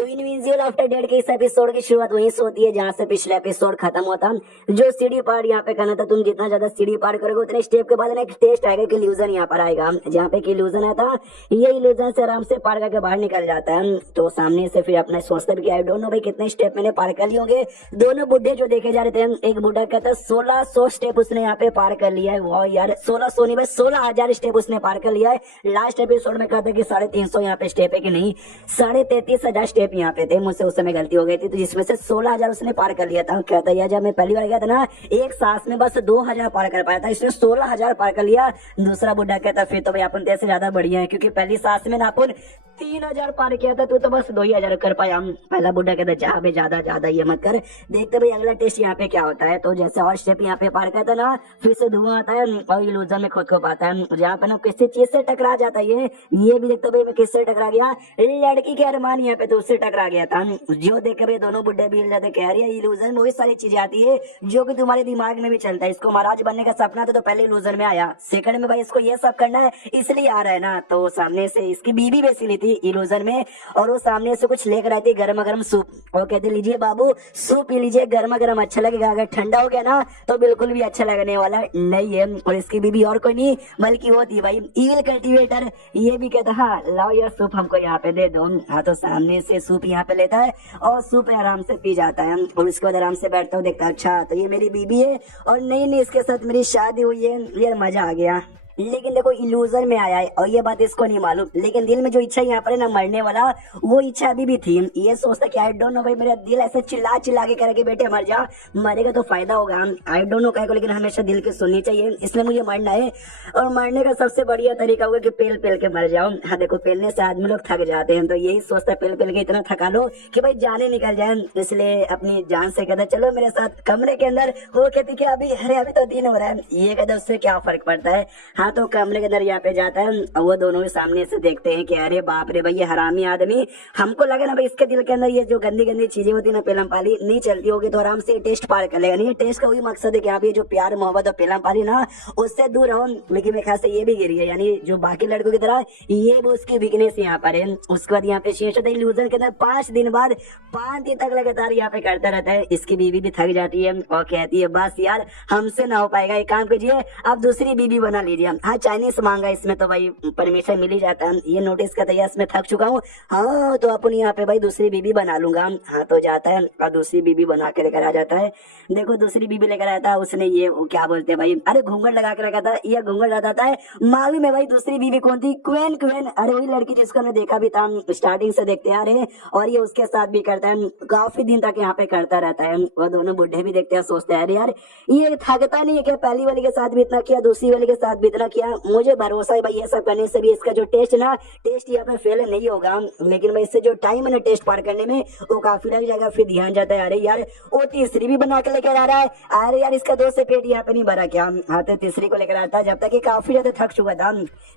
तो invisible after dead के इस एपिसोड की शुरुआत वहीं से होती है जहां से पिछला एपिसोड खत्म होता। जो सीढ़ी पार यहाँ पे करना था, तुम जितना ज्यादा सीढ़ी पार करोगे उतने स्टेप के बाद एक टेस्ट आएगा कि इल्यूजन यहाँ पर आएगा, जहाँ पे कि इल्यूजन आता ये इल्यूजन से आराम से पार करके बाहर निकल जाता है। तो सामने से फिर अपना सोचता है कि आई डोंट नो भाई कितने स्टेप मैंने पार कर लिए होंगे। दोनों बुढ़े जो देखे जा रहे थे, एक बुढ़ा कहता है 1600 स्टेप उसने यहाँ पे पार कर लिया है। वाह यार, 1600 नहीं भाई 16,000 स्टेप उसने पार कर लिया है। लास्ट एपिसोड में कहता है कि 350 यहाँ पे स्टेप है कि नहीं, 33,500 स्टेप यहाँ पे थे, मुझसे उस समय गलती हो गई थी, तो जिसमें से 16,000 उसने पार कर लिया था। कहता है जब मैं पहली बार गया था ना, एक सांस में बस 2,000 पार कर पाया था, इसने 16,000 पार कर लिया। दूसरा बुढ़ा कहता फिर तो भाई अपन तेरे से ज्यादा बढ़िया है, क्योंकि पहली सांस में ना अपन 3,000 पार किया था, तू तो बस 2,000 कर पाया। पहला बुढ़ा कहता जा बे ज्यादा ये मत कर, देखते भाई अगला टेस्ट यहाँ पे क्या होता है। तो जैसे और स्टेप यहाँ पे पार करता ना, फिर से धुआं आता है और इल्यूजन में खुद को पाता है, जहाँ पे ना किसी चीज से टकरा जाता है। ये भी देखते भाई मैं किससे टकरा गया, लड़की के अरमान यहाँ पे तो उससे टकरा गया था। जो देख के भाई दोनों बुढ़े भी हिल जाते, कह रही है इल्यूजन में वही सारी चीजें आती है जो कि तुम्हारे दिमाग में भी चलता है। इसको महाराज बनने का सपना था तो पहले इल्यूजन में आया, सेकंड में भाई इसको ये सब करना है इसलिए आ रहा है ना। तो सामने से इसकी बीबी बेसी ली थी इल्यूजन में, और वो सामने से कुछ लेकर आई थी गर्मा गर्म सूप, और कहते लीजिए बाबू सूप पी लीजिए, गर्मा गर्म अच्छा लगेगा, अगर ठंडा हो गया ना तो बिल्कुल भी अच्छा लगने वाला नहीं है। और इसकी बीबी और कोई नहीं बल्कि वो थी भाई ईविल कल्टीवेटर। ये भी कहता हाँ लाओ यार सूप हमको यहाँ पे दे दो। हाँ तो सामने से सूप यहाँ पे लेता है और सूप आराम से पी जाता है, और उसके बाद आराम से बैठता हूँ, देखता अच्छा तो ये मेरी बीबी है और नहीं इसके साथ मेरी शादी हुई है, यार मजा आ गया। लेकिन देखो इल्यूजन में आया है और ये बात इसको नहीं मालूम, लेकिन दिल में जो इच्छा यहाँ पर है ना मरने वाला, वो इच्छा अभी भी थी। ये सोचता कि आई डोंट नो भाई मेरा दिल ऐसे चिल्ला चिल्ला के करे कि बेटे मर जा, मरेगा तो फायदा होगा, आई डोंट नो कहे को, लेकिन हमेशा दिल की सुननी चाहिए, इसलिए मुझे मरना है। और मरने का सबसे बढ़िया तरीका होगा कि पेल पेल के मर जाओ। हाँ देखो पेलने से आदमी लोग थक जाते हैं, तो यही सोचता है पेल पेल के इतना थका लो कि भाई जाने निकल जाए, इसलिए अपनी जान से कहता चलो मेरे साथ कमरे के अंदर। वो कहती कि अभी अभी तो दिन हो रहा है, ये कहता उससे क्या फर्क पड़ता है। हाँ तो कमरे के अंदर यहाँ पे जाता है और वो दोनों सामने से देखते हैं कि अरे बाप रे भाई ये हरामी आदमी, हमको लगा ना भाई इसके दिल के अंदर ये जो गंदी गंदी चीजें होती ना पेलम पाली नहीं चलती होगी, तो आराम से टेस्ट पार कर लेगा। नहीं टेस्ट का वही मकसद है कि आप ये जो प्यार मोहब्बत और पेलम पाली ना उससे दूर रहो, लेकिन मेरे ख्याल से ये भी गिरी है, यानी जो बाकी लड़कों की तरह ये भी उसकी वीकनेस यहाँ पर है। उसके बाद यहाँ पे शेष होता है इल्यूजन के अंदर 5 दिन बाद 5 दिन तक लगातार यहाँ पे करता रहता है। इसकी बीवी भी थक जाती है और कहती है बस यार हमसे ना हो पाएगा, एक काम कीजिए आप दूसरी बीवी बना लीजिए। हाँ चाइनीज मांगा, इसमें तो भाई परमिशन मिल ही जाता है, ये नोटिस करता है इसमें थक चुका हूँ, हाँ तो अपन यहाँ पे भाई दूसरी बीबी बना लूंगा। हाँ तो जाता है और दूसरी बीबी बना के लेकर आ जाता है। देखो दूसरी बीबी लेकर आता है, उसने ये क्या बोलते हैं भाई, अरे घूंघट लगा के रखा था, ये घूंघट लगाता है। मालूम है भाई दूसरी बीबी कौन थी, क्वेन क्वेन, अरे वही लड़की जिसको हमने देखा भी था, स्टार्टिंग से देखते आ रहे हैं, और ये उसके साथ भी करता है, काफी दिन तक यहाँ पे करता रहता है। वह दोनों बुढ़े भी देखते हैं, सोचते हैं अरे यार ये थकता नहीं है क्या, पहली वाली के साथ भी इतना किया, दूसरी वाली के साथ भी इतना किया, मुझे भरोसा है भाई ये सब करने से भी इसका जो टेस्ट ना टेस्ट यहाँ पे फेल नहीं होगा, लेकिन भाई इससे जो टाइम है ना टेस्ट पार करने में वो काफी लग जाएगा। फिर ध्यान जाता है अरे यार वो तीसरी भी बना के लेकर आ रहा है, अरे यार इसका 2 से पेट यहाँ पे नहीं भरा क्या। हाँ तो तीसरी को लेकर आता है, जब तक ये काफी ज्यादा थक चुका था।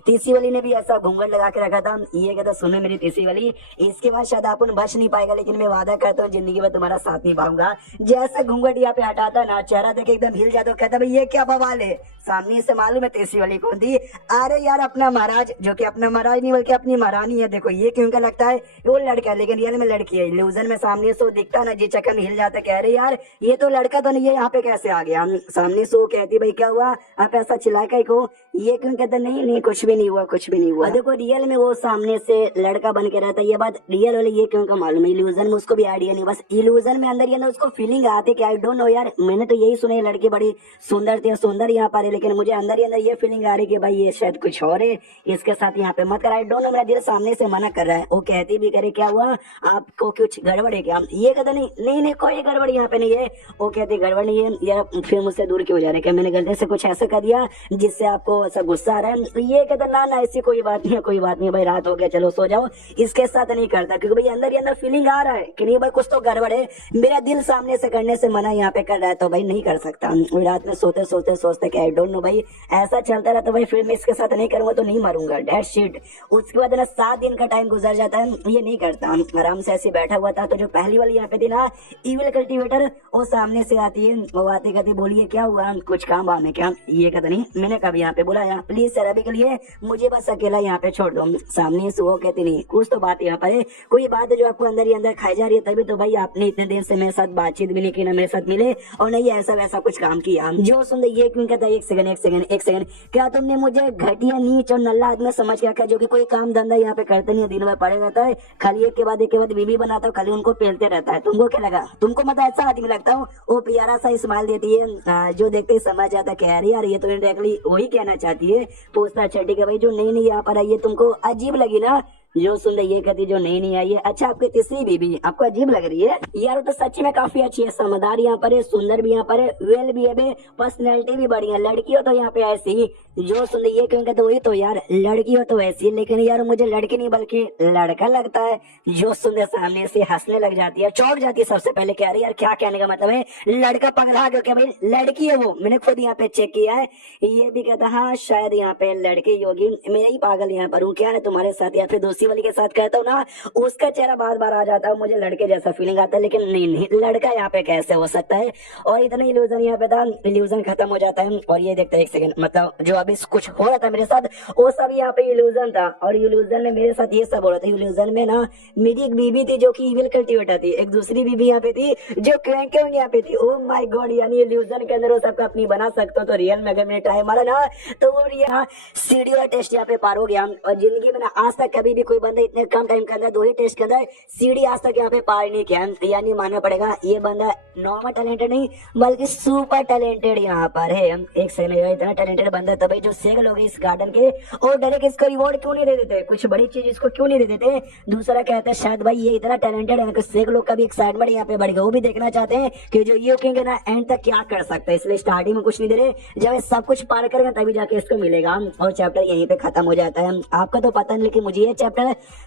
तीसरी वाली ने भी ऐसा घूंघट लगा के रखा था, ये कहता सुनो मेरी तीसरी वाली, इसके बाद शायद अपन बच नहीं पाएगा, लेकिन मैं वादा करता हूँ जिंदगी में तुम्हारा साथ निभाऊंगा। जैसा घूंघट यहाँ पे हटाता ना, चेहरा देख एकदम हिल जाता, कहता भाई ये क्या बवाल है। सामने से मालूम है तीसरी वाली कौन थी, अरे यार अपना महाराज, जो कि अपना महाराज नहीं बल्कि अपनी महारानी है। देखो ये क्यों का लगता है वो लड़का है, लेकिन रियल में लड़की है। इल्यूजन में सामने से वो दिखता ना, जी चक्कर में हिल जाता, कह रहे यार ये तो लड़का तो नहीं है, यहाँ पे कैसे आ गया। सामने से वो कहती भाई क्या हुआ, आप ऐसा चिल्ला के को, ये क्यों कहता नहीं कुछ भी नहीं हुआ, कुछ भी नहीं हुआ। देखो रियल में वो सामने से लड़का बन के रहता है, ये बात रियल वाले ये क्यों का मालूम है, इल्यूजन में उसको भी आइडिया नहीं, बस इल्यूजन में अंदर ही अंदर उसको फीलिंग आती कि आई डोंट नो यार मैंने तो यही सुना है लड़की बड़ी सुंदर थी, सुंदर यहाँ पर है, लेकिन मुझे अंदर ही अंदर ये फीलिंग आ रही कि भाई ये शायद कुछ और है, इसके साथ यहाँ पे मत कर, आई डोंट नो, मेरा दिल सामने से मना कर रहा है। वो कहती भी करे क्या हुआ आपको, कुछ गड़बड़ है क्या, ये कहता नहीं कोई गड़बड़ यहाँ पे नहीं है। वो कहती गड़बड़ नहीं है यार, फिर मुझसे दूर क्यों जा रहे, क्या मैंने गलती से कुछ ऐसा कर दिया जिससे आपको ऐसा गुस्सा आ रहा है। ये कहता ना ऐसी कोई बात नहीं है, कोई बात नहीं भाई, रात हो गया चलो सो जाओ, इसके साथ नहीं करता, क्योंकि भाई अंदर ही अंदर फीलिंग आ रहा है कि नहीं भाई कुछ तो गड़बड़ है, मेरा दिल सामने से करने से मना यहाँ पे कर रहा है, तो भाई नहीं कर सकता। रात में सोते सोते सोचते कि आई डोंट नो भाई ऐसा चलता रहा तो भाई फिर मैं इसके साथ नहीं करूंगा तो नहीं मारूंगा, डेट शिट। उसके बाद ना 7 दिन का टाइम गुजर जाता है, ये नहीं करता, आराम से ऐसे बैठा हुआ था। तो जो पहली वाली यहाँ पे थी ना इविल कल्टीवेटर, वो सामने से आती है, वो आते कहती बोलिए क्या हुआ, कुछ काम वाम है क्या? ये कहता नहीं, मैंने कभी यहाँ पे बुलाया, प्लीज सर अभी के लिए मुझे बस अकेला यहाँ पे छोड़ दो। सामने से वो कहती नहीं, कुछ तो बात यहाँ पर है, कोई बात है जो आपको अंदर ही अंदर खाई जा रही है, तभी तो भाई आपने इतने देर से मेरे साथ बातचीत भी नहीं की, ना मेरे साथ मिले और नहीं ऐसा वैसा कुछ काम किया। जो सुन ये क्यों कहता है, एक सेकंड एक सेकंड एक सेकंड, क्या तुमने मुझे घटिया नीच और नल्ला आदमी समझ के रखा, जो कि कोई काम धंधा यहाँ पे करते नहीं, दिन भर पड़े रहता है, खाली एक के बाद बीबी बनाता है, खाली उनको पेलते रहता है। तुमको क्या लगा, तुमको मतलब ऐसा आदमी लगता हूँ? वो प्यारा सा स्माइल देती है, जो देखते ही समझ जाता है कह रही यार ये तो इनडायरेक्टली वही कहना चाहती है। पूछता अच्छा ठीक है भाई, जो नई नई यहाँ पर आई है तुमको अजीब लगी ना? जो सुन ये कहती जो नहीं आई है, अच्छा आपकी तीसरी बीबी आपको अजीब लग रही है? यार तो सच में काफी अच्छी है, समझदार यहाँ पर है, सुंदर भी यहाँ पर है, वेल भी है, पर्सनैलिटी भी बढ़िया, लड़की हो तो यहाँ पे ऐसी। जो सुन ये क्यों कहते वही तो यार, लड़की हो तो ऐसी, लेकिन यार मुझे लड़की नहीं बल्कि लड़का लगता है। जो सुन सामने से हंसने लग जाती है, चौंक जाती है सबसे पहले, कह रही यार क्या कहने का मतलब है, लड़का पगला गया क्या? भाई लड़की है वो, मैंने खुद यहाँ पे चेक किया है। ये भी कहता हाँ शायद यहाँ पे लड़की होगी, मेरा ही पागल यहाँ पर हूँ क्या है तुम्हारे साथ, या फिर दूसरी वाली के साथ कहता हूँ ना, उसका चेहरा बार बार आ जाता है, मुझे लड़के जैसा फीलिंग आता है, लेकिन नहीं लड़का यहाँ पे कैसे हो सकता है? और इतना इल्यूजन यहाँ पे था, इल्यूजन खत्म हो जाता है। और ये देखता है एक सेकंड, मतलब जो अभी कुछ हो रहा था मेरे साथ वो सब यहाँ पे इल्यूजन था, और इल्यूजन में मेरे साथ ये सब हो रहा था। इल्यूजन में ना मेरी एक बीबी थी जो कि इविल कल्टीवेटर थी, एक दूसरी बीबी यहाँ पे थी जो क्रैंक यहाँ पे थी। ओ माय गॉड, यानी इल्यूजन के अंदर वो सबका अपनी बना सकते हो, तो रियल में अगर मैंने ट्राई मारा ना तो वो रियल सीढ़ी वाला टेस्ट यहाँ पे पार हो गया। और जिंदगी में ना आज तक कभी भी कोई बंदा इतने कम टाइम के अंदर 2 ही टेस्ट के अंदर सीढ़ी आज तक यहाँ पे पार नहीं किया, यानी मानना पड़ेगा ये बंदा नॉर्मल टैलेंटेड नहीं बल्कि सुपर टैलेंटेड यहाँ पर है। एक सेकंड, इतना टैलेंटेड बंदा तभी जो सेग लोग इस गार्डन के, और डायरेक्ट इसको रिवॉर्ड क्यों नहीं दे देते, कुछ बड़ी चीज इसको क्यों नहीं दे देते? दूसरा कहता है शायद भाई ये इतना टैलेंटेड है, सेग लोग का भी एक्साइटमेंट यहाँ पे बढ़ गया, वो भी देखना चाहते हैं कि जो ये कहेंगे ना एंड तक क्या कर सकते हैं, इसलिए स्टार्टिंग में कुछ नहीं दे रहे, जब ये सब कुछ पार करेंगे तभी जाके इसको मिलेगा। और चैप्टर यहीं पे खत्म हो जाता है। आपका तो पता नहीं, लेकिन मुझे ये चैप्टर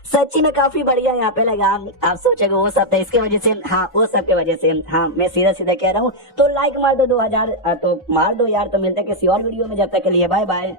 सच्ची में काफी बढ़िया यहाँ पे लगा। आप सोचेंगे वो सब था इसके वजह से, हाँ वो सब के वजह से, हाँ मैं सीधा सीधा कह रहा हूँ। तो लाइक मार दो 2000, तो मार दो यार। तो मिलते हैं किसी और वीडियो में, जब तक के लिए बाय बाय।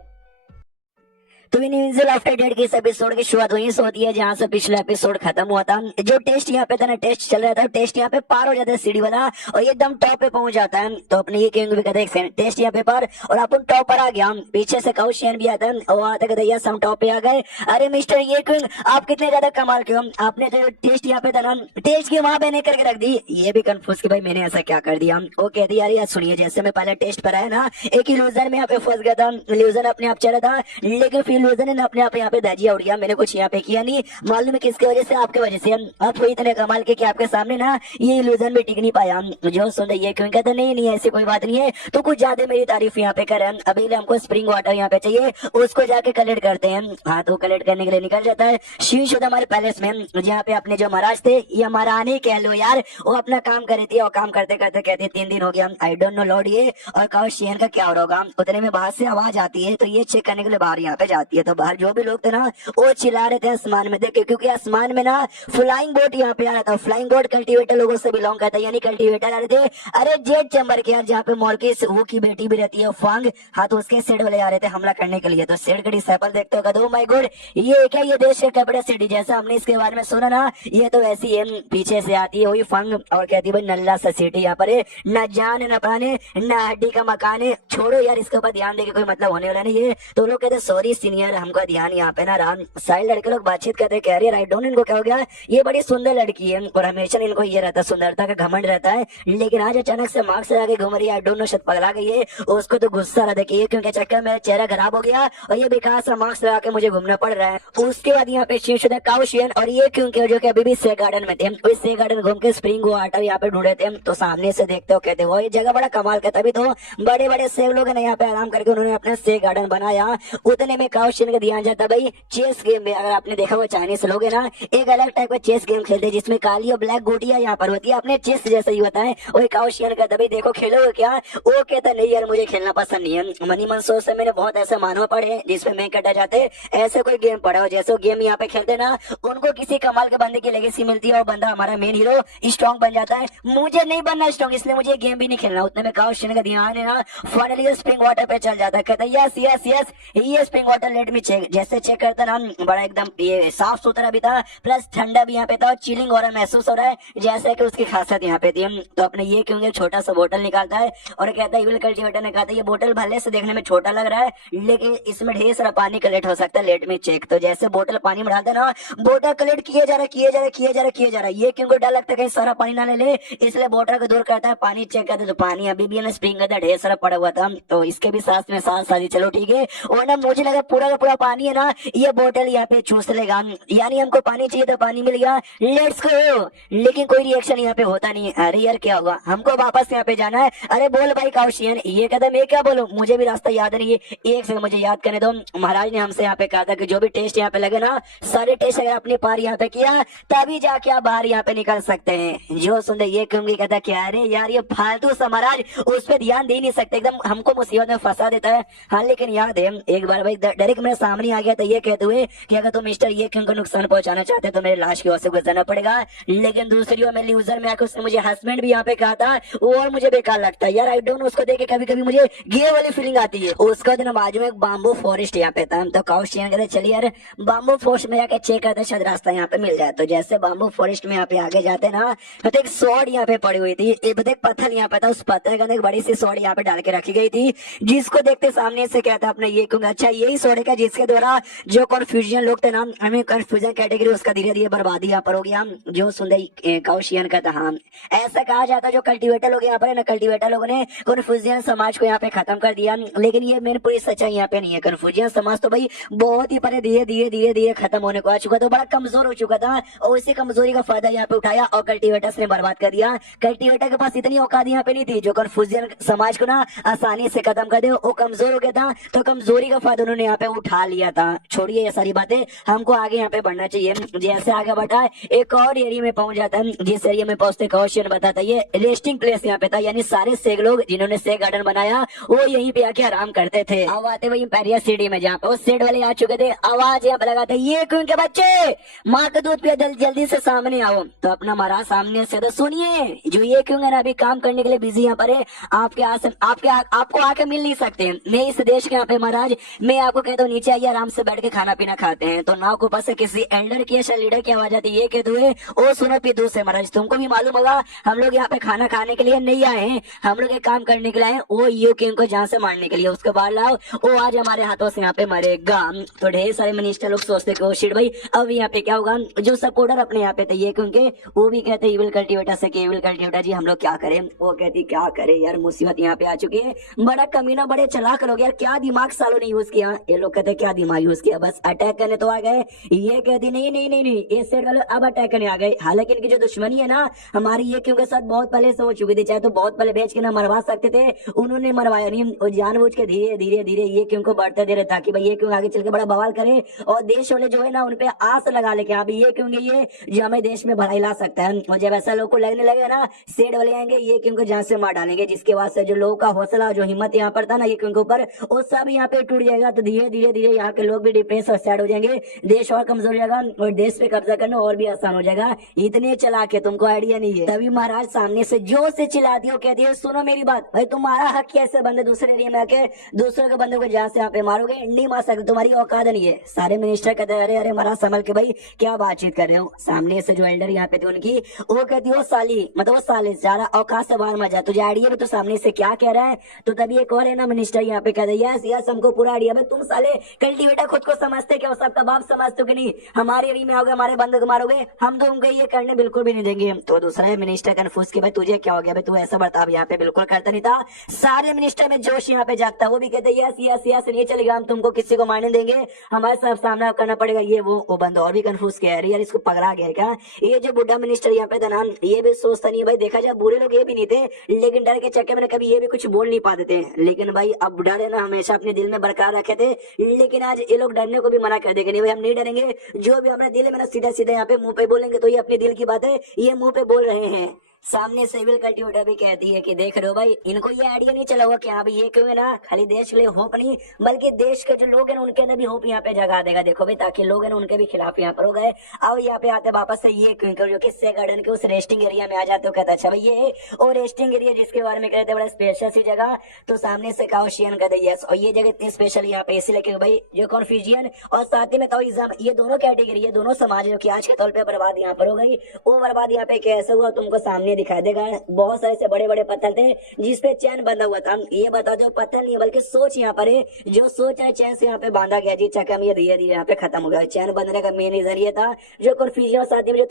तो इनिशियल आफ्टर डेट के इस एपिसोड की शुरुआत वहीं से होती है जहां से पिछला एपिसोड खत्म हुआ था। जो टेस्ट यहाँ पे था ना, टेस्ट चल रहा था, टेस्ट यहाँ पे पार हो जाता है सीढ़ी वाला और ये एकदम टॉप पे पहुंच जाता है। तो अपने ये कहेंगे भी कहते हैं टेस्ट यहाँ पे पार और अपन टॉप पर आ गया। पीछे से काउशियन भी आता है और आता कहते यस हम टॉप पे आ गए। अरे मिस्टर ये क्विंग आप कितने ज्यादा कमाल के हो, आपने जो टेस्ट यहाँ पे था ना, टेस्ट की वहां पे नहीं करके रख दी। ये भी कंफ्यूज कि भाई मैंने ऐसा क्या कर दिया। वो कहती यार सुनिए, जैसे मैं पहले टेस्ट पर आया ना, एक इल्यूजन में यहाँ पे फंस गया था, इल्यूजन अपने आप चला था, लेकिन फिर इल्यूजन ने अपने आप यहाँ पे दाजिया उड़ गया। मैंने कुछ यहाँ पे किया नहीं, मालूम है किसकी वजह से, आपके वजह से। आप तो इतने कमाल के कि आपके सामने ना ये इल्यूजन भी टिक नहीं पाया। जो सुन ये क्यों कहते नहीं ऐसी कोई बात नहीं है, तो कुछ ज्यादा मेरी तारीफ यहाँ पे कर। अभी हमको स्प्रिंग वाटर यहाँ पे चाहिए, उसको जाके कलेक्ट करते हैं। हाँ तो कलेक्ट करने के लिए निकल जाता है शीश हमारे पैलेस में, जहाँ पे अपने जो महाराज थे या महारानी कह लो यार, वो अपना काम कर रही थी और काम करते करते कहते 3 दिन हो गया, आई डोंट नो लॉर्ड ये और काउशियन का क्या होगा। उतने में बाहर से आवाज आती है, तो ये चेक करने के लिए बाहर यहाँ पे जाती है। तो बाहर जो भी लोग थे ना वो चिल्ला रहे थे आसमान में देखे, क्योंकि आसमान में ना फ्लाइंग बोट यहाँ पे आ रहा था। फ्लाइंग बोट कल्टीवेटर लोगों से बिलोंग करता है, यानी कल्टीवेटर आ रहे थे। अरे जेट चैम्बर के यार, जहाँ पे मॉर्किस वो की बेटी भी रहती है फांग, हाँ तो उसके सेड वाले आ रहे थे हमला करने के लिए। तो सेड का डिसाइपल देखते हो कहते माय गॉड ये क्या, ये देश का कैपिटल सिटी, जैसा हमने इसके बारे में सुना ना ये तो वैसी है। पीछे से आती है वही फंग और कहती है भाई नल्ला सा सिटी यहाँ पर है, न जान न प्राने न हड्डी का मकान है, छोड़ो यार इसके ऊपर ध्यान देके कोई मतलब होने वाला नहीं है। तो लोग कहते सॉरी सीनियर हमको ध्यान यहाँ पे ना रहा। सारे लड़के लोग बातचीत करते कह रहे राइट डोंट, इनको क्या हो गया, ये बड़ी सुंदर लड़की है और हमेशा इनको ये रहता सुंदरता का घमंड रहता है, लेकिन आज अचानक से मार्क्स लगा के घूम रही है, आई डोंट नो शायद पगला गई है। उसको तो गुस्सा रहा देखिए क्योंकि चक्कर मेरा चेहरा खराब हो गया और ये बेकार सा मार्क्स लगा के मुझे घूमना पड़ रहा है। उसके बाद यहाँ पे शिवशुदा काउशियन और ये क्योंकि जो कि अभी भी से गार्डन में थे, इस से गार्डन घूम के स्प्रिंग वाटर यहाँ पे ढूंढे थे। तो सामने से देखते हो कहते हो ये जगह बड़ा कमाल का, तभी तो बड़े बड़े सेब लोग हैं यहाँ पे आराम करके उन्होंने अपना से गार्डन बनाया। उतने में काउशियन का ध्यान जाता भाई चेस गेम में। अगर आपने देखा हुआ चाइनीज लोग है ना एक अलग टाइप का चेस गेम खेलते हैं जिसमें काली और ब्लैक गोटियां यहाँ पर होती है, अपने चेस जैसा ही होता है। वही काउशियन का भाई देखो खेलोगे क्या, वो कहता नहीं यार मुझे खेलना पसंद नहीं है। मनी मंसोर से मैंने बहुत ऐसे मानव पढ़े जिसमें मैं कटा जाते ऐसे कोई गेम पढ़ा हो जैसे गेम यहाँ पे खेलते ना उनको किसी कमाल के बंदे की लेगेसी मिलती है और बंदा हमारा मेन हीरो स्ट्रॉन्ग बन जाता है। मुझे नहीं बनना स्ट्रॉन्ग इसलिए मुझे गेम भी नहीं खेलना। उतने में काउशियन का ध्यान है ना फाइनली स्प्रिंग वाटर पे चल जाता है। कहता है यस यस यस ये spring water let me check. जैसे चेक करता ना बड़ा एकदम ये साफ सुथरा भी था प्लस ठंडा भी यहाँ पे था और चिलिंग हो रहा महसूस हो रहा है जैसे कि उसकी खासियत यहाँ पे थी। तो अपने ये क्योंकि छोटा सा बोतल निकालता है और कहता है इविल कल्टीवेटर ने कहा था ये बोतल भले से देखने में छोटा लग रहा है लेकिन इसमें ढेर सारा पानी कलेक्ट हो सकता है लेट में चेक। तो जैसे बोतल पानी में डालता ना बोतल कलेक्ट किए जा रहा है ये क्योंकि डर लगता है कहीं सारा पानी ना ले इसलिए बोतल को दूर करता है पानी चेक करता है तो पानी अभी भी स्प्रिंग का ढेर सारा पड़ा हुआ था। तो इसके भी साथ में साथ साथ चलो ठीक है और ना मुझे लगा पूरा का पूरा पानी है ना ये बोतल यहाँ पे चूस लेगा यानी हमको पानी चाहिए तो पानी मिल गया लेट्स गो। लेकिन कोई रिएक्शन यहाँ पे होता नहीं। अरे यार क्या होगा हमको वापस यहाँ पे जाना है। अरे बोल भाई काउशियन ये कहता मैं क्या बोलूं मुझे भी रास्ता याद नहीं है एक सेकंड मुझे याद करने दो। महाराज ने हमसे यहाँ पे कहा था कि जो भी टेस्ट यहाँ पे लगे ना सारे टेस्ट अगर अपने पार यहाँ पे किया तभी जाके आप बाहर यहाँ पे निकल सकते हैं। जो सुनते ये कहूंगी कहता क्या अरे यार ये फालतू सा महाराज उस पर ध्यान दे नहीं सकते एकदम हमको मुसीबत में फंसा देता है। हाँ लेकिन याद है एक बार भाई डायरेक्ट मेरे सामने आ गया तो ये कहते हुए कि अगर तुम मिस्टर ये किंग को नुकसान पहुंचाना चाहते तो मेरे लाश की ओर से गुजरना पड़ेगा। लेकिन दूसरी ओर मेरे यूजर में आकर उसने मुझे हस्बैंड भी यहाँ पे कहा था और मुझे बेकार लगता है यार। आई डोंट उसको देख के कभी कभी मुझे गे वाली फीलिंग आती है। उसका दिन बाजू में एक बाम्बू फॉरेस्ट यहाँ पे था तो काउशियन कहते चलिए यार बाम्बू फॉरेस्ट में जाके चेक करते शायद रास्ता यहाँ पे मिल जाए। तो जैसे बाम्बू फॉरेस्ट में यहाँ पे आगे जाते ना तो एक सॉर्ड यहाँ पे पड़ी हुई थी एक पत्थर यहाँ पे था उस पत्थर के अंदर एक बड़ी सी सॉर्ड यहाँ पे डाल के रखी गई थी जिसको देखते सामने से कहता अपने ये कहूंगा अच्छा यही सॉर्ड का जिसके द्वारा जो कन्फ्यूजन लोग थे ना हमें कन्फ्यूजन कैटेगरी उसका धीरे धीरे बर्बादी यहाँ पर हो गया। जो सुंदर काउशियन का था हाँ ऐसा कहा जाता जो कल्टीवेटर लोग यहाँ पर है ना कल्टीवेटर लोगों ने कन्फ्यूजन समाज को यहाँ पे खत्म कर दिया। लेकिन ये मेन पूरी सच्चाई यहाँ पे नहीं है। कन्फ्यूजन समाज तो भाई बहुत ही परे धीरे धीरे धीरे धीरे खत्म होने को आ चुका था बड़ा कमजोर हो चुका था और उसी कमजोरी का फायदा यहाँ पे उठाया और कल्टीवेटर्स ने बर्बाद कर दिया। कल्टीवेटर के पास इतनी औकात यहाँ पे नहीं थी जो कन्फ्यूजन समाज को ना आसानी से खत्म कर दे। वो कमजोर हो गया था तो कमजोरी का फायदा उन्होंने यहाँ पे उठा लिया था। छोड़िए ये सारी बातें हमको आगे यहाँ पे बढ़ना चाहिए। जैसे आगे बढ़ा एक और एरिया में पहुंच जाता है जिस एरिया में पहुंचते काउशियन बताता ये रेस्टिंग प्लेस यहाँ पे था यानी सारे सेग लोग जिन्होंने सेग गार्डन बनाया वो यहीं पे आके आराम करते थे। अब आते वही इंपेरियल सिटी में जहाँ पे वो सेड वाले आ चुके थे आवाज यहाँ पे लगाते ये क्यों के बच्चे माँ का दूध पिया जल्दी से सामने आओ। तो अपना महाराज सामने से तो सुनिए जो ये क्यों है ना अभी काम करने के लिए बिजी यहाँ पर है आपको आके मिल नहीं सकते। मैं इस देश के यहाँ पे महाराज मैं आपको कहता हूँ नीचे आइए आराम से बैठ के खाना पीना खाते हैं। तो नाव को पास से किसी एल्डर की या लीडर की आवाज आती है ये कहते हुए ओ सुनो पीतू से महाराज तुमको भी मालूम होगा हम लोग यहाँ पे खाना खाने के लिए नहीं आए हैं हम लोग एक काम करने के लिए आए वो यू किंग को जान से मारने के लिए उसके बाद लाओ वो आज हमारे हाथों से यहाँ पे मरेगा। तो ढेर सारे मिनिस्टर लोग सोचते कि शिट भाई अब यहाँ पे क्या होगा। जो सपोर्टर अपने यहाँ पे थे ये क्योंकि वो भी कहते इविल कल्टीवेटर से कि इविल कल्टीवेटर जी हम लोग क्या करें। वो कहती क्या करे यार मुसीबत यहाँ पे आ चुकी है बड़ा कमीना बड़े चलाक लोग यार क्या दिमाग सालों ने यूज किया। ये लोग कहते क्या दिमाग यूज किया बस अटैक करने तो आ गए। ये कहती नहीं नहीं नहीं नहीं इस साइड वाले अब अटैक करने आ गए। हालांकि इनकी जो दुश्मनी है ना हमारी ये क्योंकि साथ बहुत पहले से हो चुकी थी चाहे तो बहुत पहले बेच के ना मरवा सकते थे उन्होंने मरवाया नहीं और जानबूझ के धीरे धीरे धीरे ये क्यों को बढ़ते दे रहे ताकि भाई ये क्यों आगे चल के बड़ा बवाल करे और देश वाले जो है ना उनपे आस लगा ले हाँ ये क्योंकि ये जो हमें देश में भलाई ला सकता है। और जब ऐसा लोग को लगने लगे ना सेड वाले आएंगे ये क्योंकि जान से मार डालेंगे जिसके बाद से जो लोगों का हौसला जो हिम्मत यहाँ पर था ना ये क्योंकि ऊपर वो सब यहाँ पे टूट जाएगा। तो धीरे धीरे धीरे यहाँ के लोग भी डिप्रेस और सैड हो जाएंगे देश और कमजोर हो जाएगा और देश पे कब्जा करना और भी आसान हो जाएगा। इतने चला के तुमको आइडिया नहीं है। तभी महाराज सामने से जोर से चिल्लाती हो कहती है सुनो मेरी बात भाई तुम्हारा हक कैसे बंदे दूसरे एरिया में आके दूसरे के बंदे को जहाँ से यहाँ पे मारोगे नहीं मार सकते तुम्हारी औकात नहीं है। सारे मिनिस्टर कहते हैं अरे अरे महाराज संभल के भाई क्या बातचीत कर रहे हो। सामने से जो एल्डर यहाँ पे थे उनकी वो कहती हो साली मतलब वो साले सारा औकात से बाहर मत जा तुझे आइडिया भी तो सामने से क्या कह रहा है। तो तभी एक और है ना मिनिस्टर यहाँ पे कहते यस यस हमको पूरा आइडिया भाई तुम साले कल्टीवेटर खुद को समझते क्या सबका बाप समझते कि नहीं हमारे एरिया में आओगे हमारे बंदे को मारोगे हम तो उनको ये करने बिल्कुल भी नहीं देंगे। तो दूसरा है मिनिस्टर कन्फ्यूज की भाई तुझे क्या हो गया भाई तू ऐसा बर्ताव यहाँ पे बिल्कुल करता नहीं था। सारे मिनिस्टर में जोश यहाँ पे जागता वो भी कहते यस यस यस नहीं चलेगा हम तुमको किसी को मारने देंगे हमारे सब सामना करना पड़ेगा। ये वो बंदा और भी कंफ्यूज किया है यार इसको पकड़ा गया क्या। ये जो बुढ़ा मिनिस्टर यहाँ पे था ना ये भी सोचता नहीं भाई देखा जाए बुरे लोग ये भी नहीं थे लेकिन डर के चक्कर में कभी ये भी कुछ बोल नहीं पाते थे। लेकिन भाई अब बुढ़ा ने ना हमेशा अपने दिल में बरकरार रखे थे लेकिन आज ये लोग डरने को भी मना कर देंगे, नहीं भाई हम नहीं डरेंगे, जो भी हमारे दिल में ना सीधा सीधा यहाँ पे मुंह पे बोलेंगे तो ये अपने दिल की बात है, ये मुंह पे बोल रहे हैं। सामने सिविल कल्टीवेटर भी कहती है कि देख रहे हो भाई, इनको ये आइडिया नहीं चला हुआ कि हाँ भाई ये क्यों है ना, खाली देश के लिए होप नहीं बल्कि देश के जो लोग हैं ना उनके अंदर भी होप यहाँ पे जगा देगा। देखो भाई, ताकि लोग हैं ना उनके भी खिलाफ यहाँ पर हो गए। अब यहाँ पे आते वापस से ये क्यों जो किस्से गार्डन के उस रेस्टिंग एरिया में आ जाते हो, कहता अच्छा भाई ये और रेस्टिंग एरिया जिसके बारे में कहते बड़ा स्पेशल सी जगह। तो सामने से काउशियन कहते यस, और ये जगह इतनी स्पेशल यहाँ पे इसलिए कि भाई जो कॉन्फ्यूजियन और साथ ही में ताओइज्म, ये दोनों कैटेगरी, ये दोनों समाज जो कि आज के तौर पे बर्बाद यहाँ पर हो गई, वो बर्बाद यहाँ पे कैसे हुआ तुमको सामने दिखाई देगा। बहुत सारे से बड़े बड़े पत्थर थे जिसपे चैन बंधा हुआ था। ये बता दो पत्थर नहीं है बल्कि सोच यहाँ पर है, जो सोच है चैन से यहाँ पे बांधा गया जी चक्कर में, ये धीरे धीरे यहाँ पे खत्म हो गया। चैन बंधने का मेन रीजन ये था जो कन्फ्यूजन, साथ में जो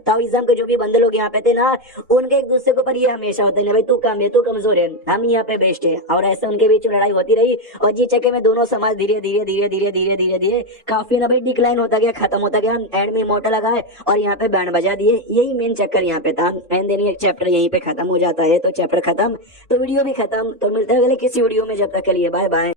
ताओइज्म के जो भी बंदे लोग यहाँ पे थे ना, उनके एक दूसरे के ऊपर ये हमेशा होता है भाई तू कम है तू कमजोर है, हम यहाँ पे बेस्ट है, और ऐसे उनके बीच लड़ाई होती रही। और जी चक्कर में दोनों समाज धीरे धीरे धीरे धीरे धीरे धीरे धीरे काफी ना भाई डिक्लाइन होता गया, खत्म होता गया। एंड में मोटा लगा है और यहाँ पे बैंड बजा दिए, यही मेन चक्कर यहाँ पे था। एंड देन एक चैप्टर यहीं पे खत्म हो जाता है। तो चैप्टर खत्म तो वीडियो भी खत्म। तो मिलते हैं अगले किसी वीडियो में, जब तक के लिए बाय बाय।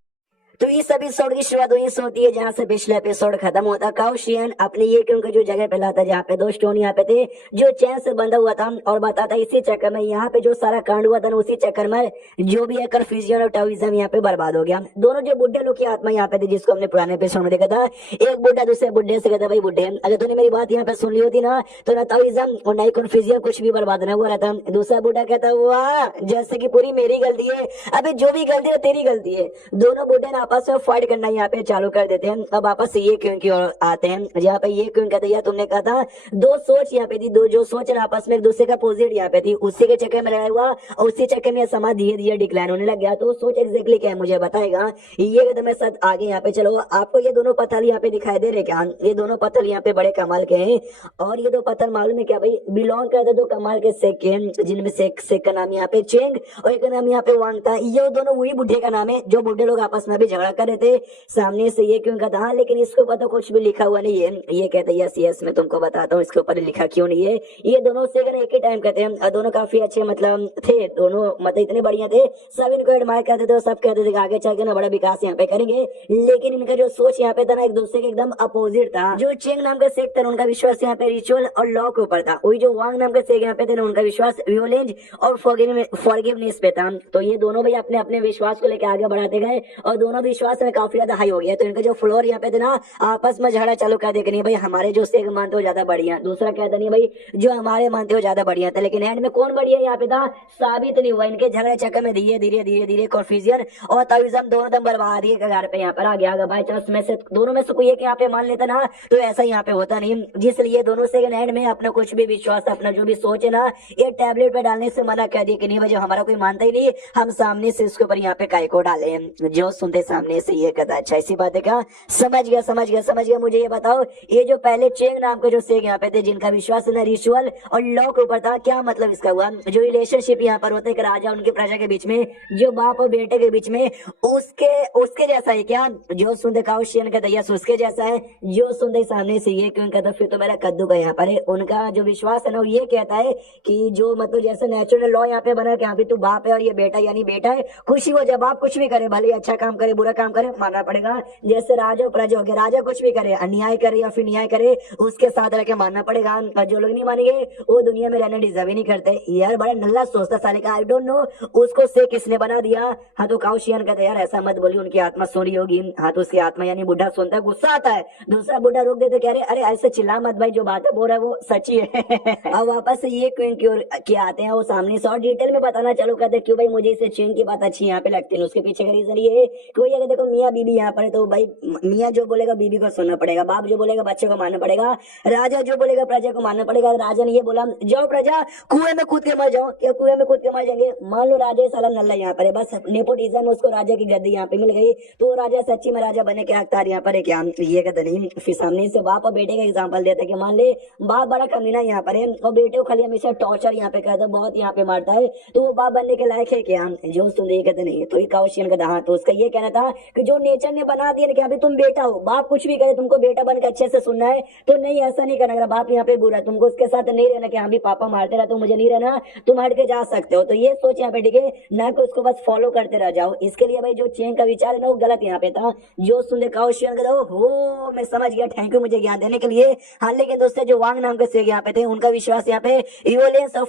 तो इस एपिसोड की शुरुआत वहीं से होती है जहां से पिछला एपिसोड खत्म होता। काउशियन अपने ये क्योंकि जो जगह पे लाता जहाँ पे दो स्टोन यहाँ पे थे जो चैन से बंधा हुआ था, और बताता इसी चक्कर में यहाँ पे जो सारा कांड हुआ था ना, उसी चक्कर में जो भी है कन्फ्यूजन और ताओइज्म यहाँ पे बर्बाद हो गया। दोनों जो बुढ़े लोग की आत्मा यहाँ पे थी, जिसको हमने पुराने एपिसोड में देखा था, एक बुढ़ा दूसरे बुढ़े से कहता भाई बुढ़े अगर तूने मेरी बात यहाँ पे सुन ली होती ना तो ना ताओइज्म और ना ही कन्फ्यूजन कुछ भी बर्बाद न हुआ रहता। दूसरा बुढ़ा कहता वाह जैसे की पूरी मेरी गलती है, अबे जो भी गलती है तेरी गलती है। दोनों बुढ़े ना आपस में फाइट करना यहाँ पे चालू कर देते हैं। अब वापस से ये क्यों की ओर आते हैं जहाँ पे ये क्यों कहते हैं, तुमने कहा था दो सोच यहाँ पे थी, दो जो सोच है आपस में एक दूसरे का अपोजिट यहाँ पे थी, उसी के चक्कर में लड़ा हुआ और उसी चक्कर में समाज धीरे धीरे डिक्लाइन होने लग गया। तो सोच एग्जैक्टली क्या है मुझे बताएगा, ये तुम्हें साथ आगे यहाँ पे चलो। आपको ये दोनों पत्थर यहाँ पे दिखाई दे रहे क्या, ये दोनों पत्थर यहाँ पे बड़े कमाल के हैं। और ये दो पत्थर मालूम है क्या भाई, बिलोंग करते दो कमाल के सिक्के, जिनमें से एक का नाम यहाँ पे चेंग और एक का नाम यहाँ पे वांग था। ये दोनों वही बुढ़े का नाम है जो बुढ़े लोग आपस में भी झगड़ा कर रहे थे। सामने से ये क्यों कहता हाँ लेकिन इसके ऊपर तो कुछ भी लिखा हुआ नहीं है। ये कहते यस यस मैं तुमको बताता हूँ इसके ऊपर लिखा क्यों नहीं है। ये दोनों से एक ही टाइम कहते हैं और दोनों काफी अच्छे मतलब थे, दोनों मतलब इतने बढ़िया थे, सब इनको एडमायर करते थे, सब कहते थे कि आगे चल के ना बड़ा विकास यहाँ पे करेंगे। लेकिन इनका जो सोच यहाँ पे था ना एक दूसरे के एकदम अपोजिट था। जो चेंग नाम का शेख था उनका विश्वास यहाँ पे रिचुअल और लॉ के ऊपर था, वही जो वांग नाम का शेख यहाँ पे थे ना उनका विश्वास वियोलेंस और फॉरगिवनेस पे था। तो ये दोनों भाई अपने अपने विश्वास को लेकर आगे बढ़ाते गए और दोनों विश्वास में काफी ज्यादा हाई हो गया। तो इनका जो फ्लोर यहाँ पे थे ना आपस में झगड़ा चालू कर देखे, नहीं भाई हमारे जो शेख मानते हो ज्यादा बढ़िया, दूसरा कहता नहीं भाई जो हमारे मानते हो ज्यादा बढ़िया था। लेकिन एंड में कौन बढ़िया यहाँ पे था साबित नहीं हुआ। इनके झगड़े चक्कर में धीरे धीरे धीरे धीरे कन्फ्यूजन और ताओइज्म दोनों दम बर्बादी के कगार पे यहाँ पर आ गया। भाई चांस में से दोनों में से कोई एक यहाँ पे मान लेता ना तो ऐसा यहाँ पे होता नहीं, जिसलिए दोनों से एंड में अपना कुछ भी विश्वास अपना जो भी सोच है ना ये टैबलेट पे डालने से मना कर दिया कि नहीं भाई जो हमारा कोई मानता ही नहीं हम सामने से इसके ऊपर यहाँ पे काय को डाले। जो सुनते सामने से ये कहता अच्छा ऐसी बात है क्या, समझ गया समझ गया समझ गया। मुझे ये बताओ ये जो पहले चेंग नाम के जो शेख यहाँ पे थे जिनका विश्वास ना रिचुअल और लॉ के ऊपर था, क्या मतलब इसका हुआ। जो रिलेशनशिप यहाँ पर होते हैं राजा उनके प्रजा के बीच में, जो बाप और बेटे के बीच में, उसके जैसा है क्या। जो सुनते काउशियन कहता यस उसके जैसा है। जो सुनते सामने से ये क्यों कहता फिर तो मेरा कद्दू का यहाँ पर है। उनका जो विश्वास है ना वो ये कहता है कि जो मतलब जैसे नेचुरल लॉ यहाँ पे बना कि हाँ तू बाप है और ये बेटा यानी बेटा है, खुशी हो जब बाप कुछ भी करे भले अच्छा काम करे बुरा काम करे मानना पड़ेगा। जैसे राजा प्रजा हो गया, राजा कुछ भी करे अन्याय करे या फिर न्याय करे उसके साथ रह के मानना पड़ेगा। और जो लोग नहीं मानेंगे वो दुनिया में रहना डिजर्व ही नहीं करते। यार बड़ा नल्ला सोचता साले का, आई डोंट नो उसको से किसने बना दिया। हाँ तो काउशियन कहते यार ऐसा मत बोली उनकी आत्मा सो रही होगी। हाँ तो उसकी आत्मा यानी बुढ़ा सुनता है गुस्सा आता है, दूसरा बुढ़ा रोक देते कह रहे अरे ऐसे चिल्ला मत भाई जो बात है बोल रहा है वो सच्ची है। अब वापस से ये क्वीन की ओर क्या आते हैं वो सामने से और डिटेल में बताना चालू करते क्यों भाई मुझे इसे चेन की बात अच्छी यहाँ पे लगती है। उसके पीछे का रीजन ये है कि वही अगर देखो मियाँ बीबी यहाँ पर तो भाई मियाँ जो बोलेगा बीबी को सुनना पड़ेगा, बाप जो बोलेगा बच्चे को मानना पड़ेगा, राजा जो बोलेगा प्रजा को मानना पड़ेगा। राजा ने ये बोला जाओ प्रजा कुएं में कूद के मर जाओ, क्या कुएं में कूद के मर जाएंगे। मान लो राजा साला नल्ला यहाँ पर है, बस नेपोटिज्म में उसको राजा की गद्दी यहाँ पे मिल गई तो राजा सच्ची में राजा बने के हकदार यहाँ पर है क्या, ये कहते नहीं। फिर सामने से बाप और बेटे का एग्जाम्पल देता है कि मान ले बाप बड़ा कमीना यहाँ पर है और बेटे को खाली हमेशा टॉर्चर यहाँ पे करता है, बहुत यहाँ पे मारता है, तो वो बाप बनने के लायक है क्या। जो सुन कहते नहीं तो काउशियन का हाँ तो उसका ये कहना था था कि जो नेचर ने बना दिया ना कि अभी तुम बेटा हो, बाप कुछ भी करे तुमको बेटा बन के अच्छे से सुनना है, तो नहीं ऐसा नहीं करना। अगर बाप यहाँ पे बुरा, तुमको उसके साथ नहीं रहना कि हाँ भी पापा मारते रहा तो मुझे नहीं रहना, तुम हट के जा सकते हो। तो ये सोच यहाँ पे ठीक है ना कि उसको बस फॉलो करते रह जाओ। इसके लिए भाई जो चेन का विचार है ना वो गलत यहाँ पे था। जो सुनने का हो मैं समझ गया, थैंक यू मुझे ज्ञान देने के लिए। हाँ लेकिन दोस्तों जो वांग नाम के शेख यहाँ पे थे, उनका विश्वास यहाँ पे इवोलेंस और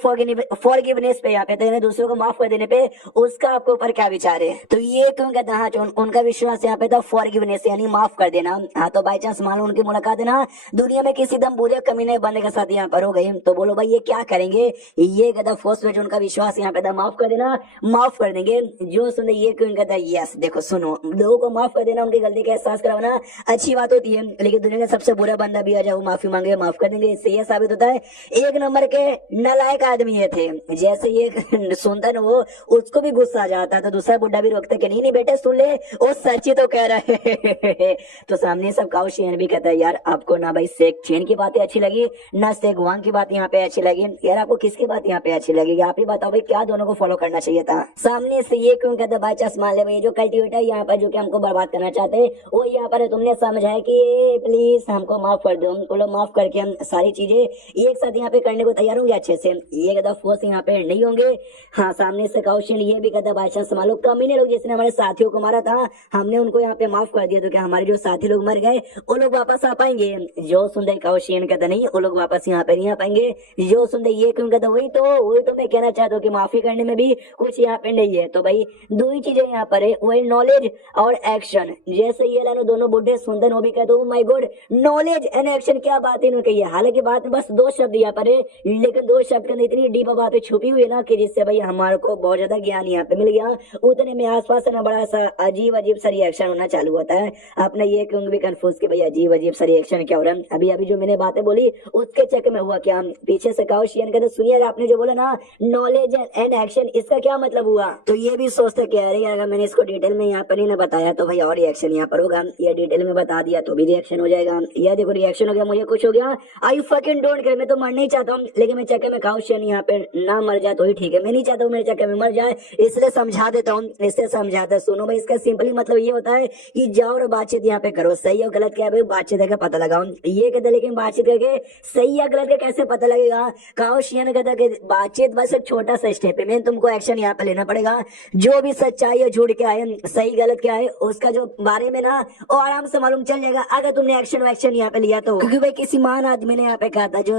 फॉरगिवनेस पे यहाँ पे थे, दूसरों को माफ कर देने पे। उसका आपके ऊपर क्या विचार है? तो ये क्यों कहता हाँ उनका विश्वास यहाँ पे था फॉरगिवनेस यानी माफ कर देना। हाँ तो बाई चांस मान लो उनकी मुलाकात है ना दुनिया में किसी दम बुरे कमीने बनने के साथ यहाँ पर हो गई, तो बोलो भाई ये क्या करेंगे? ये कहता फर्स्ट में उनका विश्वास यहाँ पे था माफ कर देना, माफ कर देंगे। जो सुन ये क्यों कहता है यस देखो सुनो, लोगों को माफ कर देना, उनकी गलती का एहसास करवाना अच्छी बात होती है, लेकिन दुनिया का सबसे बुरा बंदा भी आ जाए वो माफी मांगे माफ कर देंगे, इससे ये साबित होता है एक नंबर के नालायक आदमी ये थे। जैसे ये सुनता ना वो, उसको भी गुस्सा आ जाता, तो दूसरा बुढ़ा भी रोकता कि नहीं बेटे सुन ले, वो सच्ची तो कह रहा है। तो सामने सब काउ शेन भी कहता है यार आपको ना भाई शेख चेन की बातें अच्छी लगी ना शेख वांग की बात यहाँ पे अच्छी लगी, यार आपको किसकी बात यहाँ पे अच्छी लगेगी? आप ही बताओ भाई, क्या दोनों को फॉलो करना चाहिए था? सामने से ये क्यों कहता बाई चांस मान ले भाई जो कल्टिवेटर यहाँ पर जो कि हमको बर्बाद करना चाहते हैं वो यहाँ पर तुमने समझाया कि प्लीज हमको माफ कर दो, हमको लोग माफ करके हम सारी चीजें एक साथ यहाँ पे करने को तैयार होंगे अच्छे से। ये कहता फोर्स यहाँ पे नहीं होंगे। हाँ सामने से कौशल ये भी कहता बाई चांस मान लो कमीने लोग जिसने हमारे साथियों को मारा था हमने उनको यहाँ पे माफ कर दिया, तो क्या हमारे जो साथी लोग मर गए वो लोग वापस आ पाएंगे? जो सुनते कौशियन कहता नहीं वो लोग वापस यहाँ पे नहीं आ पाएंगे। जो सुनते ये क्यों कहता वही तो मैं कहना चाहता हूँ कि माफी करने में भी कुछ यहाँ पे नहीं है। तो भाई दो ही चीजें यहाँ पर है, वही नॉलेज और एक्शन। जैसे ये लानो दोनों बुढ़े सुंदर वो भी कहते हो my God knowledge and action, क्या बात है इन्होंने कही है। हालांकि बात में बस दो शब्द यहाँ पर है, लेकिन दो शब्द के अंदर इतनी डीप बात छुपी हुई है ना कि जिससे भाई हमारे को बहुत ज्यादा ज्ञान यहाँ पे मिल गया। उतने में आसपास से ना बड़ा सा अजीब अजीब सा रिएक्शन होना चालू होता है। अपने ये क्यों भी कंफ्यूज कि भाई अजीब अजीब सा रिएक्शन क्या हो रहा है। अभी अभी जो मैंने बातें बोली उसके चक्कर में हुआ क्या? पीछे से काउशियन कहते सुनिए आपने जो बोला ना नॉलेज एंड एक्शन, इसका क्या मतलब हुआ? तो ये भी सोचते कह रहे अगर मैंने इसको डिटेल में यहाँ पर ही ना बताया तो भाई और रिएक्शन यहाँ पर होगा, ये डिटेल में बता दिया तो भी रिएक्शन हो जाएगा। यह देखो रिएक्शन हो गया, मुझे कुछ हो गया, आई फकिंग डोंट केयर, मैं तो मरना ही चाहता हूँ, लेकिन मैं चक्कर में काउशियन यहाँ पे ना मर जाए तो ही ठीक है, मैं नहीं चाहता हूँ मेरे चक्कर में मर जाए, इसलिए समझा देता हूँ, इससे समझाता। सुनो भाई इसका सिंपली मतलब ये होता है कि जाओ और बातचीत यहाँ पे करो, सही और गलत क्या है भाई बातचीत करके पता लगाओ। ये कहते लेकिन बातचीत करके सही या गलत का कैसे पता लगेगा? काउशियन कहता कि बातचीत बस एक छोटा सा स्टेप है, मैं तुमको एक्शन यहाँ पे लेना पड़ेगा। जो भी सच्चाई है झूठ क्या है सही गलत क्या है उसका जो बारे में ना वो आराम से मालूम चल जाएगा अगर तुमने एक्शन यहाँ पे लिया तो। क्योंकि भाई किसी महान आदमी ने यहाँ पे कहा था जो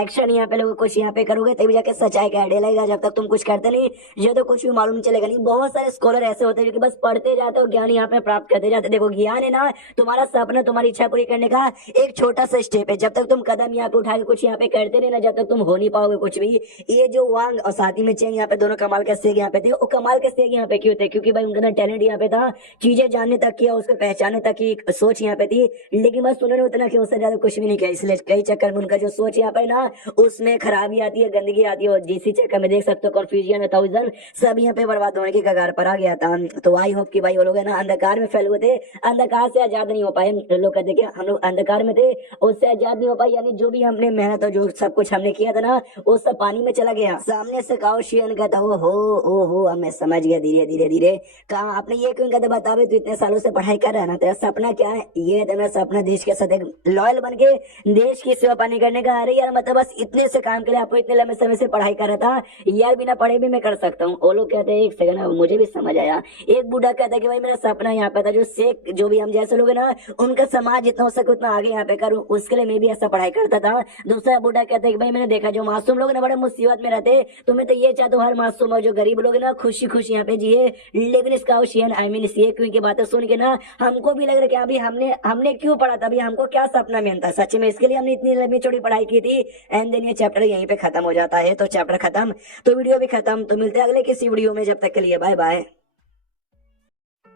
एक्शन यहाँ पे लोग कुछ यहाँ पे करोगे तभी जाके सच्चाई का आइडिया लगेगा, जब तक तुम कुछ करते नहीं ये तो कुछ भी मालूम चलेगा नहीं। बहुत सारे स्कॉलर ऐसे होते हैं जो कि बस पढ़ते जाते हो ज्ञान यहाँ पे प्राप्त करते जाते। देखो ज्ञान है ना तुम्हारा सपना तुम्हारी इच्छा पूरी करने का एक छोटा सा स्टेप है, जब तक तुम कदम यहाँ पे उठा के कुछ यहाँ पे करते नहीं ना जब तक तुम हो नहीं पाओगे कुछ भी। ये जो वांग और साथी में चेंग यहाँ पे दोनों कमाल के सेग यहाँ पे थे, वो कमाल के सेग यहाँ पे क्यों थे? क्योंकि भाई उनका टैलेंट यहाँ पे था, चीजें जानने तक की उसको पहचानने तक की सोच यहाँ पे थी, लेकिन बस उन्होंने उतना कि उससे ज्यादा कुछ भी नहीं किया। इसलिए कई चक्कर में उनका जो सोच यहाँ पे ना उसमें खराबी आती है, गंदगी आती है, और जिसी चक्कर में देख सकते हो कंफ्यूजन में थाउजेंड सब यहाँ पे बर्बाद होने की कगार पर आ गया था। तो आई होप कि भाई वो लोग है ना अंधकार में फैले हुए थे, अंधकार से आजाद नहीं हो पाए। लोग कहते कि हम लोग अंधकार में थे उससे आजाद नहीं हो पाए, यानी जो भी हमने मेहनत और जो सब कुछ हमने किया था ना वो सब पानी में चला गया। सामने से काउशियन कहता हो मैं समझ गया धीरे धीरे धीरे। कहा आपने ये क्यों कहते बतावे तू इतने सालों से पढ़ाई कर रहा ना, तेरा सपना क्या है? ये तो मेरा सपना देश के साथ एक लॉयल बन के देश की सेवा पानी करने का। अरे यार मतलब बस इतने से काम के लिए आपको इतने लंबे समय से पढ़ाई कर रहा था यार, बिना पढ़े भी मैं कर सकता हूँ। वो लोग कहते हैं एक सेकंड मुझे भी समझ आया। एक बूढ़ा कहता है कि भाई मेरा सपना यहाँ पे था जो शेख जो भी हम जैसे लोग है ना उनका समाज जितना हो सके उतना आगे यहाँ पे करूँ, उसके लिए मैं भी ऐसा पढ़ाई करता था। दूसरा बूढ़ा कहता है कि भाई मैंने देखा जो मासूम लोग ना बड़े मुसीबत में रहते, तो मैं तो ये चाहता हूँ हर मासूम और जो गरीब लोग ना खुशी खुशी यहाँ पे जिए। लेकिन इसका आई मीन ये क्यों की बातें सुन के ना हमको भी लग रहा है कि अभी हमने क्यों पढ़ा था, अभी हमको क्या सपना में था सच में, इसके लिए हमने इतनी लंबी चौड़ी पढ़ाई की थी। एंड देन ये चैप्टर यहीं पे खत्म हो जाता है। तो चैप्टर खत्म तो वीडियो भी खत्म। तो मिलते हैं अगले किसी वीडियो में, जब तक के लिए बाय बाय।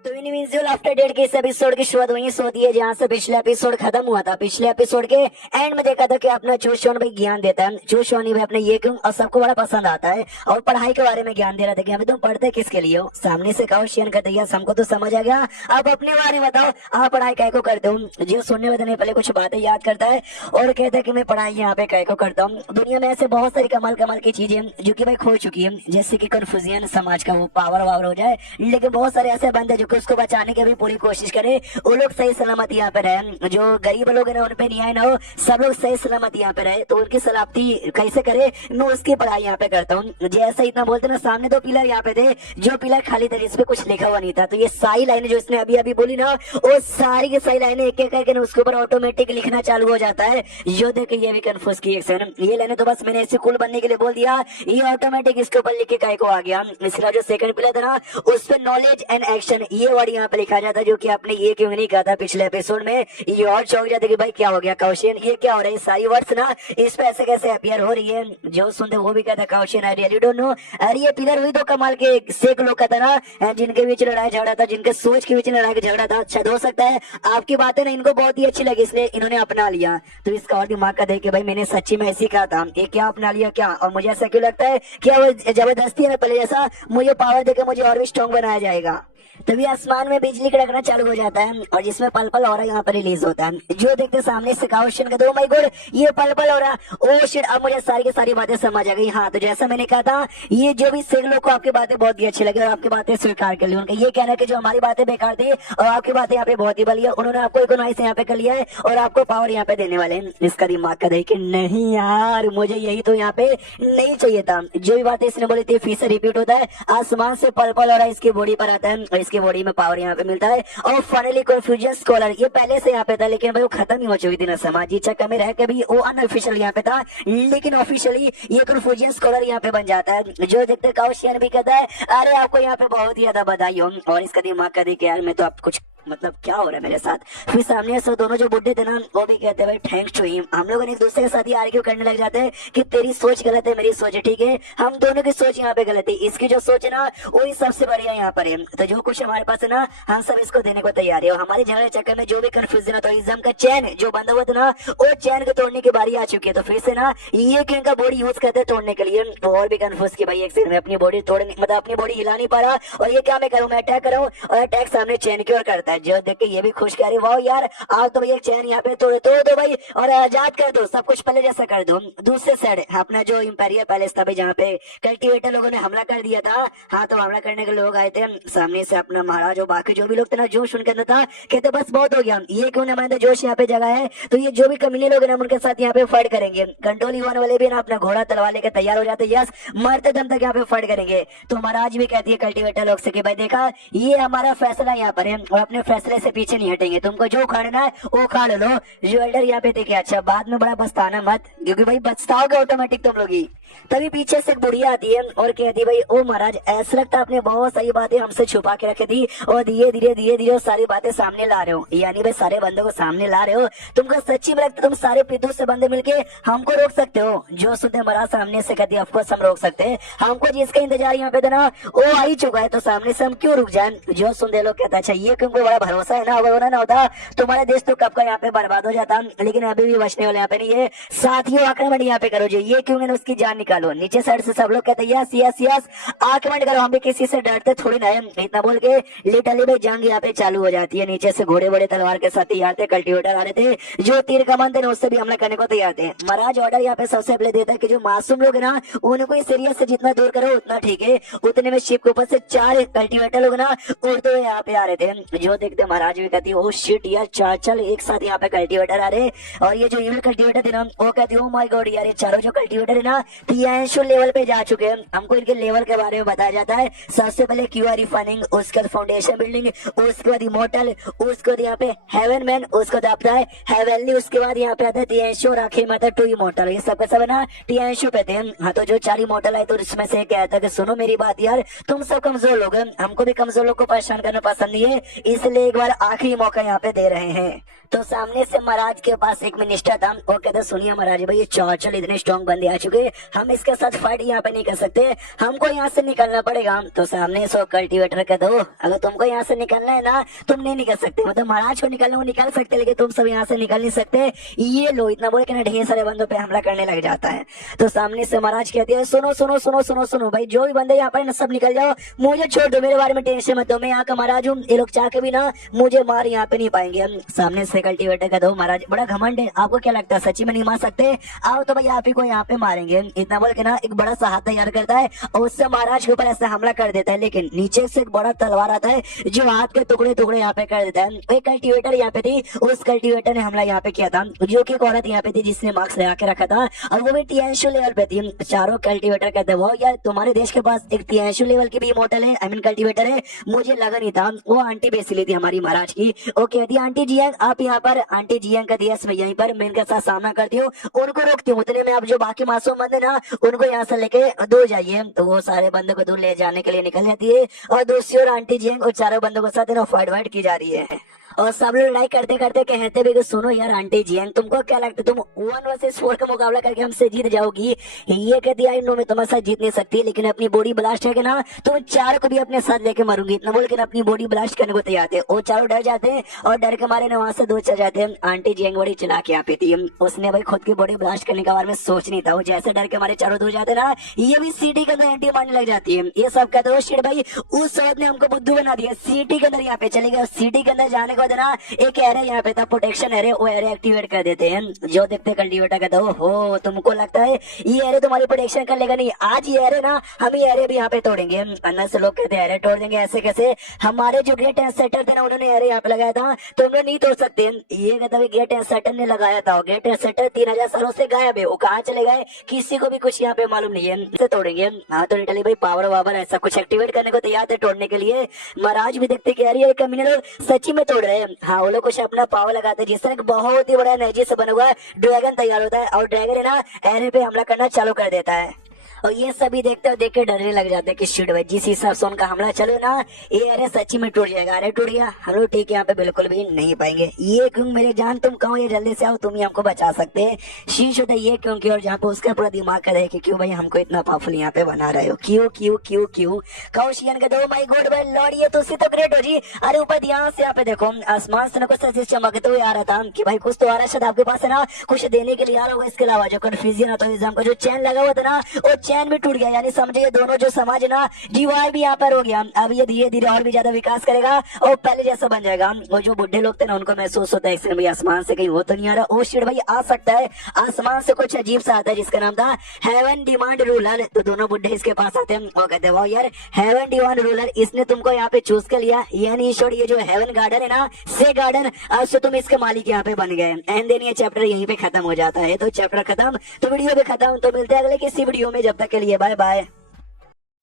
तो इंडिविजुअल आफ्टर डेट के इस एपिसोड की शुरुआत वहीं से होती है जहां से पिछले एपिसोड खत्म हुआ था। पिछले एपिसोड के एंड में देखा था कि अपना चूशोन भाई ज्ञान देता है, चूशोनी भाई अपने ये क्यों और सबको बड़ा पसंद आता है और पढ़ाई के बारे में ज्ञान दे रहा था कि अभी तुम पढ़ते किसके लिए हो। सामने से काउशियन कहते हैं हमको तो समझ आ गया, आप अपने बारे में बताओ आप पढ़ाई कै को करते हो। जो सुनने वाले पहले कुछ बातें याद करता है और कहता है कि मैं पढ़ाई यहाँ पे कै को करता हूँ। दुनिया में ऐसे बहुत सारी कमाल कमाल की चीजें जो कि भाई खो चुकी है, जैसे कि कन्फ्यूजन समाज का वो पावर वावर हो जाए, लेकिन बहुत सारे ऐसे बंदे जो कि उसको उसको बचाने की भी पूरी कोशिश करे, वो लोग सही सलामत यहाँ पे रहे, जो गरीब लोग है ना उन पे न्याय ना हो, सब लोग सही सलामत यहाँ पे रहे, तो उनकी सलामती कैसे करे मैं उसकी पढ़ाई यहाँ पे करता हूँ। जैसे इतना बोलते ना, सामने 2 पिलर यहाँ पे थे, जो पिलर खाली थे जिसपे कुछ लिखा हुआ नहीं था, तो ये सारी लाइनें जो इसने अभी अभी बोली ना, वो सारी की सारी लाइनें एक एक करके ना उसके ऊपर ऑटोमेटिक लिखना चालू हो जाता है। जो देखे ये भी कंफ्यूज की ये लाइनें तो बस मैंने ऐसे कूल बनने के लिए बोल दिया, ये ऑटोमेटिक इसके ऊपर लिख के काय को आ गया। इसका जो सेकंड पिलर था ना उस पे नॉलेज एंड एक्शन ये वर्ड यहाँ पे लिखा जाता है, जो कि आपने ये क्यों नहीं कहा था पिछले एपिसोड में। ये और चौंक जाते कि भाई क्या हो गया कौशियन, ये क्या हो रहा है, सारी वर्ड्स ना इस पे ऐसे कैसे अपियर हो रही है। जो सुनते वो भी कहता कौशियन आई रियली डोंट नो। अरे ये पिलर हुई तो कमाल के सेक लोग का था ना, जिनके बीच लड़ाई झगड़ा था, जिनके सोच के बीच लड़ाई झगड़ा था। अच्छा हो सकता है आपकी बातें ना इनको बहुत ही अच्छी लगी इसलिए इन्होंने अपना लिया, तो इसका और दिमाग का देख के भाई मैंने सच्ची में ऐसी कहा था, ये क्या अपना लिया क्या। और मुझे ऐसा क्यों लगता है क्या वो जबरदस्ती है ना पहले जैसा मुझे पावर देकर मुझे और भी स्ट्रॉन्ग बनाया जाएगा। तभी आसमान में बिजली कड़कना चालू हो जाता है और जिसमें पल पल हो रहा यहाँ पर रिलीज होता है। जो देखते सामने से क्वेश्चन का दो माय गॉड ये पल पल हो रहा, ओ शिट अब मुझे सारी की सारी बातें समझ आ गई। हाँ तो जैसा मैंने कहा था ये जो भी सिख लोग को आपकी बातें बहुत ही अच्छी लगी और आपकी बातें स्वीकार कर ली, उनका ये कहना है कि जो हमारी बातें बेकार थी और आपकी बातें यहाँ पे बहुत ही बली है, उन्होंने आपको इकोनॉमिक्स यहाँ पे कर लिया है और आपको पावर यहाँ पे देने वाले हैं। इसका दिमाग का देखिए नहीं यार मुझे यही तो यहाँ पे नहीं चाहिए था। जो भी बातें इसने बोली थी फिर से रिपीट होता है, आसमान से पल पल हो रहा है इसकी बॉडी पर आता है और इसकी बॉडी में पावर यहाँ पे मिलता है। और फाइनली कन्फ्यूजन स्कॉलर ये पहले से यहाँ पे था लेकिन भाई वो खत्म ही हो चुकी थी ना, समाजी चक्कर में रह के भी वो अनऑफिशियल यहाँ पे था, लेकिन ऑफिशियली ये कन्फ्यूजन स्कॉलर यहाँ पे बन जाता है। जो देखते कौशियन भी कहता है अरे आपको यहाँ पे बहुत ही ज्यादा बधाई हो, और इसका दिमाग का देखिए यार मैं तो आप कुछ मतलब क्या हो रहा है मेरे साथ। फिर सामने से दोनों जो बुड्ढे थे ना वो भी कहते हैं भाई थैंक्स टू हिम। हम लोग एक दूसरे के साथ ही आर्ग्यू करने लग जाते हैं कि तेरी सोच गलत है मेरी सोच ठीक है, हम दोनों की सोच यहाँ पे गलत है, इसकी जो सोच है ना वही सबसे बढ़िया यहाँ पर है। तो जो कुछ हमारे पास है ना हम सब इसको देने को तैयार है। और हमारे झगड़े चक्कर में जो भी कंफ्यूजन है तो एग्जाम का चैन जो बंधा हुआ था ना वो चैन को तोड़ने की बारी आ चुकी है। तो फिर से ना ये किंग का बॉडी यूज करते हैं तोड़ने के लिए। वो और भी कंफ्यूज की भाई एक सेकंड में अपनी बॉडी तोड़ने मतलब अपनी बॉडी हिला नहीं पा रहा और ये क्या मैं करूँ, मैं अटैक करूँ और अटैक सामने चैन की ओर करता है। जो देख के ये भी खुश कह रही वाह यार आप तो भैया चैन यहाँ पे तोड़ दो भाई और आजाद कर दो, सब कुछ पहले जैसा कर दो। दूसरे साइड अपना जो इंपेरियल पैलेस था भाई जहाँ पे कल्टिवेटर लोगों ने हमला कर दिया था, हाँ तो हमला करने के लोग आए थे सामने से अपना महाराज और बाकी जो भी लोग थे ना जोश उनके अंदर था, कहते बस बहुत हो गया ये क्यों ना मैंने जोश यहाँ पे जगह है, तो ये जो भी कमीने लोग हैं उनके साथ यहाँ पे फाइट करेंगे। कंट्रोल युवा वाले भी ना अपना घोड़ा तलवार लेकर तैयार हो जाते, यस मरते दम तक यहाँ पे फाइट करेंगे। तो महाराज भी कहती है कल्टिवेटर लोग से कि भाई देखा ये हमारा फैसला यहाँ पर है और अपने फैसले से पीछे नहीं हटेंगे, तुमको जो उखाड़ना है वो उखाड़ लो। जो एल्डर यहाँ पे देखे अच्छा बाद में बड़ा पछताना मत क्योंकि भाई पछताओगे ऑटोमेटिक तुम लोग ही। तभी पीछे से एक बुढ़िया आती है और कहती भाई ओ महाराज ऐसा लगता आपने बहुत सारी बातें हमसे छुपा के रखी थी और धीरे धीरे सारी बातें सामने ला रहे हो, यानी भाई सारे बंदों को सामने ला रहे हो। तुमको सच्ची में लगता तुम सारे पितू से बंदे मिलके हमको रोक सकते हो। जो सुनते महाराज सामने से कहती ऑफकोर्स हम रोक सकते हैं, हमको जिसका इंतजार यहाँ पे था ना वो आ ही चुका है तो सामने से हम क्यों रुक जाए। जो सुनते लोग कहता अच्छा ये क्योंकि बड़ा भरोसा है ना, अगर ना होता तुम्हारा देश तो कब का यहाँ पे बर्बाद हो जाता, लेकिन अभी भी बचने वाले यहाँ पे नहीं है। साथियों आक्रमण यहाँ पे करो, जो ये क्यों ना उसकी जान निकालो। नीचे साइड से सब लोग कहते यस यस यस आक्रमण करो, हम भी किसी से डरते थोड़ी ना है। इतना बोल के लिटरली भाई जंग यहाँ पे चालू हो जाती है। नीचे से घोड़े बड़े तलवार के साथ तैयार थे, कल्टिवेटर आ रहे थे जो तीर कमान थे उससे भी हमला करने को तैयार थे। महाराज ऑर्डर यहाँ पे सबसे पहले देता है कि जो मासूम लोग है ना उनको इस एरिया से जितना दूर करो उतना ठीक है। उतने में शिप के ऊपर से 4 कल्टिवेटर लोग ना उड़ते हुए यहाँ पे आ रहे थे। जो देखते महाराज भी कहती ओ शिट यार 4 चल एक साथ यहाँ पे कल्टिवेटर आ रहे। और ये जो इविल कल्टिवेटर थे ना वो कहती ओ माय गॉड यार ये चारों जो कल्टिवेटर है ना 300 लेवल पे जा चुके हैं। हमको इनके लेवल के बारे में बताया जाता है। सबसे पहले क्यूआर रिफाइनिंग, उसके बाद फाउंडेशन बिल्डिंग, उसके बाद इमोर्टल, उसके बाद यहाँ पे हेवन मैन, उसके बाद आता है हेवनली, उसके बाद यहाँ पे आता है टियांशु और आखिर में आता है 2 इमोर्टल। ये सब का सब ना टियांशु पे थे। हाँ तो जो 4 इमोर्टल आए तो इसमें से कहता है कि सुनो मेरी बात यार तुम सब कमजोर लोग हैं, हमको भी कमजोर लोग को परेशान करना पसंद नहीं है, इसलिए एक बार आखिरी मौका यहाँ पे दे रहे हैं। तो सामने से महाराज के पास एक मिनिस्टर था, वो कहता सुनिए महाराज भाई ये चौचल इतने स्ट्रॉन्ग बंदे आ चुके, हम इसके साथ फाइट यहाँ पे नहीं कर सकते, हमको यहाँ से निकलना पड़ेगा। तो सामने से कल्टिवेटर कह दो अगर तुमको यहाँ से निकलना है ना तुम नहीं निकल सकते, मतलब महाराज को निकलना वो निकल सकते लेकिन तुम सब यहाँ से निकल नहीं सकते। ये लो इतना बोल के ना ढेर सारे बंदों पे हमला करने लग जाता है। तो सामने से महाराज कहते हैं सुनो सुनो सुनो सुनो सुनो भाई जो भी बंदे यहाँ पर सब निकल जाओ, मुझे छोड़ दो, मेरे बारे में टेंशन मत दो, मैं यहाँ का महाराज हूँ, ये लोग चाह के भी ना मुझे मार यहाँ पे नहीं पाएंगे। सामने से कल्टिवेटर का दो महाराज बड़ा घमंड है, आपको क्या लगता है सच्ची में नहीं मार सकते, आओ तो भाई आप ही को यहाँ पे मारेंगे। इतना बोल के ना एक बड़ा सा हाथ तैयार करता है और उससे महाराज के ऊपर ऐसा हमला कर देता है, लेकिन नीचे से एक बड़ा तलवार आता है जो हाथ के टुकड़े टुकड़े यहाँ पे कर देता है। एक कल्टीवेटर यहाँ पे थी, उस कल्टीवेटर ने हमला यहाँ पे किया था, जो कि एक औरत यहाँ पे थी जिसने मास्क लगा के रखा था और वो भी टीएनशू लेवल पे थी। चारों कल्टीवेटर कहते वो यार तुम्हारे देश के पास एक टीएनशू लेवल की भी मॉडल है, आई मीन कल्टीवेटर है, मुझे लगा नहीं था। वो आंटी बेसिली थी हमारी महाराज की। वो कहती आंटी जी आप यहाँ पर, आंटी जी का दिया मैं यहीं पर मैं इनके साथ सामना करती हूँ, उनको रोकती हूँ, उतने में आप जो बाकी मासूम बंदे ना उनको यहाँ से लेके दूर जाइए। तो वो सारे बंदों को दूर ले जाने के लिए निकल जाती है और दूसरी ओर आंटी जी और चारों बंदों के साथ फाइट वाइट की जा रही है। और सब लोग लड़ाई करते करते कहते भी कि सुनो यार आंटी जी तुमको क्या लगता है तुम 1 वर्सेस 4 का मुकाबला करके हमसे जीत जाओगी? ये कहती आई नो मैं तुम्हारे साथ जीत नहीं सकती, लेकिन अपनी बॉडी ब्लास्ट है ना तुम चार को भी अपने साथ लेके मारूंगी, इतना बोल के अपनी बॉडी ब्लास्ट करने को तैयार थे। वो चारों डर जाते हैं और डर के मारे वहां से दूर चल जाते हैं। आंटी जी बड़ी चला के यहाँ पे थी, उसने भाई खुद की बॉडी ब्लास्ट करने के बारे में सोच नहीं था। वो जैसे डर के मारे चारों दूर जाते ना, ये भी सीटी के अंदर एंटी मारने लग जाती है। ये सब कहते हो शिट भाई उस औरत ने हमको बुद्धू बना दिया, सीटी के अंदर यहाँ पे चले गए। सीटी के अंदर जाने के बाद ना एक एरे यहाँ पे था प्रोटेक्शन एरे, वो एरे एक्टिवेट कर देते हैं। जो देखते कल्टीवेटर कहता हो तुमको लगता है ये एरे तुम्हारी प्रोटेक्शन कर लेगा? नहीं, आज ये एरे ना हम ये एरे भी यहाँ पे तोड़ेंगे। अंदर से लोग कहते हैं एरे तोड़ देंगे, ऐसे कैसे? हमारे जो गेट सेटर थे ना उन्होंने एरे यहाँ पे लगाया था, तो हम लोग नहीं तोड़ सकते। ये कहता है गेट सेटर ने लगाया था, गेट सेटर 3000 सालों से गायब है, वो कहाँ चले गए किसी को भी कुछ यहाँ पे मालूम नहीं है। इसे तोड़ेंगे। हाँ तो लिटरली भाई पावर वावर ऐसा कुछ एक्टिवेट करने को तैयार थे तोड़ने के लिए। महाराज भी देखते कि यार ये कमीने लोग सच्ची में तोड़ रहे हैं। हाँ वो लोग कुछ अपना पावर लगाते हैं, जिस तरह बहुत ही बड़ा एनर्जी से बना हुआ ड्रैगन तैयार होता है और ड्रैगन है ना एरे पे हमला करना चालू कर देता है। और ये सभी देखते हो देख के डरने लग जाते हैं कि शिट भाई जिस हिसाब से उनका हमला चलो ना ये अरे सच्ची में टूट जाएगा। अरे टूट गया, हम लोग ठीक है यहाँ पे बिल्कुल भी नहीं पाएंगे। ये क्यों मेरे जान तुम कहो ये जल्दी से आओ, तुम ही हमको बचा सकते हैं। शीश होता है ये क्यों की, और जहाँ पे उसका पूरा दिमाग कर है कि क्यों भाई हमको इतना पावरफुल यहाँ पे बना रहे हो, क्यों क्यों क्यों क्यों? कहो शियन का दो माई गॉड भाई लॉर्ड ये तो उसी तो ग्रेट हो जी। अरे ऊपर ध्यान से यहाँ पे देखो आसमान से ना कुछ ऐसे चमकते हुए आ रहा था कि भाई कुछ तो आ रहा शायद आपके पास है ना कुछ देने के लिए आ रहा होगा। इसके अलावा जो कन्फ्यूजन आता है का जो चैन लगा हुआ था ना वो चैन भी टूट गया, यानी समझे दोनों जो समाज ना डिवाइड भी यहाँ पर हो गया। अब ये धीरे धीरे और भी ज्यादा विकास करेगा और पहले जैसा बन जाएगा। वो जो बुढ़े लोग थे ना उनको महसूस होता है भाई आसमान से कहीं हो तो नहीं आ रहा। ओ शिट भाई आ सकता है, आसमान से कुछ अजीब सा आता है जिसका नाम था हेवन डिमांड रूलर। तो दोनों बुढ़े इसके पास आते हैं और कहते हैं यार हेवन डिमांड रूलर इसने तुमको यहाँ पे चूज कर लिया, यानी शोर ये जो हेवन गार्डन है ना से गार्डन अब से तुम इसके मालिक यहाँ पे बन गए। एंड देन ये चैप्टर यहीं पे खत्म हो जाता है। तो चैप्टर खत्म तो वीडियो भी खत्म। तो मिलते हैं अगले किसी वीडियो में, जब तक के लिए बाय बाय।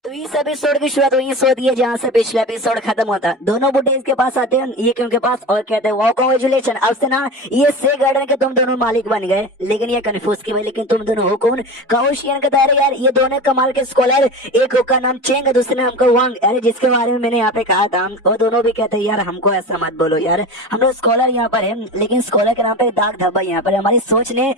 तो इस एपिसोड की शुरुआत वहीं से होती है जहाँ से पिछला एपिसोड खत्म होता है। दोनों बुढ़े इसके पास आते हैं ये के उनके पास और कहते हैं वाओ कांग्रेचुलेशन, अब से ना ये से गार्डन के तुम दोनों मालिक बन गए। लेकिन ये कंफ्यूज की भाई लेकिन तुम दोनों हो कौन? काउशियन कहता है यार ये दोनों कमाल के स्कॉलर, एक का नाम चेंग दूसरे नाम का वांग, अरे जिसके बारे में मैंने यहाँ पे कहा था। वो दोनों भी कहते हैं यार हमको ऐसा मत बोलो यार, हम लोग स्कॉलर यहाँ पर है लेकिन स्कॉलर के नाम पे दाग धब्बा यहाँ पर हमारी सोच ने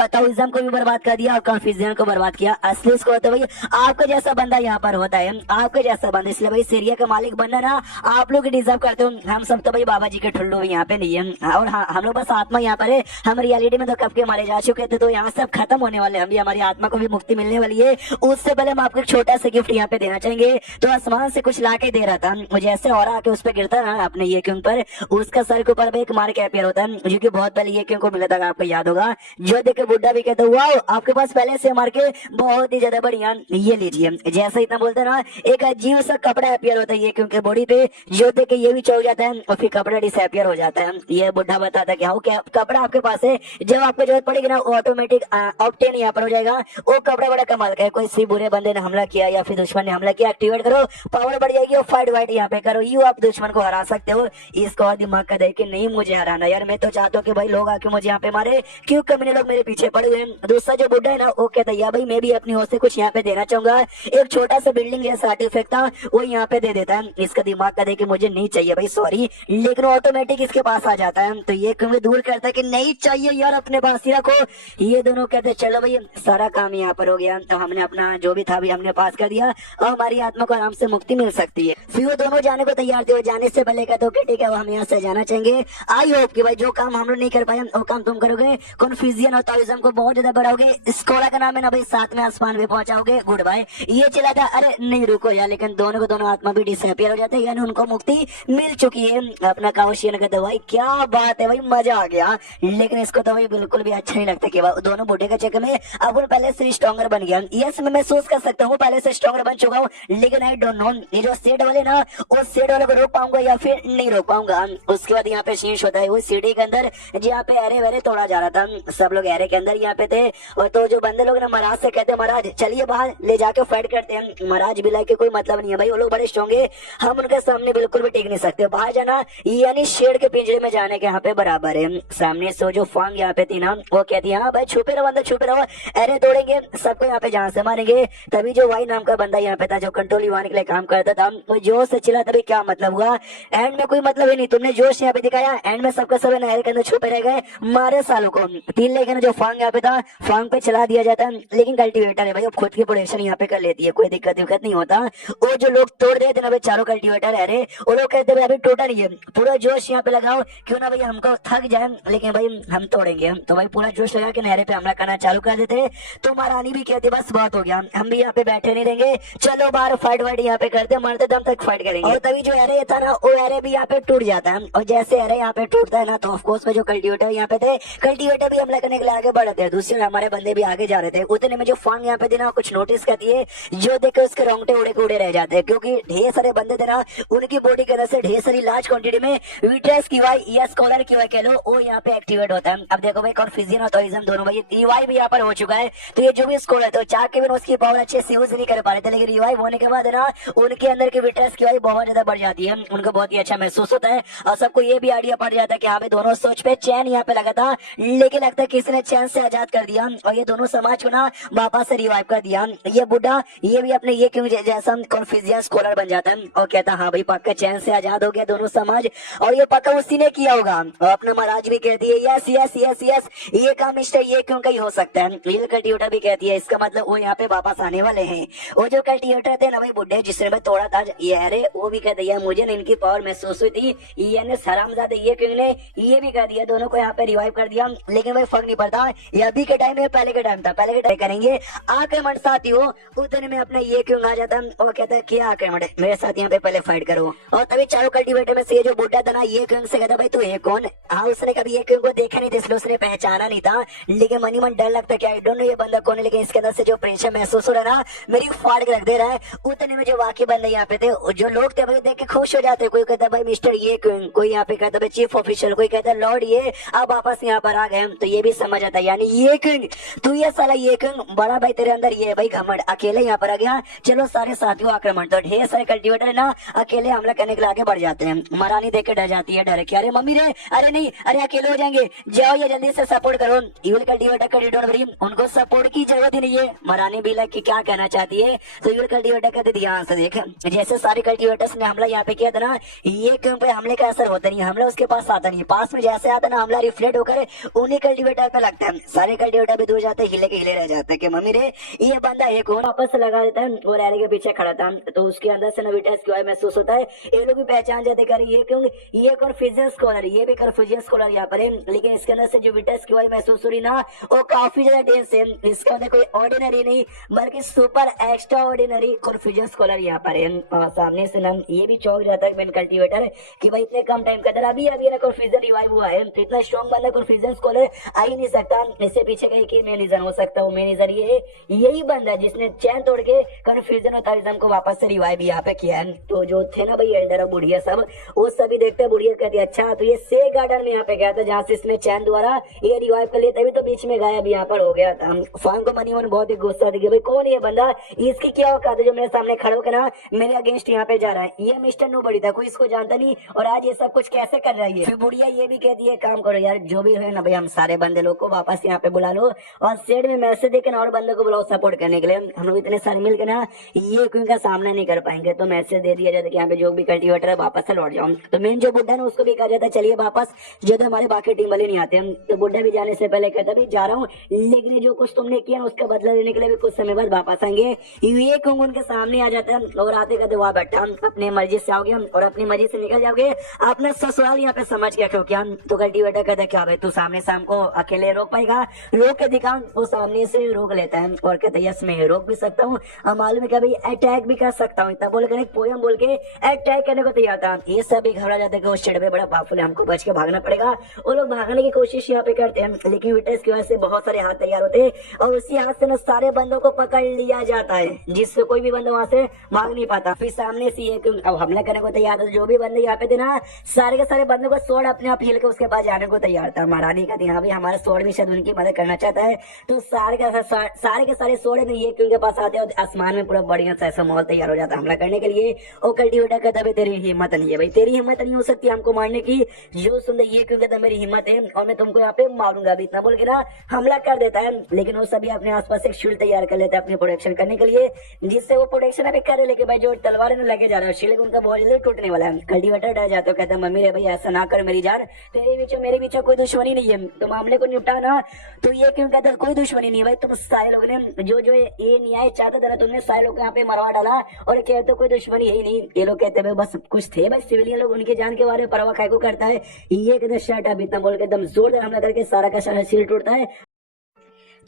ताओइज्म को भी बर्बाद कर दिया और कन्फ्यूजन को बर्बाद किया। असली स्कॉलर तो भाई आपका जैसा बंदा यहाँ पर होता है, आपके जैसा बंदा। इसलिए भाई सीरिया का मालिक बनना ना आप लोग डिजर्व करते हो। हम सब तो भाई बाबा जी के ठुल्लू यहाँ पे नहीं है और हम लोग बस आत्मा यहाँ पर है। हम रियलिटी में तो कब के मारे जा चुके थे, तो यहाँ सब खत्म होने वाले, हम भी हमारी आत्मा को भी मुक्ति मिलने वाली है। उससे पहले हम आपको एक छोटा सा गिफ्ट यहाँ पे देना चाहेंगे। तो आसमान से कुछ ला के दे रहा था, मुझे ऐसे और आके उस पर गिरता ना अपने ये क्यों पर, उसका सर के ऊपर एक मार के अपियर होता है जो की बहुत पहले ये क्यों को मिला था, आपको याद होगा। जो देख के बुढ़ा भी कहता वाओ आपके पास पहले से मार के बहुत ही ज्यादा बढ़िया, ये लीजिए। जैसा इतना बोलते ना एक अजीब सा कपड़ा अपियर होता है ये क्योंकि बॉडी पे, जो देख के ये भी चौक जाता है और फिर कपड़ा डिसअपियर हो जाता है। ये बुढ़ा बताता है कि हाँ क्या कपड़ा आपके पास है, जब आपको जरूरत पड़ेगी ना ऑटोमेटिक ऑप्टेन यहाँ पर हो जाएगा। वो कपड़ा बड़ा कमाल का है, कोई सी बुरे बंदे ने हमला किया या फिर दुश्मन ने हमला किया एक्टिवेट करो पावर बढ़ जाएगी और फाइट वाइट यहाँ पे करो, यू आप दुश्मन को हरा सकते हो। इसको और दिमाग का देख के नहीं मुझे हराना यार, मैं तो चाहता हूँ कि भाई लोग आके मुझे यहाँ पे मारे, क्यों कमीने लोग मेरे पीछे पड़े हुए हैं। दूसरा जो बुढ़ा है ना वो कहता है भाई मैं भी अपनी ओर से कुछ यहाँ पे देना चाहूंगा, एक छोटा सा बिल्डिंग जैसा आर्टिफैक्ट था वो यहाँ पे दे देता है। इसका दिमाग का देख के मुझे नहीं चाहिए भाई सॉरी, लेकिन ऑटोमेटिक इसके पास आ जाता है। तो ये क्यों दूर करता है कि नहीं चाहिए यार अपने पास ही रखो। ये दोनों कहते चलो भाई सारा काम यहाँ पर हो गया, तो हमने अपना जो भी था भी हमने पास कर दिया और हमारी आत्मा को आराम से मुक्ति मिल सकती है। फिर वो दोनों जाने को तैयार थे, जाने से पहले कहते हो ठीक है हम यहाँ से जाना चाहेंगे। आई होप कि भाई जो काम हम लोग नहीं कर पाए वो काम तुम करोगे, कन्फ्यूजन और ताओइज्म को बहुत ज्यादा बढ़ाओगे, स्कॉलर का नाम है ना भाई साथ में आसमान में पहुंचाओगे। Good bye. ये चला कहता अरे नहीं रुको यार, लेकिन दोनों को दोनों आत्मा भी डिसअपियर हो जाते हैं, यानी उनको मुक्ति मिल चुकी है। अपना काउशियन कहता भाई क्या बात है भाई, मजा आ गया। लेकिन इसको तो भाई बिल्कुल भी अच्छा नहीं लगता कि दोनों बूढ़े के चक्कर में अब वो पहले से स्ट्रॉन्गर बन गया। यस मैं महसूस कर सकता हूँ पहले से स्ट्रॉन्गर बन चुका हूँ, लेकिन आई डोंट नो ये जो सेड वाले ना उस सेड वाले को रोक पाऊंगा या फिर नहीं रोक पाऊंगा। उसके बाद यहाँ पे शीश होता है वो सीढ़ी के अंदर जहाँ पे एरे वेरे तोड़ा जा रहा था, सब लोग एरे के अंदर यहाँ पे थे। और तो जो बंदे लोग ना महाराज से कहते महाराज चलिए बाहर ले जाके फाइट करते हैं। महाराज भी लाइक कोई मतलब नहीं है भाई, वो लोग बड़े स्ट्रॉन्ग है, हम उनके सामने बिल्कुल भी टिक नहीं सकते। बाहर जाना यानी शेर के पिंजरे में जाने के यहाँ पे बराबर है। सामने से जो फांग यहाँ पे थी ना वो कहती है हाँ भाई छुपे रहो अंदर छुपे रहो, अरे तोड़ेंगे सबको यहाँ पे जहाँ से मारेंगे। तभी जो वाई नाम का बंदा यहाँ पे था जो कंट्रोल युवान के लिए काम करता था वो जोश से चिल्ला, तभी क्या मतलब हुआ, एंड में कोई मतलब ही नहीं, तुमने जोश यहाँ पे दिखाया, एंड में सबका सब नहर के अंदर छुपे रह गए, मारे सालों को। तीन लेकिन जो फांग यहाँ पे था फांग पे चला दिया जाता है, लेकिन कल्टीवेटर है भाई अब खुद की प्रोडक्शन यहाँ पे कर लेती है, कोई दिक्कत नहीं होता। वो जो लोग तोड़ रहे थे ना भाई चारों कल्टीवेटर है रे, वो लोग कहते भाई अभी टूटा नहीं है, पूरा जोश यहाँ पे लगाओ, क्यों ना भाई हमको थक जाए लेकिन भाई हम तोड़ेंगे। तो भाई पूरा जोश लगा के नहरे पे हमला करना चालू कर देते। तो महारानी भी कहती बस बहुत हो गया, हम भी यहाँ पे बैठे नहीं रहेंगे, चलो बाहर फाइट वाइट यहाँ पे करते, मरते दम तक फाइट करेंगे। और तभी जो एरे था ना वो एरे भी यहाँ पे टूट जाता है, और जैसे एरे यहाँ पे टूटता है ना तो ऑफकोर्स में जो कल्टीवेटर यहाँ पे थे कल्टीवेटर भी हमला करने के लिए आगे बढ़ रहे थे, दूसरे हमारे बंदे भी आगे जा रहे थे। उतने में जो फांग यहाँ पे थे ना कुछ नोटिस करती है, जो देखे उसके रोंगटे उड़े के उड़े रह जाते हैं, क्योंकि ढेर सारे बंदे थे ना उनकी बॉडी के अंदर से ढेर सारी लार्ज क्वांटिटी में विट्रेस की वाई या स्कॉलर की वाई कह लो वो यहाँ पे एक्टिवेट होता है। अब देखो भाई कॉन्फ्यूजन और टूरिज्म दोनों भाई रिवाइव भी यहाँ पर हो चुका है, तो ये जो भी स्कॉलर है तो चाह के भी उसकी पावर अच्छे से यूज नहीं कर पा रहे थे, लेकिन रिवाइव होने के बाद ना उनके अंदर की विट्रेस की वाई बहुत ज्यादा बढ़ जाती है, उनको बहुत ही अच्छा महसूस होता है। और सबको ये भी आइडिया पड़ जाता है कि हाँ भाई दोनों सोच पे चैन यहाँ पे लगा था, लेकिन लगता है किसी ने चैन से आजाद कर दिया और ये दोनों समाज को ना वापस से रिवाइव कर दिया। ये बुढ़ा ये भी अपने ये क्यों जैसा कॉन्फ्यूजन स्कॉलर बन जाता है और कहता हाँ भाई पक्का चैन से आजाद हो गया दोनों समाज, और ये पक्का उसी ने किया होगा। और अपना महाराज भी कहती है यस यस यस यस ये काम मिस्टर ये क्यों कहीं हो सकता है। ये कल्टीवेटर भी कहती है इसका मतलब वो यहाँ पे वापस आने वाले हैं। वो जो कल्टीवेटर थे ना भाई बुढ़े जिसने मैं तोड़ा था ये अरे वो भी कहते हैं मुझे ना इनकी पावर महसूस हुई थी, ये हरामजादे ये क्यों ने ये भी कह दिया, दोनों को यहाँ पे रिवाइव कर दिया, लेकिन भाई फर्क नहीं पड़ता ये अभी के टाइम में पहले के टाइम था, पहले के टाइम करेंगे आक्रमण साथी हो उतने में अपना ये क्यों आ जाता और कहता है क्या आक्रमण मेरे साथ यहाँ पे पहले फाइट करो। और तभी चारों कल्टीवेटर में से ये जो बुढ़ा था ना ये क्यों से कहता भाई तू ये कौन, हाँ उसने कभी ये क्यों को देखा नहीं था इसलिए उसने पहचाना नहीं था, लेकिन मनी मन डर लगता क्या आई डोंट नो ये बंदा कौन है, लेकिन इसके अंदर से जो प्रेशर महसूस हो रहा है ना मेरी फाड़ के रख दे रहा है। उतने में जो वाकई बंदे यहाँ पे थे जो लोग थे भाई देख के खुश हो जाते, कोई कहता भाई मिस्टर ये क्यों, कोई यहाँ पे कहता भाई चीफ ऑफिसर, कोई कहता लॉर्ड ये अब वापस यहाँ पर आ गए, तो ये भी समझ आता यानी ये क्यों तू ये साला ये क्यों बड़ा भाई तेरे अंदर ये भाई घमंड अकेले यहाँ पर आ गया, चलो सारे साथियों आक्रमण। तो ढेर सारे कल्टीवेटर है ना अकेले हमला करने के लिए आगे बढ़ जाते हैं। महारानी देख के डर जाती है, डर के अरे मम्मी रे अरे नहीं अरे अकेले हो जाएंगे, जाओ ये जल्दी से सपोर्ट करो इविल कल्टीवेटर का डोंट वरी उनको सपोर्ट की जरूरत ही नहीं है। महारानी भी लाइक क्या कहना चाहती है तो इविल कल्टीवेटर कहते ध्यान से देख जैसे सारे कल्टीवेटर्स ने हमला यहाँ पे किया था ना ये क्यों पे हमले का असर होता नहीं, हमला उसके पास आता नहीं, पास में जैसे आता ना हमला रिफ्लेक्ट होकर उन्हीं कल्टीवेटर पे लगता है, सारे कल्टीवेटर भी दूर जाते हिले के हिले रह जाते कि मम्मी रे ये बंदा एक कौन वापस लगा देता है वो रैली के पीछे खड़ा था, तो उसके अंदर से नवीटेस की महसूस होता है, ये लोग भी पहचान जाते कर ये क्यों ये कन्फ्यूजन स्कॉलर ये भी कन्फ्यूजन स्कॉलर यहाँ पर है, लेकिन इसके अंदर से जो विटेस की महसूस हो रही ना वो काफी ज्यादा डेंस है, इसका अंदर कोई ऑर्डिनरी नहीं बल्कि super extra ordinary confusion scholar यहाँ पर है। सामने से ना ये भी चौक जाता है मेन कल्टीवेटर कि भाई इतने कम टाइम के अंदर अभी अभी ना कन्फ्यूजन रिवाइव हुआ है, तो इतना स्ट्रॉन्ग बंदा कन्फ्यूजन स्कॉलर आ ही नहीं सकता, इससे पीछे का एक ही मेन रीजन हो सकता है, मेन रीजन ये यही बंदा जिसने चैन तोड़ के कन्फ्यूजन और तारिज्म को वापस से रिवाइव यहाँ पे किया है। तो जो थे ना भाई एल्डर और बुढ़िया सब वो सभी देखते बुढ़िया कहती अच्छा तो ये से गार्डन में यहाँ पे गया था जहाँ से इसने चैन द्वारा ये रिवाइव कर लिया, तभी तो बीच में गायब यहाँ पर हो गया था। फांग को मनी मन बहुत ही गुस्सा दिखे भाई कौन ये बंदा इसकी क्या औकात है जो मेरे सामने खड़े होकर ना मेरे अगेंस्ट यहाँ पे जा रहा है, ये मिस्टर नो बड़ी था कोई इसको जानता नहीं और आज ये सब कुछ कैसे कर रही है। फिर बुढ़िया ये भी कहती है काम करो यार जो भी है ना भाई हम सारे बंदे लोग को वापस यहाँ पे बुला लो और सेड में मैसेज देकर और बंदे को बुलाओ सपोर्ट करने के लिए, हम लोग इतने सारे मिलकर ना ये क्यों का सामना नहीं कर पाएंगे, तो मैसेज दे दिया जाता है कि यहाँ पे जो भी कल्टीवेटर है वापस से लौट जाओ। तो मेन जो बुढ़ा है उसको भी कहा जाता है चलिए वापस जो हमारे बाकी टीम वाले नहीं आते हैं, तो बुढ़ा भी जाने से पहले कहता भी जा रहा हूँ लेकिन जो कुछ तुमने किया उसका बदला लेने के लिए भी कुछ समय बाद वापस आएंगे। ये क्यों उनके सामने आ जाता है और आते कहते वहां बैठा अपने मर्जी से आओगे और अपनी मर्जी से निकल जाओगे अपना ससुराल यहाँ पे समझ के रखो क्या। तो कल्टीवेटर कहता क्या भाई तू सामने शाम को अकेले रोक पाएगा, रोक के दिखा, वो सामने से रोक लेता है और कहता है यस मैं रोक भी सकता हूँ मालूम है क्या भाई अटैक भी कर सकता हूँ, इतना बोल कर एक पोयम बोल के अटैक करने को तैयार था। ये सब भी घबरा जाते हैं कि उस चिड़ पे बड़ा पावरफुल है, हमको बच के भागना पड़ेगा। वो लोग भागने की कोशिश यहाँ पे करते हैं, लेकिन विटनेस की वजह से बहुत सारे हाथ तैयार होते हैं और उसी हाथ से ना सारे बंदों को पकड़ लिया जाता है, जिससे कोई भी बंदा वहां से भाग नहीं पाता। फिर सामने से ये अब हमला करने को तैयार था, जो भी बंदे यहाँ पे थे ना सारे के सारे बंदों को स्वॉर्ड अपने आप हिल के उसके पास जाने को तैयार था। महारानी का यहाँ भी हमारा स्वॉर्ड भी शायद उनकी मदद करना चाहता है, तो सारे के सारे स्वॉर्ड में ये उनके पास आते हैं और आसमान में पूरा बढ़िया सा ऐसा माहौल तैयार हो जाता है हमला करने के लिए। और कल्टीवेटर कहता है तेरी हिम्मत नहीं है भाई, तेरी हिम्मत नहीं हो सकती हमको मारने की, जो सुंदर ये क्यों कहता मेरी हिम्मत है और मैं तुमको यहाँ पे मारूंगा अभी, इतना बोल के ना हमला कर देता है। लेकिन वो सभी अपने आसपास एक शील्ड तैयार कर लेते हैं अपनी प्रोटेक्शन करने के लिए, जिससे वो प्रोटेक्शन अभी करे, लेकिन भाई जो तलवार में लगे जा रहा है शील्ड उनका बहुत जल्दी टूटने वाला है। कल्टीवेटर डर जाते हो, कहता है मम्मी रे भाई ऐसा ना कर मेरी जान, तेरे बीच मेरे बीच कोई दुश्मनी नहीं है, तो मामले को निपटाना। तो ये क्यों कहता कोई दुश्मनी नहीं भाई, तुम सारे लोगों ने जो ये न्याय चाहता था तुमने सारे लोग यहाँ पे मरवा डाला और कहते कोई दुश्मनी है ही नहीं। ये लोग कहते हैं बस कुछ थे भाई सिविलियन लोग, उनकी जान के बारे में परवाह काय को करता है। ये कहते शर्ट अभी इतना बोल के एकदम जोरदार हमला करके सारा का सारा शील्ड टूटता है।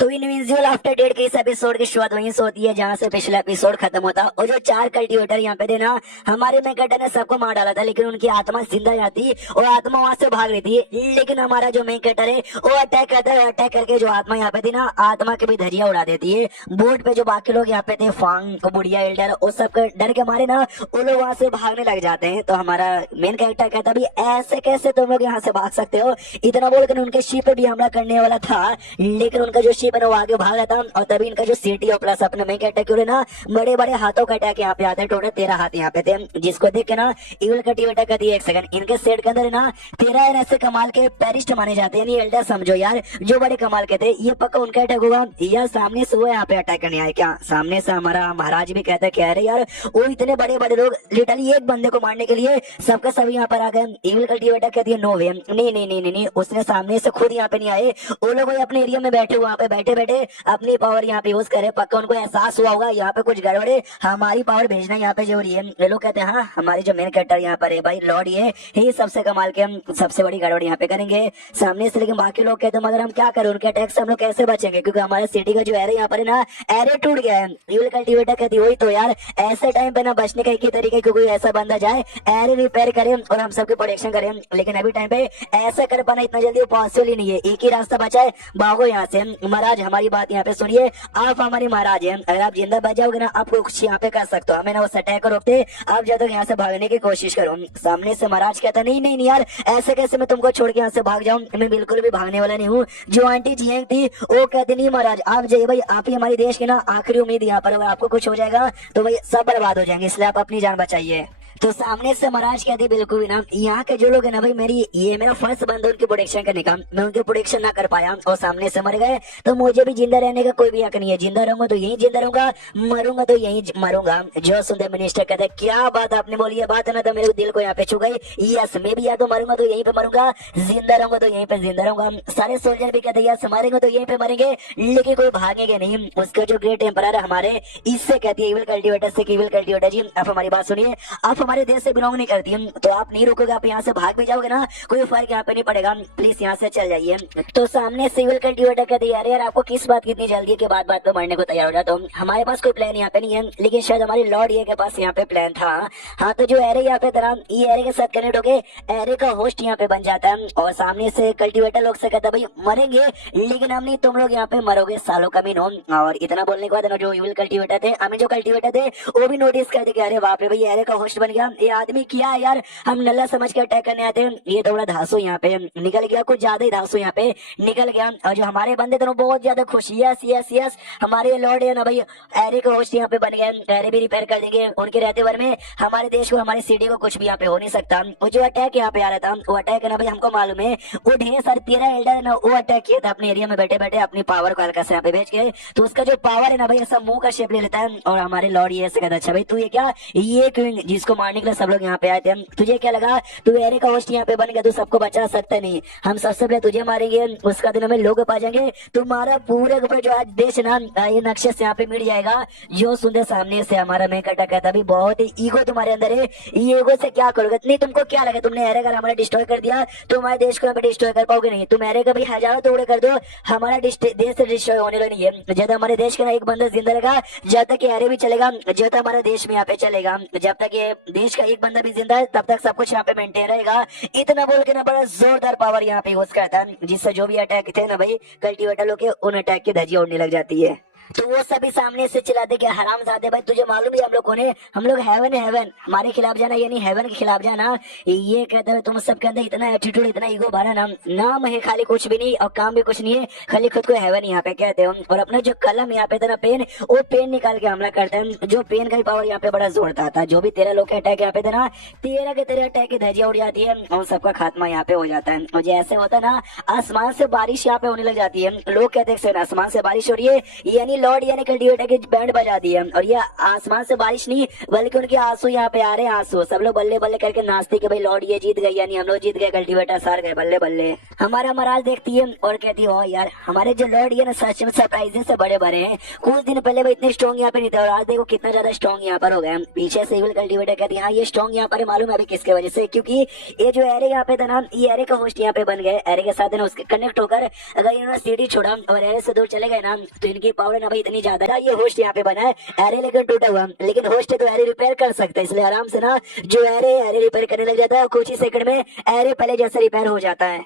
तो इनविजिबल आफ्टर डेट के इस एपिसोड की शुरुआत वहीं से होती है जहां से पिछला एपिसोड खत्म होता। और जो 4 कल्टीवेटर यहाँ पे थे ना हमारे मेन ने सबको मार डाला था, लेकिन उनकी आत्मा जिंदा जाती और आत्मा वहां से भाग रही थी। लेकिन हमारा जो मेन कैरेक्टर है वो अटैक करता है, अटैक करके जो आत्मा यहाँ पे थी ना आत्मा के भी धरिया उड़ा देती है। बोर्ड पे जो बाकी लोग यहाँ पे थे फांग बुढ़िया एल्डर वो सब डर के मारे ना वो लोग वहां से भागने लग जाते हैं। तो हमारा मेन कैरेक्टर कहता भी ऐसे कैसे तुम लोग यहाँ से भाग सकते हो, इतना बोलकर उनके शिप पे भी हमला करने वाला था, लेकिन उनका जो शिप है वो आगे भाग रहा था। और तभी इनका जो सिटी और प्लस अपने में अटैक हो रहे ना बड़े बड़े हाथों का अटैक यहाँ पे आते हैं। टोटल 13 हाथ यहाँ पे थे, जिसको देख के ना इवल कल्टीवेटर का दिया एक सेकंड इनके सेट के अंदर ना 13 ऐसे कमाल के पेरिस्ट माने जाते हैं। एल्डर समझो यार जो बड़े कमाल के थे, ये पक्का उनका अटैक होगा या सामने से वो यहाँ पे अटैक करने आए क्या। सामने से हमारा महाराज भी कहता है कह रहे यार वो इतने बड़े बड़े लोग लिटरली एक बंदे को मारने के लिए सबका सभी यहाँ पर आ गए। इवल कल्टीवेटर कहती है नो वे, नहीं नहीं नहीं नहीं, उसने सामने से खुद यहाँ पे नहीं आए, वो लोग अपने एरिया में बैठे वहाँ पे बैठे बैठे अपनी पावर यहाँ पे यूज करे। पक्का उनको एहसास हुआ होगा यहाँ पे कुछ गड़बड़ है, हमारी पावर भेजना यहाँ पे जरूरी है। ये लोग कहते हैं हाँ हमारे जो मेन कैरेक्टर यहाँ पर है भाई लॉर्ड ये ही सबसे कमाल के, हम सबसे बड़ी गड़बड़ यहाँ पे करेंगे सामने से। लेकिन बाकी लोग कहते हैं मगर हम क्या करें, उनके अटैक से हम लोग कैसे बचेंगे, क्योंकि हमारे सिटी का जो एरिया यहाँ पर है ना एरिया टूट गया है। इवल कल्टीवेटर कहती वही तो यार ऐसे टाइम पे ना बचने का एक ही तरीका है, कोई ऐसा बंदा जाए एरिया रिपेयर करे और हम सबकी प्रोटेक्शन करें। लेकिन अभी टाइम पे ऐसा कर पाना इतना जल्दी पॉसिबल ही नहीं है, एक ही रास्ता बचा है, भागो यहाँ से। महाराज हमारी बात यहाँ पे सुनिए, आप हमारी महाराज हैं, अगर आप जिंदा बच जाओगे ना आपको कुछ यहाँ पे कर सकते हो, हमें ना वो अटैक को रोकते, आप जब तक यहाँ से भागने की कोशिश करो। सामने से महाराज कहता नहीं नहीं नहीं यार ऐसे कैसे मैं तुमको छोड़ के यहाँ से भाग जाऊं, मैं बिल्कुल भी भागने वाला नहीं हूँ। जो आंटी जी थी वो कहती नहीं महाराज आप जाइए भाई, आप ही हमारी देश की ना आखिरी उम्मीद यहाँ पर, अगर आपको कुछ हो जाएगा तो भाई सब बर्बाद हो जाएंगे, इसलिए आप अपनी जान बचाइए। तो सामने से महाराज कहते बिल्कुल भी ना, यहाँ के जो लोग है ना भाई मेरा फर्स्ट बंद उनकी प्रोटेक्शन करने का, मैं उनकी प्रोटेक्शन ना कर पाया और सामने से मर गए, तो मुझे भी जिंदा रहने का कोई भी हक नहीं है। जिंदा रहूंगा तो यही जिंदा रहूंगा, मरूंगा तो यही मरूंगा। जो सुंदर मिनिस्टर कहते क्या बात आपने बोली है, बात है ना तो मेरे दिल को यहाँ पे छू गई। यस मैं भी या तो मरूंगा तो यहीं पे मरूंगा, जिंदा रहूंगा तो यहीं पे जिंदा रहूंगा। सारे सोल्जर भी कहते यस मरेंगे तो यहीं पे मरेंगे, लेकिन कोई भागेंगे नहीं। उसके जो ग्रेट एम्परर हमारे इससे कहती है इविल कल्टीवेटर से, इविल कल्टीवेटर जी आप हमारी बात सुनिए, आप हमारे देश से बिलोंग नहीं करती है तो आप नहीं रुकोगे, आप यहाँ से भाग भी जाओगे ना कोई फर्क यहाँ पे नहीं पड़ेगा, प्लीज यहाँ से चल जाइए। तो सामने सिविल कल्टीवेटर कहते यार यार आपको किस बात की इतनी जल्दी है कि बात बात पे मरने को तैयार हो जाता हूँ। हमारे पास कोई प्लान यहाँ पे नहीं है, लेकिन शायद हमारे लॉर्ड ये के पास यहाँ पे प्लान था। हाँ तो जो एरे यहाँ पे तरह ये एरे के साथ कनेक्ट होके एरे का होस्ट यहाँ पे बन जाता है और सामने से कल्टीवेटर लोग से कहता भाई मरेंगे लेकिन हम नहीं, तुम लोग यहाँ पे मरोगे सालों कमीनों। और इतना बोलने के बाद जो इविल कल्टीवेटर थे हमें जो कल्टीवेटर थे वो भी नोटिस कर दे अरे बाप रे भाई एरे का होस्ट बन गया, ये आदमी क्या है यार, हम नल्ला समझ के अटैक करने आते हैं, ये थोड़ा धांसू यहाँ पे निकल गया, कुछ ज्यादा ही धांसू यहाँ पे निकल गया। और जो हमारे बंदे थे बहुत ज्यादा खुश, यस यस यस हमारे लॉर्ड है ना भाई एरे का होस्ट यहाँ पे बन गए, एरे भी रिपेयर कर देंगे, उनके रहते भर में हमारे देश को हमारी सिटी को कुछ भी यहाँ पे हो नहीं सकता। वो जो अटैक यहाँ पे आ रहा था वो अटैक है ना भाई हमको मालूम है, वो ढेर सारे 13 एल्डर है ना वो अटैक किया था अपने एरिया में बैठे बैठे अपनी पावर को हल्का से यहाँ पे भेज के, तो उसका जो पावर है ना भाई ऐसा मुंह का शेप ले लेता है और हमारे लॉर्ड ये ऐसे कहता अच्छा भाई तू ये क्या ये क्यों जिसको मारने पाड़ने के लिए सब लोग यहाँ पे आए थे। तुझे क्या लगा तू एरे का होस्ट यहाँ पे बन गया, तू सबको बचा सकता नहीं। हम सबसे पहले तुझे मारेंगे, उसका दिन हमें लोग पा जाएंगे, तुम्हारा पूरे के पूरे जो आज देश ना ये नक्शे से यहाँ पे मिट जाएगा। जो सुनते सामने से हमारा मैं कटा कहता भी बहुत ही ईगो तुम्हारे अंदर है, ये ईगो से क्या करोगे? नहीं तुमको क्या लगा तुमने एरे अगर हमारा डिस्ट्रॉय कर दिया तो हमारे देश को डिस्ट्रॉय कर पाओगे नहीं। तुम एरे का भी हजारों टुकड़े कर दो, हमारा देश से डिस्ट्रॉय होने वाला नहीं है। जब तक हमारे देश का एक बंदा जिंदा रहेगा, जब तक एरे भी चलेगा, जब तक हमारा देश में यहाँ पे चलेगा, जब तक ये देश का एक बंदा भी जिंदा है तब तक सब कुछ यहाँ पे मेंटेन रहेगा। इतना बोल के ना बड़ा जोरदार पावर यहाँ पे यूज करता है, जिससे जो भी अटैक थे ना भाई कल्टीवेटर लोग के, उन अटैक की धज्जियां उड़ने लग जाती है। तो वो सभी सामने से चिल्लाते कि हरामजादे भाई तुझे मालूम है हम लोग कौन है? हम लोग हेवन हमारे खिलाफ जाना यानी हेवन के खिलाफ जाना। ये कहते हैं तुम सबके अंदर इतना एटीट्यूड इतना ईगो भरा नाम है खाली, कुछ भी नहीं और काम भी कुछ नहीं है, खाली खुद को हेवन यहाँ पे कहते हो। और अपना जो कलम यहाँ पे था ना पेन, वो पेन निकाल के हमला करते हैं। जो पेन का पावर यहाँ पे बड़ा जोरदार था। जो भी 13 लोग के अटैक यहाँ पे थे ना, 13 के 13 अटैक की धज्जियां उड़ जाती है और सबका खात्मा यहाँ पे हो जाता है। और जैसे होता है ना आसमान से बारिश यहाँ पे होने लग जाती है। लोग कहते हैं आसमान से बारिश हो रही है यानी लॉर्ड यानी कल्टीवेटर की बैंड बजा दी है। और ये आसमान से बारिश नहीं बल्कि उनके आंसू यहाँ पे आ रहे हैं। आंसू सब लोग बल्ले बल्ले करके नाचते कि भाई लॉर्ड ये जीत गए यानी हम लोग जीत गए, कल्टीवेटर सार गए, बल्ले बल्ले। हमारा मराज देखती है और कहती है यार हमारे जो लॉर्ड ये ना सच में सरप्राइजेस से बड़े बड़े हैं। कुछ दिन पहले वो इतने स्ट्रॉन्ग यहाँ पे नहीं थे और आज देखो कितना ज्यादा स्ट्रॉन्ग यहाँ पर हो गए। पीछे से इविल कल्टीवेटर कहती है हाँ ये स्ट्रॉन्ग यहाँ पर मालूम है अभी किसके वजह से, क्योंकि ये जो एरे यहाँ पे था ना ये एरे का होस्ट यहाँ पे बन गए। एरे के साथ ना उसके कनेक्ट होकर अगर इन्होंने सीढ़ी छोड़ा और एरे से दूर चले गए ना तो इनकी पावर ना भाई इतनी ज्यादा। ये होस्ट यहाँ पे बना है, एरे लेकिन टूटा हुआ, लेकिन होस्ट है तो एरे रिपेयर कर सकता है, इसलिए आराम से ना जो एरे रिपेयर करने लग जाता है कुछ ही सेकंड में एरे पहले जैसा रिपेयर हो जाता है।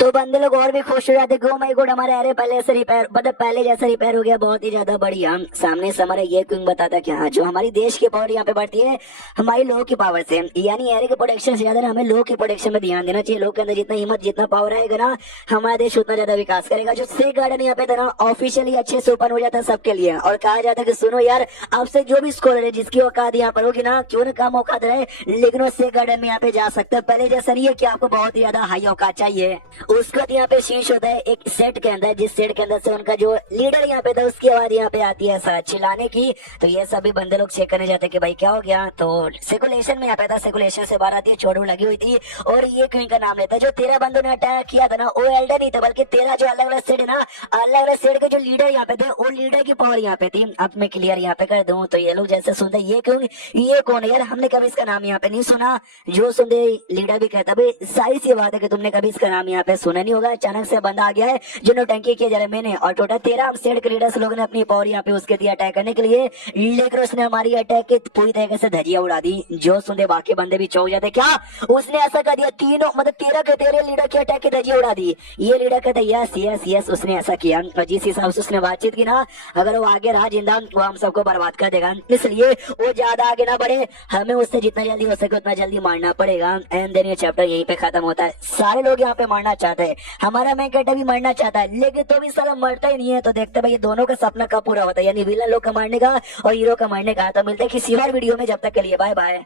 तो बंदे लोग और भी खुश हो जाते गो माय गॉड हमारे एरे पहले से रिपेयर मतलब पहले जैसा रिपेयर हो गया, बहुत ही ज्यादा बढ़िया। सामने से हमारा ये क्यों बताता क्या जो हमारी देश की पावर यहाँ पे बढ़ती है हमारी लोग की पावर से, यानी एरे के प्रोटेक्शन से ज्यादा ना हमें लोग की प्रोटेक्शन में ध्यान देना चाहिए। लोग के अंदर जितना हिम्मत जितना पावर आएगा ना हमारा देश उतना ज्यादा विकास करेगा। जो से गार्डन यहाँ पे था ना ऑफिशियली अच्छे से ओपन हो जाता है सबके लिए और कहा जाता है कि सुनो यार आपसे जो भी स्कॉलर है जिसकी औकात यहाँ पर होगी ना क्यों ना कम औकात रहे लेकिन वो से गार्डन में यहाँ पे जा सकता है। पहले जैसा नहीं है कि आपको बहुत ही ज्यादा हाई औकात चाहिए। उसका यहाँ पे शीश होता है एक सेट के अंदर, जिस सेट के अंदर से उनका जो लीडर यहाँ पे था उसकी आवाज यहाँ पे आती है ऐसा चिल्लाने की। तो ये सभी बंदे लोग चेक करने जाते कि भाई क्या हो गया। तो सेकुलेशन में यहाँ पे था, सेकुलेशन से बाहर आती है, चोट लगी हुई थी और ये क्वीन का नाम लेता है। जो 13 बंदों ने अटैक किया था ना वो एल्डर नहीं था बल्कि 13 जो अलग अलग सेट है ना अलग अलग सेट के जो लीडर यहाँ पे थे वो लीडर की पावर यहाँ पे थी। अब मैं क्लियर यहाँ पे कर दूं तो ये लोग जैसे सुनते ये क्यों ये कौन है यार हमने कभी इसका नाम यहाँ पे नहीं सुना। जो सुनते लीडर भी कहता भाई सारी सी बात है कि तुमने कभी इसका नाम यहाँ पे सुना नहीं होगा, अचानक से बंदा आ गया है जो नौटंकी किया जा रहा है मैंने। और टोटल 13 सेट के लीडर्स लोगों ने अपनी पावर यहाँ पे उसके दिया अटैक करने के लिए, लेकिन उसने हमारी अटैक की पूरी तरीके से धज्जियां उड़ा दी। जो सुनते बाकी बंदे भी चौंक जाते क्या उसने ऐसा कर दिया, तीनों मतलब 13 के 13 लीडर की अटैक की धज्जियां उड़ा दी। ये लीडर कहता यस यस यस उसने ऐसा किया और जिस हिसाब से उसने बातचीत की ना अगर वो आगे रहा जिंदा वो हम सबको बर्बाद कर देगा, इसलिए वो ज्यादा आगे ना बढ़े, हमें उससे जितना जल्दी हो सके उतना जल्दी मारना पड़ेगा। एंड देन ये चैप्टर यहीं पे खत्म होता है। सारे लोग यहाँ पे मारना चाहते हैं, हमारा मैं कहता भी मारना चाहता है लेकिन तो भी साला मरता ही नहीं है। तो देखते भाई ये दोनों का सपना कब पूरा होता है यानी विलन लोग का मारने का और हीरो का मारने का। तो मिलते हैं किसी और वीडियो में, जब तक के लिए बाय बाय।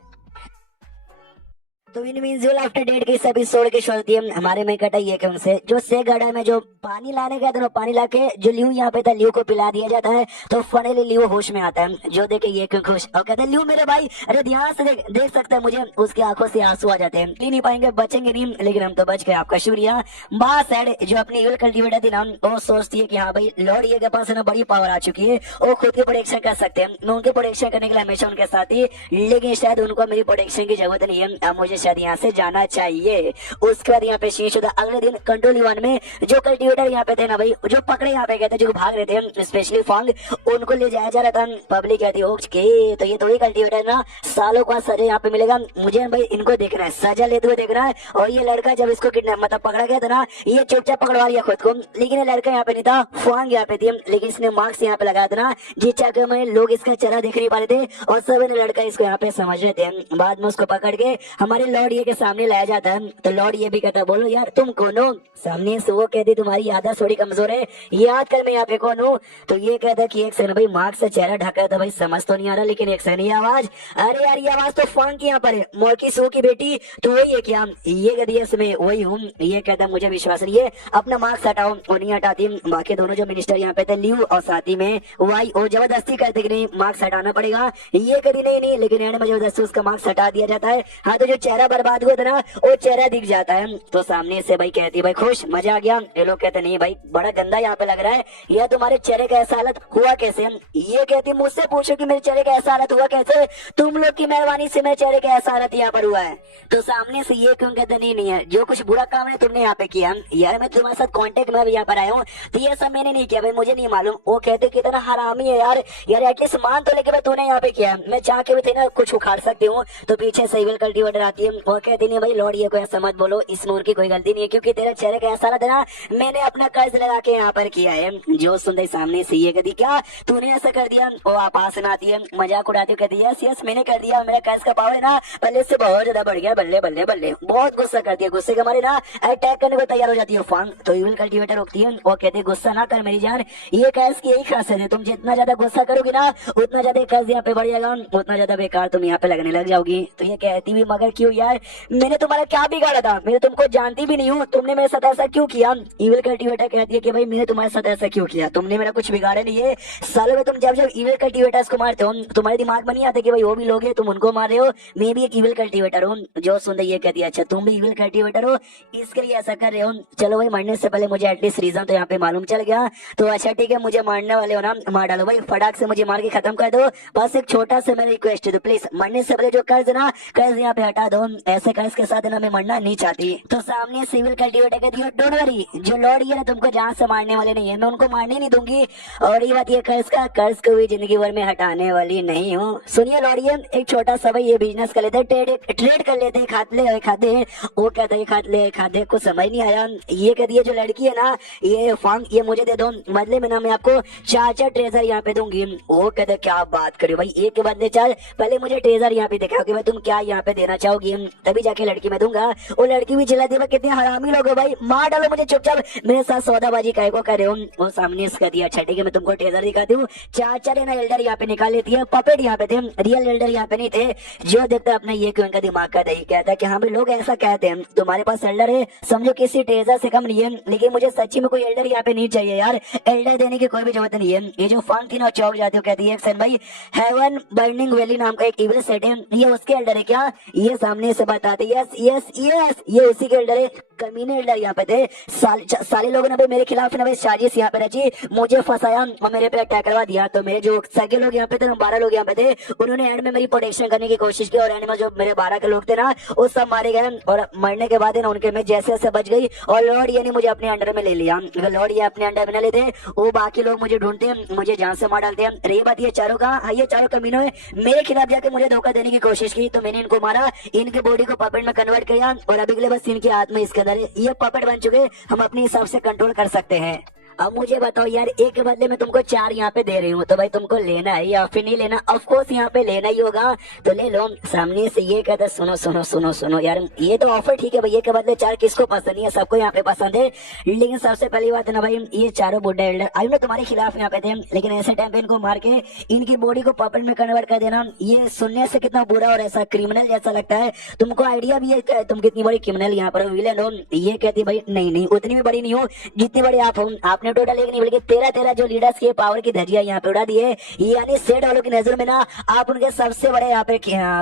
तो इन मींस जो आफ्टर डेट के इस एपिसोड की शुरुआत है हमारे में कटा ये कि उनसे जो से गार्डन में जो पानी लाने गए थे पानी लाके जो ल्यू यहाँ पे था ल्यू को पिला दिया जाता है। तो फाइनली ल्यू होश में आता है, जो देखे ये क्यों खुश और कहते हैं ल्यू मेरे भाई अरे ध्यान से देख सकते हैं मुझे, उसकी आंखों से आंसू आ जाते हैं। पी नहीं पाएंगे बचेंगे नहीं लेकिन हम तो बच गए, आपका शुक्रिया। बात साइड जो अपनी यूल कल्टीवेटर थी ना वो सोचती है कि हाँ भाई लॉर्ड ये के पास ना बड़ी पावर आ चुकी है, वो खुद की प्रोटेक्शन कर सकते हैं, मैं उनकी प्रोटेक्शन करने के लिए हमेशा उनके साथ ही, लेकिन शायद उनको मेरी प्रोटेक्शन की जरूरत नहीं है, अब मुझे शायद यहाँ से जाना चाहिए। उसके बाद यहाँ पे शीश होता अगले दिन कंट्रोल वन में जो कल्टीवेटर यहाँ पे थे ना भाई जो पकड़े यहाँ पे गए थे जो भाग रहे थे स्पेशली फंग उनको ले जाया जा रहा था। पब्लिक कहती है तो ये थोड़ी कल्टीवेटर ना सालों का सजा यहाँ पे मिलेगा, मुझे भाई इनको देखना है सजा लेते हुए देखना है। और ये लड़का जब इसको किडनैप मतलब पकड़ा गया था ना ये चुपचाप पकड़वा लिया खुद को, लेकिन ये लड़का यहाँ पे नहीं था, फंग यहाँ पे थी, लेकिन इसने मार्क्स यहाँ पे लगाया था ना जिस चक्कर में लोग इसका चेहरा देख नहीं पा रहे थे और सब लड़का इसको यहाँ पे समझ रहे थे। बाद में उसको पकड़ के हमारे लॉर्ड ये के सामने लाया जाता है तो लॉर्ड ये भी कहता है बोलो यार तुम कौन हो। सामने से वो कहती तुम्हारी याददाश्त थोड़ी कमजोर है, याद कर मैं यहाँ पे कौन हूँ। तो ये कहता है कि एक सेकंड भाई, मार्क्स से चेहरा ढका है तो भाई समझ तो नहीं आ रहा, लेकिन एक सेकंड ये आवाज, अरे यार ये आवाज तो फंक यहाँ पर है, मोरकी सो की बेटी तो वही है क्या। ये कहती है मैं वही हूँ। ये कहता है मुझे विश्वास नहीं है, अपना मार्क्स हटाओ। और नहीं हटाती। बाकी दोनों जो मिनिस्टर यहाँ पे थे ल्यू और साथ ही में वाई, और जबरदस्ती करते कि नहीं मार्क्स हटाना पड़ेगा। ये कहती नहीं नहीं, लेकिन एंड में जबरदस्ती उसका मार्क्स हटा दिया जाता है। हाँ तो जो चेहरा बर्बाद हुआ था ना वो चेहरा दिख जाता है। तो सामने से भाई कहती भाई खुश, मजा आ गया। ये लोग कहते नहीं भाई बड़ा गंदा यहाँ पे लग रहा है, यह तुम्हारे चेहरे का ऐसा हालत हुआ कैसे। ये कहती मुझसे पूछो कि मेरे चेहरे का ऐसा हालत हुआ कैसे, तुम लोग की मेहरबानी से मेरे चेहरे का ऐसा हालत यहाँ पर हुआ है। तो सामने से ये क्यों कहते नहीं है, जो कुछ बुरा काम है तुमने यहाँ पे किया यार, मैं तुम्हारे साथ कांटेक्ट में भी यहाँ पर आया हूँ तो ये सब मैंने नहीं किया भाई, मुझे नहीं मालूम। वो कहते कितना हरामी है यार, यार एटलीस्ट मान तो लेके भाई तूने यहाँ पे किया, मैं चाह के भी थे ना कुछ उखाड़ सकती हूँ। तो पीछे से इविल कल्टीवेटर आती है, वो कहती नहीं भाई लॉर्ड ये कोई ऐसा मत बोलो, इसमें उनकी कोई गलती नहीं है, क्योंकि तेरे चेहरे का ऐसा ना मैंने अपना कर्ज लगा के यहाँ पर किया है। जो सुनते सामने से ये कहती क्या तूने ऐसा कर दिया। वो आपास में आती है, मजाक उड़ाती है, कहती है यस यस मैंने कर दिया, मेरा कर्ज का पावर है ना पहले से बहुत ज्यादा बढ़ गया, बल्ले बल्ले बल्ले। बहुत गुस्सा करती है, गुस्से के मारे ना अटैक करने को तैयार हो जाती है फांग। तो इविल कल्टीवेटर रोकती है, वो कहती है गुस्सा ना कर मेरी जान, ये कर्ज की यही खासियत है, तुम जितना ज्यादा गुस्सा करोगी ना उतना ज्यादा कर्ज यहाँ पे बढ़ जाएगा, उतना ज्यादा बेकार तुम यहाँ पे लगने लग जाओगी। तो ये कहती भी मगर क्यों यार, मैंने तुम्हारा क्या बिगाड़ा था, मैं तुमको जानती भी नहीं हूँ, तुमने मेरे साथ ऐसा क्यों किया। इविल कल्टीवेटर कहती है कि भाई मैंने तुम्हारे साथ ऐसा क्यों किया, तुमने मेरा कुछ बिगाड़ा नहीं है। सालों में तुम जब जब इविल कल्टीवेटर्स को मारते हो तुम्हारे दिमाग में नहीं आता कि भाई वो भी लोग हैं तुम उनको मार रहे हो, मैं भी एक इविल कल्टीवेटर हूँ। जो सुन ये कहती है अच्छा तुम भी इविल कल्टीवेटर हो इसके लिए ऐसा कर रहे हो, चलो भाई मरने से पहले मुझे एटलीस्ट रीजन तो यहाँ पे मालूम चल गया। तो अच्छा ठीक है मुझे मारने वाले हो ना मार डालो भाई, फटाक से मुझे मार के खत्म कर दो, बस एक छोटा सा मेरा रिक्वेस्ट है, तो प्लीज मरने से पहले जो कर्ज ना कर्ज यहाँ पे हटा दो, ऐसे कर्ज के साथ ना मैं मरना नहीं चाहती। तो सामने सिविल कल्टीवेटर कहती है डोंट वरी, जो लॉर्ड ये ना तुमको जहाँ से मारने वाले नहीं है, मैं उनको मारने नहीं दूंगी। और ये बात ये कर्ज को भी जिंदगी भर में हटाने वाली नहीं हूँ। सुनिए लॉर्ड ये एक छोटा सा भाई ये बिजनेस कर लेते हैं, ट्रेड कर लेते हैं, खाते हैं। वो कहते हैं खाते कुछ समझ नहीं आया। ये कहती है जो लड़की है ना ये फांग ये मुझे दे दो, बदले में ना मैं आपको 4 ट्रेजर यहाँ पे दूंगी। वो कहते क्या बात करो भाई, एक के बदले 4, पहले मुझे ट्रेजर यहाँ पे दिखाओ कि भाई तुम क्या यहाँ पे देना चाहोगी, तभी जाके लड़की मैं दूंगा। वो लड़की भी चिल्लाती है कितने हरामी लोग हो भाई, मार डालो मुझे चुपचाप, मेरे साथ सौदाबाजी काय को कर रहे हो। वो सामने से कहती है अच्छा ठीक है मैं तुमको ट्रेजर दिखाती हूँ। 4 ना एल्डर यहाँ पे निकाल लेती है, पपेट यहाँ पे थे, रियल एल्डर यहाँ पे नहीं थे। जो देखता अपना ये क्यों इनका दिमाग का दही कहता है कि हाँ भाई लोग ऐसा कहते हैं तुम्हारे पास एल्डर है समझो किसी ट्रेजर से कम नहीं है, लेकिन मुझे सच्ची में कोई एल्डर यहाँ पे नहीं चाहिए यार, एल्डर देने की कोई भी जरूरत नहीं है। ये जो फांग थी ना चौक जाती हो कहती है भाई हेवन बर्निंग वैली नाम का एक इविल सेट है, ये उसके एल्डर है क्या। ये सामने से बताते यस यस यस ये उसी के एल्डर है। कमीने एल्डर यहाँ पे थे, साले लोगों ने मेरे खिलाफ ना साजिश यहाँ पे रची, मुझे फंसाया और मेरे पे अटैक करवा दिया। तो मेरे जो सगे लोग यहाँ पे थे 12 लोग यहाँ पे थे, उन्होंने एंड में मेरी प्रोटेक्शन करने की कोशिश की और एंड में जो मेरे 12 के लोग थे ना वो सब मारे गए। और मरने के बाद ना उनके मैं जैसे जैसे बच गई और लॉर्ड ये ने मुझे अपने अंडर में ले लिया। लॉर्ड ये अपने अंडर में लेते वो बाकी लोग मुझे ढूंढते मुझे जान से मार डालते हैं। रही बात ये चारों का, ये चारों कमीनों ने मेरे खिलाफ जाके मुझे धोखा देने की कोशिश की, तो मैंने इनको मारा, इनके बॉडी को पपेट में कन्वर्ट किया और अभी के लिए बस इनकी आत्मा इसके अंदर है, ये पपेट बन चुके, हम अपने हिसाब से कंट्रोल कर सकते हैं। अब मुझे बताओ यार एक के बदले में तुमको 4 यहाँ पे दे रही हूँ, तो भाई तुमको लेना है या फिर नहीं लेना। ऑफ कोर्स यहाँ पे लेना ही होगा तो ले लो। सामने से ये कहता सुनो सुनो सुनो सुनो यार ये तो ऑफर ठीक है भाई, ये के बदले 4 किसको पसंद नहीं है, सबको यहाँ पे पसंद है। लेकिन सबसे पहली बात है ना भाई ये चारों बुड्ढा एल्डर आई ना तुम्हारे खिलाफ यहाँ पे थे, लेकिन ऐसे टाइम पे इनको मार के इनकी बॉडी को पपेट में कन्वर्ट कर देना, ये सुनने से कितना बुरा और ऐसा क्रिमिनल जैसा लगता है। तुमको आइडिया भी है तुम कितनी बड़ी क्रिमिनल यहाँ पर विलेन हो। ये कहती भाई नहीं नहीं उतनी भी बड़ी नहीं हो जितनी बड़ी आप हो, आपने टोटल एक नहीं बल्कि 13 जो लीडर्स के पावर की धज्जियां यहाँ पे उड़ा दी है, यानी सेट वालों की नजर में ना आप उनके सबसे बड़े यहाँ पे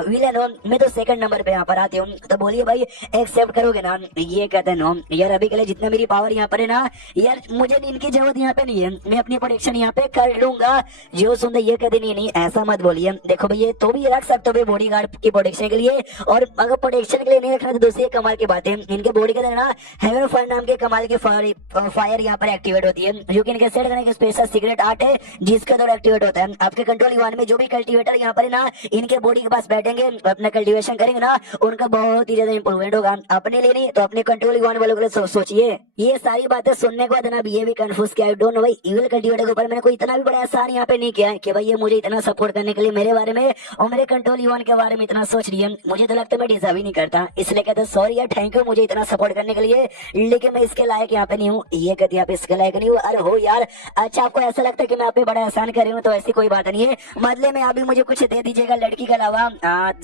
विलेन हो, मैं तो सेकंड नंबर पे यहाँ पर आती हूँ। तो बोलिए भाई एक्सेप्ट करोगे ना। ये कहते हैं नो यार अभी के लिए जितना मेरी पावर यहाँ पर है ना यार मुझे इनकी जरूरत यहाँ पे नहीं है, मैं अपनी प्रोटेक्शन यहाँ पे कर लूंगा। जो सुनते ये कहते नहीं ऐसा मत बोलिए, देखो भाई ये तो भी रख सकते हो बॉडी गार्ड की प्रोटेक्शन के लिए, और अगर प्रोटेक्शन के लिए नहीं रखना तो दूसरी कमाल की बात है इनके बॉडी के अंदर ना हेवन फायर नाम के कमाल के फायर यहाँ पर एक्टिवेट होती है, जो कि इनके सेट करने के स्पेशल सीक्रेट आर्ट है जिसके द्वारा एक्टिवेट होता है। आपके कंट्रोल ईवान में जो भी कल्टीवेटर यहाँ पर ना इनके बॉडी के पास बैठेंगे, अपना कल्टीवेशन करेंगे ना, उनका बहुत ही ज्यादा इंप्रूवमेंट होगा। अपने लिए नहीं तो अपने कंट्रोल ईवान वालों के लिए सोचिए। ये सारी बातें सुनने के बाद ना ये भी कंफ्यूज किया, आई डोंट नो भाई इविल कल्टीवेटर के ऊपर मैंने कोई इतना भी बड़ा एहसान यहाँ पे नहीं किया है कि भाई ये मुझे इतना सपोर्ट करने के लिए मेरे बारे में और मेरे कंट्रोल ईवान के बारे में इतना सोच रही है। मुझे तो लगता है मैं डिजर्व ही नहीं करता, इसलिए कहते सॉरी यार, थैंक यू मुझे इतना सपोर्ट करने के लिए, लेकिन मैं इसके लायक यहाँ पे नहीं हूँ। ये कहती आप इसके लायक नहीं हो? अरे हो यार, अच्छा आपको ऐसा लगता है कि मैं आप पे बड़ा एहसान कर रही हूँ, तो ऐसी कोई बात नहीं है। बदले में अभी मुझे कुछ दे दीजिएगा लड़की के अलावा।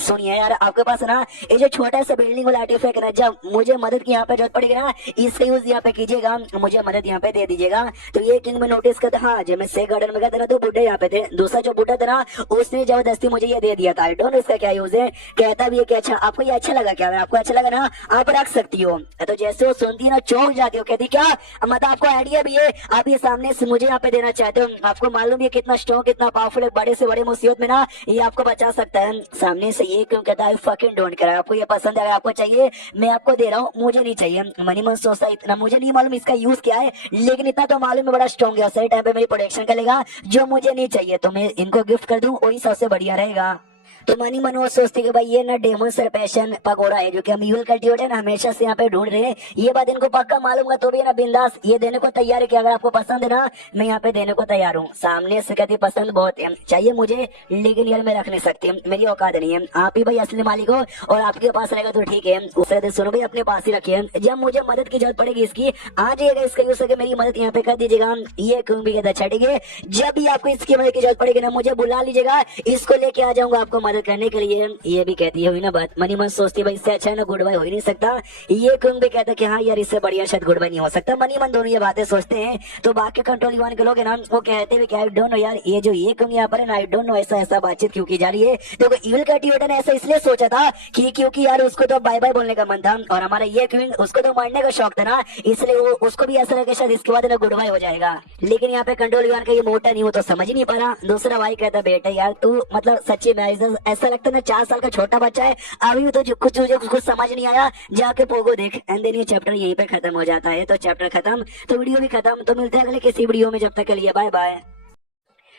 सुनिए यार, आपके पास ना ये जो छोटा सा बिल्डिंग वाला आर्टिफैक्ट है ना, जब मुझे मदद की यहाँ पे जरूरत पड़ेगी ना, इसका यूज यहाँ पे कीजिएगा, मुझे मदद यहाँ पे दे दीजिएगा। तो ये किंग में नोटिस करता, हाँ जब मैं से गार्डन में गया था ना तो बुढ़े यहाँ पे थे, दूसरा जो बुढ़ा था ना उसने जबरदस्ती मुझे ये दे दिया था। आई डोंट नो इसका क्या यूज है। कहता भी है कि अच्छा आपको ये अच्छा लगा क्या? आपको अच्छा लगा ना, आप रख सकती हो। तो जैसे वो सुनती है ना चौंक जाती हो, कहती क्या मतलब आपको आइडिया भी है, आप ये सामने से मुझे यहाँ पे देना चाहते हो? आपको मालूम है कितना स्ट्रॉन्ग कितना पावरफुल है, बड़े से बड़े मुसीबत में ना ये आपको बचा सकता है। सामने से ये क्यों कहता है फकिंग डोंट केयर, आपको ये पसंद है, अगर आपको चाहिए मैं आपको दे रहा हूँ, मुझे नहीं चाहिए। मनी मन सोचता इतना मुझे नहीं मालूम इसका यूज क्या है, लेकिन इतना तो मालूम है बड़ा स्ट्रॉन्ग है, सही टाइम पे मेरी प्रोटेक्शन करेगा। जो मुझे नहीं चाहिए तो मैं इनको गिफ्ट कर दूं, वही सबसे बढ़िया रहेगा। तो मनी मन वो सोचती कि भाई ये ना डेमन सरपेशन पकोड़ा है जो कि हम यूल कल्टीवेटर ना हमेशा से यहाँ पे ढूंढ रहे हैं, ये बात इनको पक्का मालूम है, तो भी ना बिंदास ये देने को तैयार है कि अगर आपको पसंद है ना मैं यहाँ पे देने को तैयार हूँ। सामने से कहती पसंद बहुत है, चाहिए मुझे, लेकिन यार मैं रख नहीं सकती, मेरी औकात नहीं है, आप ही भाई असली मालिक हो और आपके पास रहेगा तो ठीक है। उससे सुनो भाई अपने पास ही रखिए, जब मुझे मदद की जरूरत पड़ेगी इसकी आ जाइएगा, इसका यूज करके मेरी मदद यहाँ पे कर दीजिएगा। ये क्यों भी कहता ठीक है, जब भी आपको इसकी मदद की जरूरत पड़ेगी ना मुझे बुला लीजिएगा, इसको लेके आ जाऊंगा आपको मदद करने के लिए। ये भी कहती है हुई ना बात, मनी मन सोचती भाई इससे अच्छा है ना गुड बाय हो ही नहीं सकता। ये कुंग भी कहता कि हाँ यार इससे बढ़िया शायद गुड बाय नहीं हो सकता। मनी मन दोनों ये बातें सोचते हैं, तो बाकी कंट्रोल ईवान के लोग है ना वो कहते हैं कि आई डोंट नो यार ये जो ये कुंग यहाँ पर है ना, आई डोंट नो ऐसा ऐसा बातचीत क्यों की जा रही है। तो इविल कल्टीवेटर ने ऐसा इसलिए सोचा था कि क्योंकि यार उसको तो बाय बाय बोलने का मन था और हमारा ये क्विंग उसको तो मारने का शौक था ना, इसलिए वो उसको भी ऐसा लगा शायद इसके बाद ना गुड बाय हो जाएगा। लेकिन यहाँ पे कंट्रोल ईवान का ये मोटा नहीं हो तो समझ ही नहीं पा रहा। दूसरा भाई कहता बेटा यार तू मतलब सच्ची में ऐसा लगता है ना 4 साल का छोटा बच्चा है, अभी भी तो कुछ समझ नहीं आया, जाके पोगो देख। एंड देन ये चैप्टर यहीं पे खत्म हो जाता है। तो चैप्टर खत्म तो वीडियो भी खत्म, तो मिलते हैं अगले किसी वीडियो में, जब तक के लिए बाय बाय।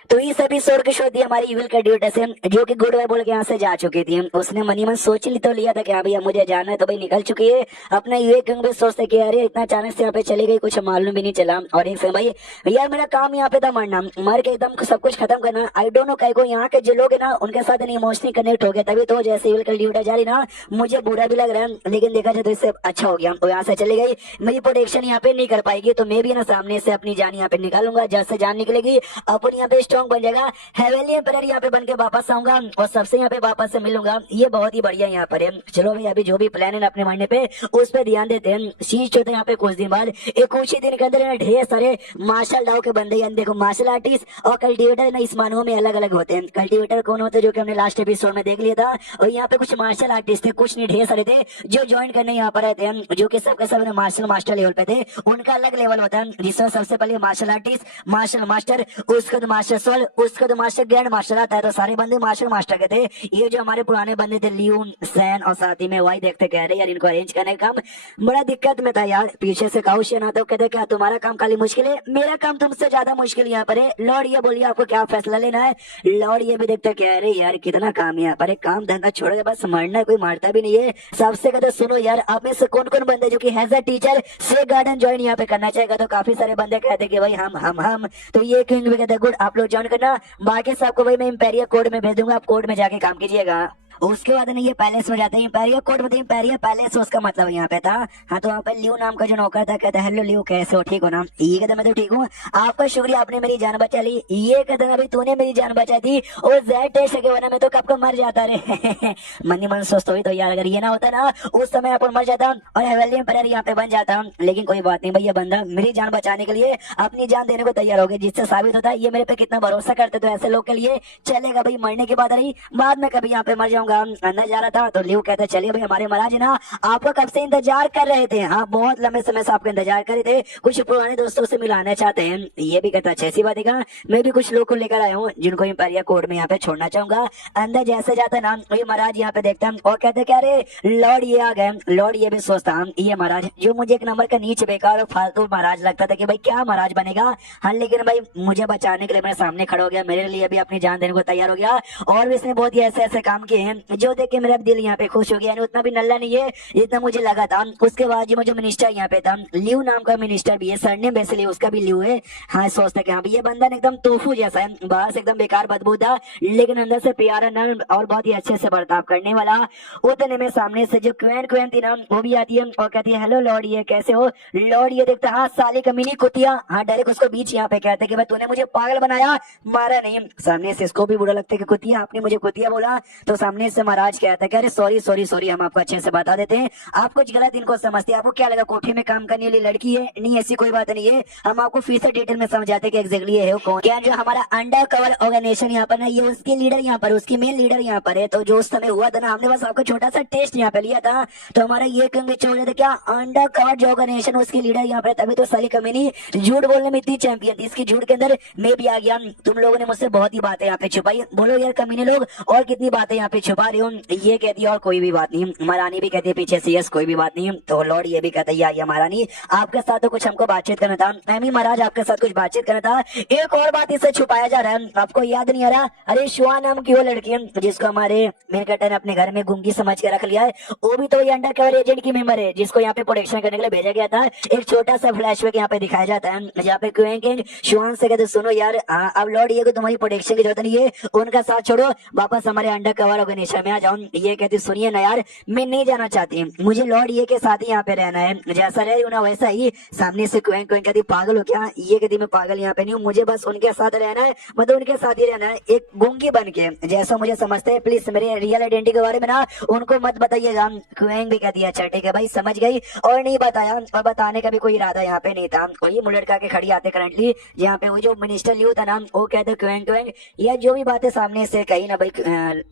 तो इस एपिसोड की शो थी हमारी इविल कल्टीवेटर से, जो कि गुड बाय बोल के यहाँ से जा चुकी थी। उसने मनी मन सोच ली तो लिया था कि हाँ भैया मुझे जाना है, तो भाई निकल चुकी है। अपना ये क्यों भी सोचते कि अरे इतना अचानक से यहाँ पे चली गई, कुछ मालूम भी नहीं चला। और एक से भाई यार मेरा काम यहाँ पे था मरना, मर के एकदम सब कुछ खत्म करना। आई डोंट नो कहीं को यहाँ के जो लोग है ना उनके साथ इमोशनली कनेक्ट हो गया, तभी तो जैसे इविल कल्टीवेटर जा रही ना मुझे बुरा भी लग रहा है, लेकिन देखा जाए तो इससे अच्छा हो गया। और यहाँ से चली गई, मेरी प्रोटेक्शन यहाँ पे नहीं कर पाएगी, तो मैं भी ना सामने से अपनी जान यहाँ पे निकालूंगा। जैसे जान निकलेगी अपन यहाँ पे स्ट्रॉन्ग बन जाएगा, हेवेली एम्पायर यहाँ पे बन के वापस आऊंगा और सबसे यहाँ पे वापस से मिलूंगा। ये बहुत ही बढ़िया यहाँ पर है। चलो भाई अभी जो भी प्लान है अपने मारने पे उस पे ध्यान देते हैं। शीश होते हैं यहाँ पे कुछ दिन बाद, एक कुछ ही दिन के अंदर ढेर सारे मार्शल डाउ के बंदे, देखो मार्शल आर्टिस्ट और कल्टीवेटर ना इस मानों में अलग अलग होते हैं। कल्टीवेटर कौन होते हैं जो कि हमने लास्ट एपिसोड में देख लिया था, और यहाँ पे कुछ मार्शल आर्टिस्ट थे, कुछ नहीं ढेर सारे थे जो ज्वाइन करने यहाँ पर रहते हैं, जो कि सबके सब मार्शल मास्टर लेवल पे थे। उनका अलग लेवल होता है, जिसमें सबसे पहले मार्शल आर्टिस्ट, मार्शल मास्टर, उसके बाद मास्टर सोल, उसके बाद मास्टर ग्रैंड मास्टर आता है। तो सारे बंदे मार्शल मास्टर के थे। ये जो हमारे पुराने बंदे थे लियू सैन और साथ ही में वही देखते कह रहे यार इनको अरेंज करने का काम बड़ा दिक्कत में था यार। पीछे से काउशियन आता, कहते क्या तुम्हारा काम खाली मुश्किल है, मेरा काम तुमसे ज्यादा मुश्किल यहाँ पर है। लॉर्ड ये बोलिए आपको क्या फैसला लेना है। लॉर्ड ये भी देखते कह रहे यार कितना काम है यहाँ पर, काम धंधा छोड़ के बस मरना, कोई मारता भी नहीं है। सबसे कहते सुनो यार आप में से कौन कौन बंदे जो कि हैज अ टीचर से गार्डन ज्वाइन यहाँ पे करना चाहेगा। तो काफी सारे बंदे कहते कि भाई हम तो ये किंग भी कहते गुड आप लोग ज्वाइन करना, बाकी सबको भाई मैं इंपेरिया कोड में भेज दूंगा, आप कोड में जाके काम कीजिएगा। उसके बाद नहीं ये पैलेस में जाते हैं, इंपेरिया कोर्ट में इंपेरिया पैलेस उसका मतलब यहाँ पे था। हाँ तो वहाँ पे लियो नाम का जो नौकर था कहता हेलो लियो कैसे हो, ठीक हो ना। ये कहता मैं तो ठीक हूँ, आपका शुक्रिया आपने मेरी जान बचा ली। ये कहता ना भाई तूने मेरी जान बचा दी और जेड टेस्ट के वरना मैं तो कब को मर जाता रे। मनी मन सोचता हुई तो यार अगर ये ना होता ना उस समय आप मर जाता और हेवेली एम्पायर यहाँ पे बन जाता। लेकिन कोई बात नहीं भाई, ये बंदा मेरी जान बचाने के लिए अपनी जान देने को तैयार हो गया, जिससे साबित होता है ये मेरे पे कितना भरोसा करते। तो ऐसे लोग के लिए चलेगा भाई, मरने की बात रही, बाद में कभी यहाँ पे मर जाऊंगा जाऊंगा। अंदर जा रहा था तो लियो कहता है चलिए भाई हमारे महाराज ना आपका कब से इंतजार कर रहे थे, हाँ बहुत लंबे समय से आपका इंतजार कर रहे थे, कुछ पुराने दोस्तों से मिलाना चाहते हैं। ये भी कहता अच्छी सी बात है, मैं भी कुछ लोग को लेकर आया हूँ जिनको इंपेरिया कोर्ट में यहाँ पे छोड़ना चाहूंगा। अंदर जैसे जाता ना वही महाराज यहाँ पे देखता और कहते क्या रे लॉर्ड ये आ गए। लॉर्ड ये भी सोचता ये महाराज जो मुझे एक नंबर का नीच बेकार और फालतू महाराज लगता था कि भाई क्या महाराज बनेगा, हाँ लेकिन भाई मुझे बचाने के लिए मेरे सामने खड़ा हो गया, मेरे लिए भी अपनी जान देने को तैयार हो गया और भी इसने बहुत ही ऐसे ऐसे काम किए हैं जो देख के मेरा दिल यहाँ पे खुश हो गया। उतना भी नल्ला नहीं है जितना मुझे लगा था। उसके बाद जो मिनिस्टर यहाँ पे था लियो नाम का मिनिस्टर भी है, सरनेम बेसिली उसका भी लियो है। हाँ सोचता कि हाँ ये बंदा एकदम तोफू जैसा है, बाहर से एकदम बेकार बदबू था लेकिन अंदर से प्यारा नर्म और बहुत ही अच्छे से बर्ताव करने वाला। उतने में सामने से जो क्वेन थी ना वो भी आती है और कहती है हेलो लॉर्ड ये कैसे हो। लॉर्ड ये देखता हाँ साले कमीनी कुतिया, हाँ डायरेक्ट उसको बीच यहाँ पे कहते कि भाई तूने मुझे पागल बनाया मारा नहीं। सामने से इसको भी बुरा लगता है कि कुतिया आपने मुझे कुतिया बोला। तो सामने से महाराज कहता है कि अरे सॉरी सॉरी सॉरी हम आपको अच्छे से बता देते हैं, आप कुछ गलत इनको समझते हैं, आपको क्या लगा कोठे में काम करने वाली लड़की है, नहीं ऐसी कोई बात नहीं है, हम आपको फिर से डिटेल में समझाते कि एग्जैक्टली है कौन। क्या जो हमारा अंडर कवर ऑर्गेनाइजेशन यहाँ पर ना ये उसकी लीडर यहाँ पर उसकी मेन लीडर यहाँ पर है। तो जो उस समय हुआ था ना हमने बस आपको छोटा सा टेस्ट यहाँ पे लिया था तो हमारा ये कंग्रेचुलेट हो गया था क्या अंडर कवर जो ऑर्गेनाइजेशन उसकी लीडर यहाँ पर। तभी तो साली कमीनी झूठ बोलने में इतनी चैंपियन थी, इसकी झूठ के अंदर मैं भी आ गया। तुम लोगों ने मुझसे बहुत ही बातें यहाँ पे छुपाई, बोलो यार कमीने लोग और कितनी बातें यहाँ पे छुपा रहे हो। ये कहती है और कोई भी बात नहीं। महारानी भी कहती है पीछे से यस कोई भी बात नहीं। तो लॉर्ड ये भी कहता है महारानी आपके साथ तो कुछ हमको बातचीत करना था, एमी महाराज आपके साथ कुछ बातचीत करना था। एक और बात इससे छुपाया जा रहा है, आपको याद नहीं आ रहा, अरे शुआ नाम की वो लड़की जिसको हमारे मेन कैप्टन ने अपने घर में गुंगी समझ के रख लिया है, वो भी तो ये अंडर कवर एजेंट की मेंबर है जिसको यहाँ पे प्रोटेक्शन करने के लिए भेजा गया था। एक छोटा सा फ्लैशबैक यहाँ पे दिखाया जाता है जहाँ पे क्वेंग शुआन से कहते सुनो यार अब लॉर्ड ये को तुम्हारी प्रोटेक्शन की जरूरत नहीं है, उनका साथ छोड़ो वापस हमारे अंडर कवर ऑर्गेनाइजेशन में आ जाओ। ये कहती सुनिए ना यार मैं नहीं जाना चाहती, मुझे लॉर्ड ये के साथ ही यहाँ पे रहना है, जैसा रह रही हूँ ना वैसा ही। सामने से क्वेंग कहती पागल हो क्या, ये कहती मैं पागल यहाँ पे नहीं हूँ, मुझे बस उनके साथ रहना है, मतलब उनके साथ ही रहना है एक गूंगी बन के जैसा मुझे समझते हैं। प्लीज मेरे रियल आइडेंटिटी के बारे में ना उनको मत बताइएगा। क्वेंग भी कहती है अच्छा ठीक है भाई समझ गई और नहीं बताया और बताने का भी कोई इरादा यहाँ पे नहीं था। वही मुलट के खड़ी आते करंटली जहाँ पे वो जो मिनिस्टर लियो था ना वो कहते क्वेंग या जो भी बातें सामने से कही ना भाई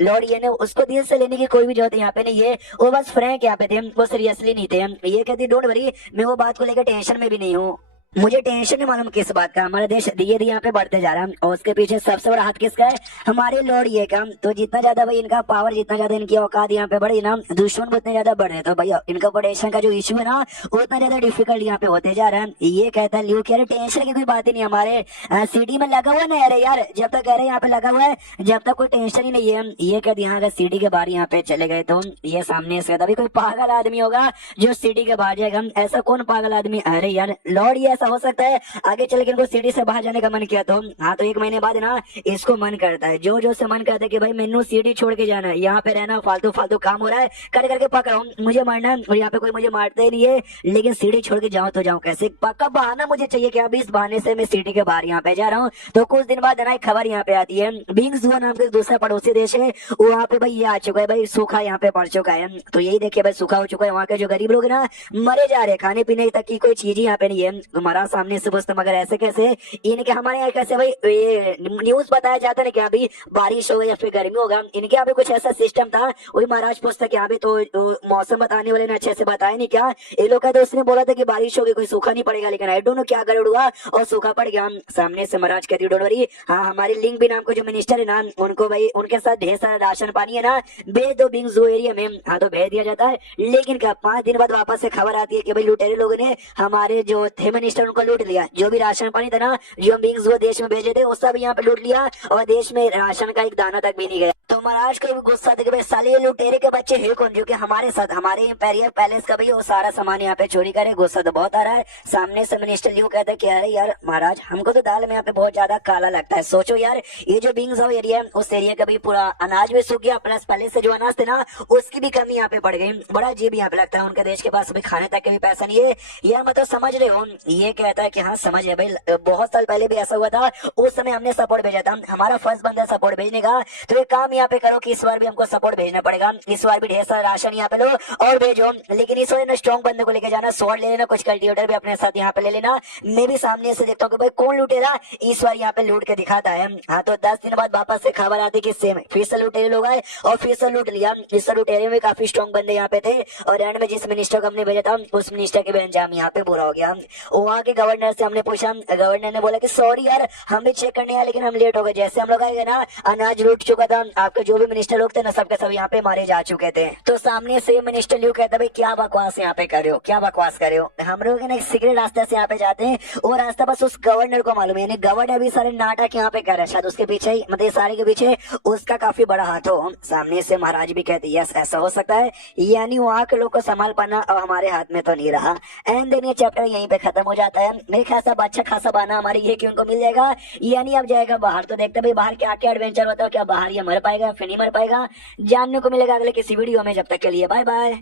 लॉर्ड ये ने उसको दिल से लेने की कोई भी जरूरत यहाँ पे नहीं है, वो बस फ्रैंक यहाँ पे थे, वो सीरियसली नहीं थे। ये कहती डोंट वरी मैं वो बात को लेकर टेंशन में भी नहीं हूँ, मुझे टेंशन नहीं मालूम किस बात का, हमारा देश धीरे धीरे यहाँ पे बढ़ते जा रहा है और उसके पीछे सबसे बड़ा हाथ किसका है हमारे लॉर्ड ये का। तो जितना ज्यादा भाई इनका पावर जितना ज्यादा इनकी औकात यहाँ पे बढ़ी ना दुश्मन उतने ज्यादा बढ़ रहे। तो भैया इनका प्रोटेक्शन का जो इशू है ना उतना ज्यादा डिफिकल्ट यहाँ पे होते जा रहा है। ये कहता है लियो कह टेंशन की कोई बात ही नहीं, हमारे सीडी में लगा हुआ ना अरे यार जब तक कह रहे यहाँ पे लगा हुआ है जब तक कोई टेंशन ही नहीं है। ये कहते यहाँ अगर सीडी के बाहर यहाँ पे चले गए तो ये सामने से अभी कोई पागल आदमी होगा जो सीडी के बाहर जाएगा, ऐसा कौन पागल आदमी, अरे यार लॉर्ड ये ऐसा हो सकता है आगे चल के इनको सिटी से बाहर जाने का मन किया तो हाँ तो 1 महीने बाद ना इसको मन करता है जो से मन करता है कि भाई मैनू सिटी छोड़ के जाना है, यहाँ पे रहना फालतू फालतू काम हो रहा है कर करके पकड़ो मुझे मारना और यहाँ पे कोई मुझे मारते ही नहीं है, लेकिन सिटी छोड़ के जाऊँ तो जाऊँ कैसे, पक्का बहाना मुझे चाहिए कि अभी इस बहाने से मैं सिटी के बाहर यहाँ पे जा रहा हूँ। तो कुछ दिन बाद ना एक खबर यहाँ पे आती है बिंग्स जुआ नाम के दूसरा पड़ोसी देश है वहाँ पे भाई ये आ चुका है, भाई सूखा यहाँ पे पड़ चुका है। तो यही देखिए भाई सूखा हो चुका है, वहाँ के जो गरीब लोग ना मरे जा रहे, खाने पीने तक की कोई चीज ही यहाँ पे नहीं है। तुम्हारा सामने से पूछते मगर ऐसे कैसे इनके हमारे यहाँ कैसे भाई ये न्यूज बताया जाता है कि अभी बारिश होगा या फिर गर्मी होगा, इनके यहाँ पे कुछ ऐसा सिस्टम था। वही महाराज पूछता कि यहाँ पे तो मौसम बताने वाले ने अच्छे से बताया नहीं क्या, ये लोग कहते उसने बोला था कि बारिश होगी कोई सूखा नहीं पड़ेगा, लेकिन आई डोंट नो क्या गड़बड़ हुआ और सूखा पड़ गया। सामने से महाराज कहती डोंट वरी, हाँ हमारे लिंक भी नाम को जो मिनिस्टर है ना उनको भाई उनके साथ ढेर सारा राशन पानी है ना भेज दो बिंग जू एरिया में, हाँ तो भेज दिया जाता है। लेकिन क्या 5 दिन बाद वापस से खबर आती है कि भाई लुटेरे लोगों ने हमारे जो थे मिनिस्टर उनको लूट लिया, जो भी राशन पानी था ना जो हम बिंग जू देश में भेजे थे वो सब यहाँ पे लूट लिया और देश में राशन का एक दाना तक भी नहीं गया। तो महाराज को भी गुस्सा था कि भाई साले लुटेरे के बच्चे है कौन जो कि हमारे साथ हमारे इंपेरियल पैलेस का भी वो सारा सामान यहाँ पे चोरी करे, गुस्सा तो बहुत आ रहा है। सामने से मिनिस्टर लियो कहता है कि अरे यार महाराज हमको तो दाल में यहाँ पे बहुत ज्यादा काला लगता है, सोचो यार ये जो बिंग्स एरिया है उस एरिया का भी पूरा अनाज भी सूख गया, प्लस पहले से जो अनाज थे ना उसकी भी कमी यहाँ पे पड़ गई। बड़ा अजीब यहाँ पे लगता है, उनके देश के पास अभी खाने तक के भी पैसा नहीं है यार, मतलब समझ रहे हो। ये कहता है कि हाँ समझ है भाई, बहुत साल पहले भी ऐसा हुआ था, उस समय हमने सपोर्ट भेजा था, हमारा फर्स्ट बंदा सपोर्ट भेजने का, तो ये काम यहाँ पे करो कि इस बार भी हमको सपोर्ट भेजना पड़ेगा, इस बार भी ढेर सारा राशन यहाँ पे लो और भेजो, लेकिन इस बार स्ट्रॉन्ग बंदे को लेके जाना, स्वॉर्ड ले लेना, कुछ कल्टीवेटर भी अपने साथ यहाँ पे ले लेना। मैं भी सामने से देखता हूँ कि भाई कौन लुटेरा इस बार यहाँ पे लूट के दिखाता है। हाँ तो 10 दिन बाद वापस से खबर आती कि सेम फिर से लुटेरे लोग आए और फिर से लूट लिया। इस लुटेरे में काफी स्ट्रॉन्ग बंदे यहाँ पे थे और एंड में जिस मिनिस्टर को हमने भेजा था उस मिनिस्टर के भी अंजाम यहाँ पे बुरा हो गया। वहाँ के गवर्नर से हमने पूछा, गवर्नर ने बोला कि सॉरी यार हम भी चेक करने आए लेकिन हम लेट हो गए, जैसे हम लोग आए ना अनाज लूट चुका था, आपके जो भी मिनिस्टर लोग थे ना सबके सब यहाँ पे मारे जा चुके थे। तो सामने से मिनिस्टर ल्यू कहता भाई क्या बकवास यहाँ पे कर रहे हो, क्या बकवास कर रहे हो, हम लोग ना एक सीक्रेट रास्ते से यहाँ पे जाते हैं, वो रास्ता बस उस गवर्नर को मालूम है, यानी गवर्नर भी सारे नाटक यहाँ पे कर रहे हैं, शायद उसके पीछे ही मतलब सारे के पीछे उसका काफी बड़ा हाथ हो। सामने से महाराज भी कहते यस ऐसा हो सकता है, यानी वहाँ के लोग को संभाल पाना अब हमारे हाथ में तो नहीं रहा। एंड देन ये चैप्टर यहीं पे खत्म हो जाता है। मेरे ख्याल से अच्छा खासा बहाना हमारे ये कि उनको मिल जाएगा, यानी अब जाएगा बाहर। तो देखते भाई बाहर क्या क्या एडवेंचर होता है, क्या बाहर ये मर पाएगा फिर नहीं मर पाएगा, जानने को मिलेगा अगले किसी वीडियो में। जब तक के लिए बाय बाय।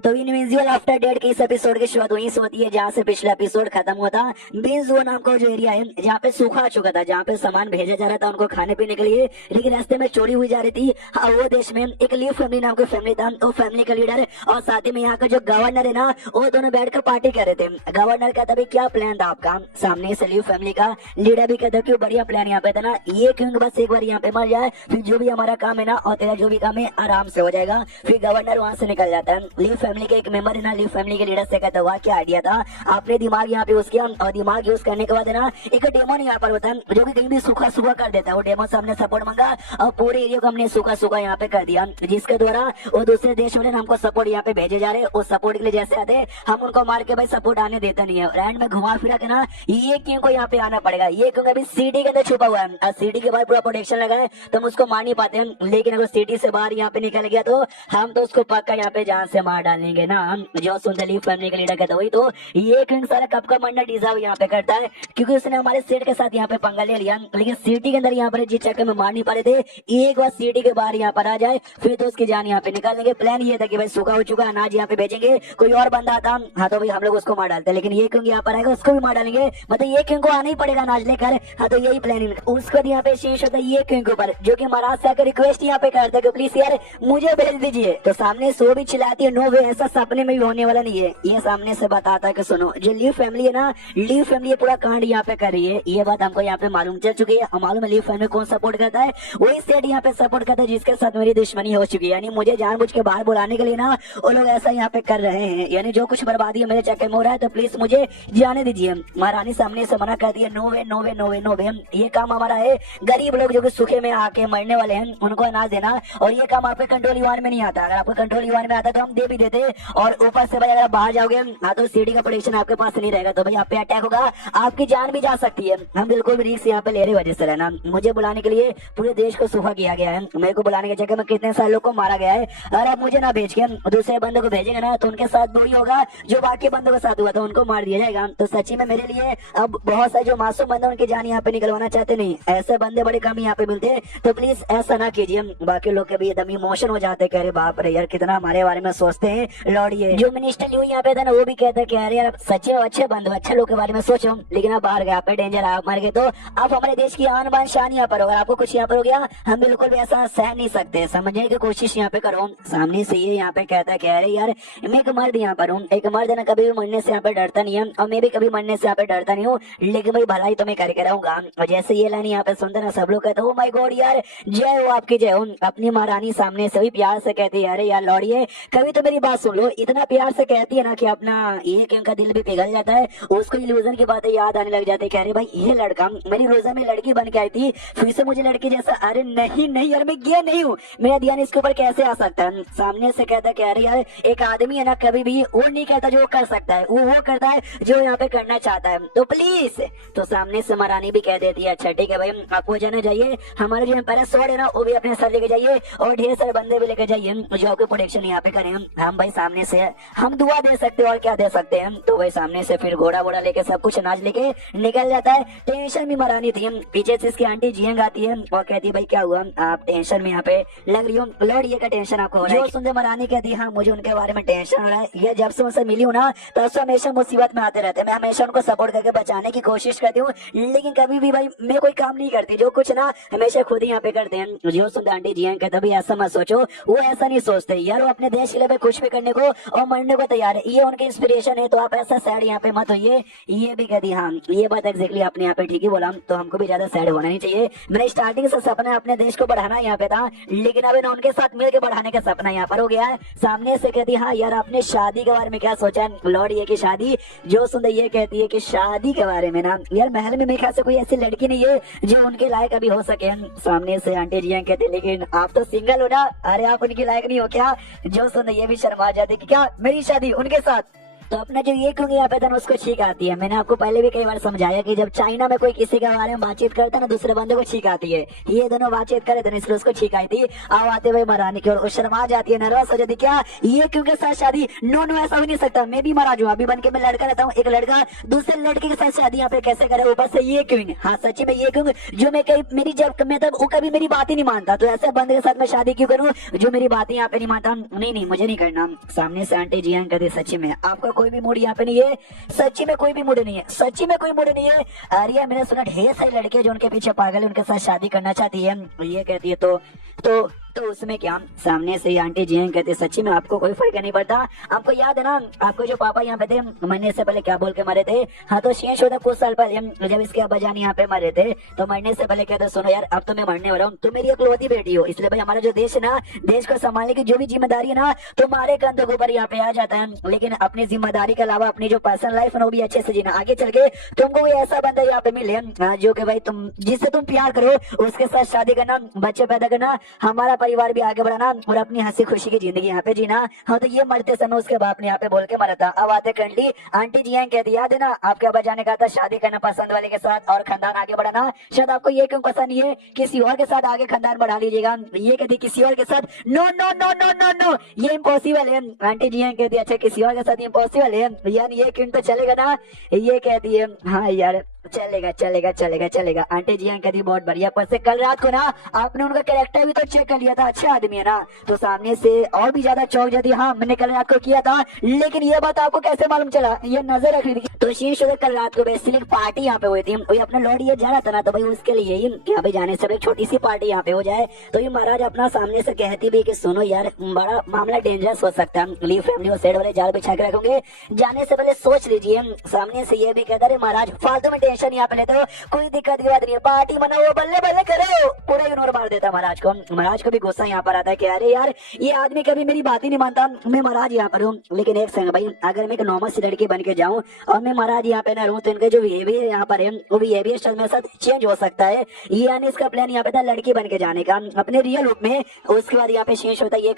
तो इनविजिबल आफ्टर डेट के इस एपिसोड की शुरुआत वहीं से होती है जहाँ से पिछला एपिसोड खत्म हुआ था। बीन्स वो नाम का जो एरिया है जहाँ पे सूखा आ चुका था, जहाँ पे सामान भेजा जा रहा था उनको खाने पीने के लिए, लेकिन रास्ते में चोरी हुई जा रही थी। हाँ, वो देश में एक लीव फैमिली नाम का फैमिली था, वो फैमिली का लीडर और साथ ही में यहाँ का जो गवर्नर है ना वो दोनों बैठकर पार्टी कर रहे थे। गवर्नर का तभी क्या प्लान था आपका, सामने से लीव फैमिली का लीडर भी कहता क्यों बढ़िया प्लान यहाँ पे था ना, ये क्यों बस एक बार यहाँ पे मर जाए फिर जो भी हमारा काम है ना और तेरा जो भी काम है आराम से हो जाएगा। फिर गवर्नर वहां से निकल जाता है। लीव फैमिली के एक मेंबर है ना लीव फैमिली के लीडर से कहता हुआ क्या आइडिया था, आपने दिमाग यहाँ पे यूज किया और दिमाग यूज करने के बाद है ना एक डेमोन यहाँ पर होता है जो कि कहीं भी सूखा सूखा कर देता है। वो डेमोन से हमने सपोर्ट मांगा और पूरे एरिया को हमने सूखा सूखा यहाँ पे कर दिया, जिसके द्वारा वो दूसरे देश वाले हमको सपोर्ट यहाँ पे भेजे जा रहे। उस सपोर्ट के लिए जैसे आते हम उनको मार के भाई सपोर्ट आने देता नहीं है। रैंड में घुमा फिरा के ना ये क्यों को यहाँ पे आना पड़ेगा, ये क्योंकि अभी सिटी के अंदर छुपा हुआ है, सिटी के बाद पूरा प्रोटेक्शन लगा है तो हम उसको मार नहीं पाते हैं, लेकिन अगर सिटी से बाहर यहाँ पे निकल गया तो हम तो उसको पक्का यहाँ पे जान से मार डालेंगे ना। जो सुनते लीव फैमिली का लीडर कहता वही तो ये किंग सारा कब का मरना डिजर्व यहाँ पे करता है, क्योंकि उसने हमारे सेठ के साथ यहाँ पे पंगा ले लिया, लेकिन सिटी के अंदर यहाँ पर जिस चक्कर में मार नहीं पा रहे थे, एक बार सिटी के बाहर यहाँ पर आ जाए फिर तो उसकी जान यहाँ पे निकालेंगे। प्लान ये था कि भाई सूखा हो चुका अनाज यहाँ पे भेजेंगे, कोई और बंदा आता हाँ तो भाई हम लोग उसको मार डालते, लेकिन ये किंग यहाँ पर आएगा उसको भी मार डालेंगे, मतलब ये किंग को आना ही पड़ेगा अनाज लेकर। हाँ तो यही प्लानिंग उसको यहाँ पे शेष होता है ये किंग के ऊपर, जो की महाराज से आकर रिक्वेस्ट यहाँ पे करता है प्लीज यार मुझे भेज दीजिए। तो सामने सो भी चिल्लाती है नो वे, ऐसा सपने में भी होने वाला नहीं है। ये सामने से बताता है कि सुनो जो लीव फैमिली है ना, लीव फैमिली पूरा कांड यहाँ पे कर रही है, ये बात हमको यहाँ पे मालूम चल चुकी है। मालूम है लीव फैमिली कौन सपोर्ट करता है, वही सेट यहाँ पे सपोर्ट करता है जिसके साथ मेरी दुश्मनी हो चुकी है, यानी मुझे जानबूझ के बाहर बुलाने के लिए ना वो लोग ऐसा यहाँ पे कर रहे हैं, यानी जो कुछ बर्बादी है मेरे चक्कर में हो रहा है तो प्लीज मुझे जाने दीजिए। महारानी सामने से मना कर दिया नो वे नो वे नो वे नो वे, ये काम हमारा है, गरीब लोग जो कि सूखे में आके मरने वाले हैं उनको अनाज देना, और ये काम आपके कंट्रोल ईवान में नहीं आता। अगर आपको कंट्रोल ईवान में आता तो हम दे भी देते, और ऊपर से भाई अगर बाहर जाओगे हाँ तो सीडी का प्रोटेक्शन आपके पास नहीं रहेगा तो भाई आप पे अटैक होगा, आपकी जान भी जा सकती है। हम बिल्कुल भी रिस्क यहाँ पे ले रहे वजह से रहना। मुझे बुलाने के लिए पूरे देश को सूखा किया गया है, मेरे को बुलाने के चक्कर में कितने सारे लोग को मारा गया है, और अब मुझे ना भेज के दूसरे बंदों को भेजेंगे ना तो उनके साथ वही होगा जो बाकी बंदों के साथ हुआ था, उनको मार दिया जाएगा। तो सच्ची में मेरे लिए अब बहुत सारे जो मासूम बंदे उनकी जान यहाँ पे निकलवाना चाहते नहीं, ऐसे बंदे बड़े कम यहाँ पे मिलते, तो प्लीज ऐसा ना कीजिए। बाकी लोग के भी एकदम इमोशन हो जाते कह रहे बाप रे यार कितना हमारे बारे में सोचते हैं लौड़िए। जो मिनिस्टर ल्यू यहाँ पे था ना वो भी कहता है कि अरे यार सच्चे अच्छे बंधु अच्छे लोग के बारे में सोचो, लेकिन आप बाहर गए आप पे डेंजर आप मर गए तो आप हमारे देश की आन बान शान यहाँ पर होगा, आपको कुछ यहाँ पर हो गया हम बिल्कुल भी ऐसा सह नहीं सकते, समझने की कोशिश यहाँ पे करो। सामने से ये यहाँ पे कहता है कि अरे यार मैं एक मर्द यहाँ पर हूँ, एक मर्द ना कभी भी मरने से यहाँ पे डरता नहीं है, और मैं भी कभी मरने से यहाँ पे डरता नहीं हूँ, लेकिन भाई भलाई तो मैं करके रहूंगा। और जैसे ये लाइन यहाँ पे सुनते ना सब लोग कहते हो माय गॉड यार जय हो आपकी जय हो। अपनी महारानी सामने से भी प्यार से कहती है अरे यार लौड़िए कभी तो मेरी बात सुन लो, इतना प्यार से कहती है ना कि अपना एक उनका दिल भी पिघल जाता है, उसको इल्यूजन की बातें याद आने लग जाती है। कह रहे भाई ये लड़का मेरी रोजा में लड़की बन के आई थी फिर से मुझे लड़की जैसा, अरे नहीं नहीं यार मैं ये नहीं हूँ, मेरा ध्यान इसके ऊपर कैसे आ सकता है। सामने से कहता कह रहे यार एक आदमी है ना कभी भी वो नहीं कहता जो वो कर सकता है, वो करता है जो यहाँ पे करना चाहता है, तो प्लीज। तो सामने से महारानी भी कह देती है अच्छा ठीक है भाई आपको जाना चाहिए, हमारे जो एम्पायर स्वॉर्ड है ना वो भी अपने साथ लेके जाइए और ढेर सारे बंदे भी लेके जाइए जो आपको प्रोटेक्शन यहाँ पे करें। हम भाई भाई सामने से हम दुआ दे सकते हैं और क्या दे सकते हैं। तो भाई सामने से फिर घोड़ा वोड़ा लेके सब कुछ अनाज लेके निकल जाता है। टेंशन भी मरानी थी। पीछे से इसकी आंटी जियंग आती है और कहती है भाई क्या हुआ, आप टेंशन में यहाँ पे लग रही हो, लॉर्ड ये का टेंशन आपको हो रहा है। सुनते मरानी कहती है हाँ मुझे उनके बारे में टेंशन हो रहा है, ये जब से उनसे मिली हूँ ना तब से हमेशा मुसीबत में आते रहते हैं। मैं हमेशा उनको सपोर्ट करके बचाने की कोशिश करती हूँ, लेकिन कभी भी भाई मैं कोई काम नहीं करती, जो कुछ ना हमेशा खुद ही यहाँ पे करते हैं। जो सुनते आंटी जियंग कहते भाई ऐसा मत सोचो, वो ऐसा नहीं सोचते यार, वो अपने देश के लिए कुछ भी करने को और मरने को तैयार है, ये उनकी इंस्पिरेशन है। तो आप ऐसा सैड यहाँ पे मत होइए। ये भी कहती हाँ ये बात एग्जैक्टली आपने यहाँ पे ठीक ही बोला, तो हमको भी ज्यादा सैड होना नहीं चाहिए। मैंने स्टार्टिंग से सपना अपने देश को बढ़ाना यहाँ पे था, लेकिन अब ना उनके साथ मिलकर बढ़ाने का सपना यहाँ पर हो गया है। सामने से कहती हाँ यार आपने शादी के बारे में क्या सोचा है लॉर्ड, ये की शादी। जो सुंदर ये कहती है कि शादी के बारे में ना यार महल में मेरे ख्याल से कोई ऐसी लड़की नहीं है जो उनके लायक अभी हो सके। सामने से आंटी जी कहते लेकिन आप तो सिंगल हो ना, अरे आप उनकी लायक नहीं हो क्या। जो सुंदर ये भी शर्मा जाती कि क्या मेरी शादी उनके साथ, तो अपना जो ये कहूंगी यहाँ पे था उसको छींक आती है। मैंने आपको पहले भी कई बार समझाया कि जब चाइना में कोई किसी के बारे में बातचीत करता है ना दूसरे बंदे को छींक आती है, ये दोनों बातचीत करे थे इसलिए उसको छींक आई थी। अब आते हुए महारानी की ओर शर्मा जाती है, नर्वस हो जाती क्या ये क्योंकि साथ शादी, नो नो ऐसा हो नहीं सकता, मैं भी महाराज हूँ, अभी बन के मैं लड़का रहता हूँ, एक लड़का दूसरे लड़के के साथ शादी यहाँ पे कैसे करे, ऊपर से ये क्यों, हाँ सच्ची में ये क्यों, जो मैं कहीं मेरी जब मैं तब वो कभी मेरी बात ही नहीं मानता, तो ऐसे बंदे के साथ मैं शादी क्यों करूँ जो मेरी बातें यहाँ पे नहीं मानता, नहीं मुझे नहीं करना। सामने से आंटी जी कहती सच्ची में आपका कोई भी मूड यहाँ पे नहीं, सच्ची में कोई भी मूड नहीं है, सच्ची में कोई मूड नहीं है। अरे मैंने सुना ढेर सारी लड़कियां जो उनके पीछे पागल है उनके साथ शादी करना चाहती है, ये कहती है तो उसमें क्या। सामने से आंटी जी कहते सच्ची में आपको कोई फर्क नहीं पड़ता। आपको याद है ना आपको जो पापा यहाँ पे थे मरने से पहले क्या बोल के मरे थे, हाँ तो शेष होता कुछ साल पहले जब इसके अब्बा जान यहाँ पे मरे थे तो मरने से पहले कहते सुनो यार अब तो मैं मरने वाला हूँ, तुम मेरी इकलौती बेटी हो, इसलिए भाई हमारा जो देश है ना, देश को संभालने की जो भी जिम्मेदारी है ना तुम्हारे कंधों के ऊपर यहाँ पे आ जाता है। लेकिन अपनी जिम्मेदारी के अलावा अपनी जो पर्सनल लाइफ है वो भी अच्छे से जीना, आगे चल के तुमको कोई ऐसा बंदा यहाँ पे मिले जो कि भाई तुम जिससे तुम प्यार करो उसके साथ शादी करना, बच्चे पैदा करना, हमारा परिवार भी आगे बढ़ाना और अपनी हंसी खुशी की जिंदगी यहाँ पे जीना। हाँ तो ये मरते समय उसके बाप ने यहाँ पे बोल के मरा था। अब आते कंडली आंटी जी कहती याद है ना आपके अब्बा जाने का था शादी करना पसंद वाले के साथ और खानदान आगे बढ़ाना, शायद आपको ये क्यों पसंद नहीं है किसी और के साथ आगे खानदान बढ़ा लीजिएगा। ये कहती किसी और के साथ, no no no no no no ये इम्पॉसिबल है। आंटी जी कहती अच्छा किसी और के साथ इम्पॉसिबल है यार, ये क्यों तो चलेगा ना। ये कहती है हाँ यार चलेगा चलेगा चलेगा चलेगा। आंटी जी कहती बहुत बढ़िया, पर से कल रात को ना आपने उनका कैरेक्टर भी तो चेक कर लिया था, अच्छा आदमी है ना। तो सामने से और भी ज्यादा चौंक जाती हाँ मैंने कल रात को किया था, लेकिन ये बात आपको कैसे मालूम चला, ये नजर रख रही थी। तो शीश कल रात को बेसिकली पार्टी यहाँ पे हुई थी, अपना लॉर्ड ये जा रहा था ना तो भाई उसके लिए ही यहाँ पे जाने से एक छोटी सी पार्टी यहाँ पे हो जाए। तो ये महाराज अपना सामने से कहती भी कि सुनो यार बड़ा मामला डेंजरस हो सकता है, लीव फैमिली को सेट वाले जाल बिछा के रखोगे, जाने से पहले सोच लीजिए। सामने से ये भी कहता है महाराज फालतू में टेंशन यहाँ पे लेते हो, कोई दिक्कत की बात नहीं है, पार्टी मनाओ बल्ले बल्ले करो, पूरा इग्नोर मार देता महाराज को। महाराज को भी गुस्सा यहाँ पर आता है कि अरे यार ये आदमी कभी मेरी बात ही नहीं मानता, मैं महाराज यहाँ पर हूँ, लेकिन एक संग भाई अगर मैं एक नॉर्मल सी लड़की बन के जाऊँ और मैं महाराज यहाँ पे ना रहूँ तो इनका जो बिहेवियर यहाँ पर है वो बिहेवियर स्टाइल मेरे साथ चेंज हो सकता है। ये यानी इसका प्लान यहाँ पे था लड़की बन के जाने का अपने रियल रूप में। उसके बाद यहाँ पे शेष होता है ये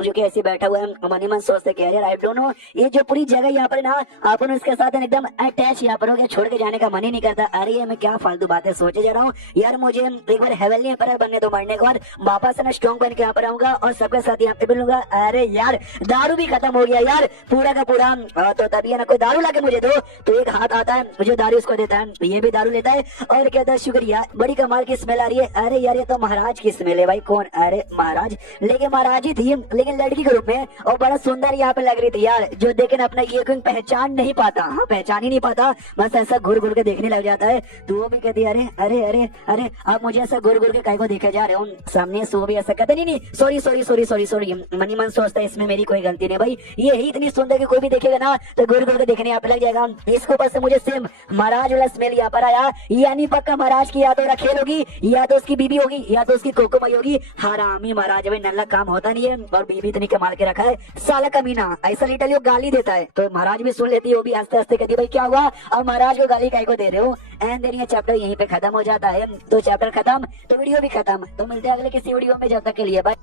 जो कि ऐसे बैठा हुआ है, मनी मन सोचते कह रहे आई डोंट नो ये जो पूरी जगह यहाँ पर ना अपन इसके साथ एकदम अटैच यहाँ पर हो गया, छोड़ के जाने का मन ही नहीं करता। अरे मैं क्या फालतू बातें सोचे जा रहा हूँ यार, मुझे एक बार हेवनली एम्पायर बनने दो, मरने के बाद वापस ना स्ट्रॉन्ग बन के यहाँ पर आऊंगा और सबके साथ यहाँ पे मिलूंगा। अरे यार दारू भी खत्म हो गया यार पूरा का पूरा, तो तभी है ना कोई दारू लाके मुझे दो। तो एक हाथ आता है जो दारू उसको देता है, ये भी दारू लेता है और कहता है शुक्रिया, बड़ी कमाल की स्मेल आ रही है। अरे यार ये तो महाराज की स्मेल है भाई, कौन, अरे महाराज, लेकिन महाराज ही थी लेकिन लड़की के रूप में और बड़ा सुंदर यहाँ पे लग रही थी यार, जो देखे अपना ये कोई पहचान नहीं पाता, हाँ पहचान ही नहीं पाता, बस ऐसा घुर घुर के देखने लग जाता है। तो वो भी कहती है अरे अरे अरे अरे आप मुझे ऐसा घुर घुर के काय को देखे जा रहे हो। सामने से वो भी ऐसा कहते नहीं sorry sorry sorry sorry sorry, money मन सोचता है इसमें मेरी कोई गलती नहीं भाई, ये ही इतनी सुंदर कि कोई भी देखेगा ना तो घुर घुर के देखने यहाँ पे लग जाएगा। इसके ऊपर से मुझे सेम महाराज वाला स्मेल यहाँ पर आया, यानी पक्का महाराज की या तो रखेल होगी या तो उसकी बीबी होगी या तो उसकी कोकोमई होगी। हरामी महाराज भाई नल्ला काम होता नहीं है और बीबी इतनी कमाल के रखा है, साला कमीना, ऐसा लिटरली गाली देता है। तो महाराज भी सुन लेती है, वो भी हंसते हंसते कहती भाई क्या हुआ अब महाराज को गाली काय को दे रहे हो। एंड देन ये चैप्टर यहीं पे खत्म हो जाता है। तो चैप्टर खत्म तो वीडियो भी खत्म, तो मिलते हैं अगले किसी वीडियो में, जब तक के लिए बाय।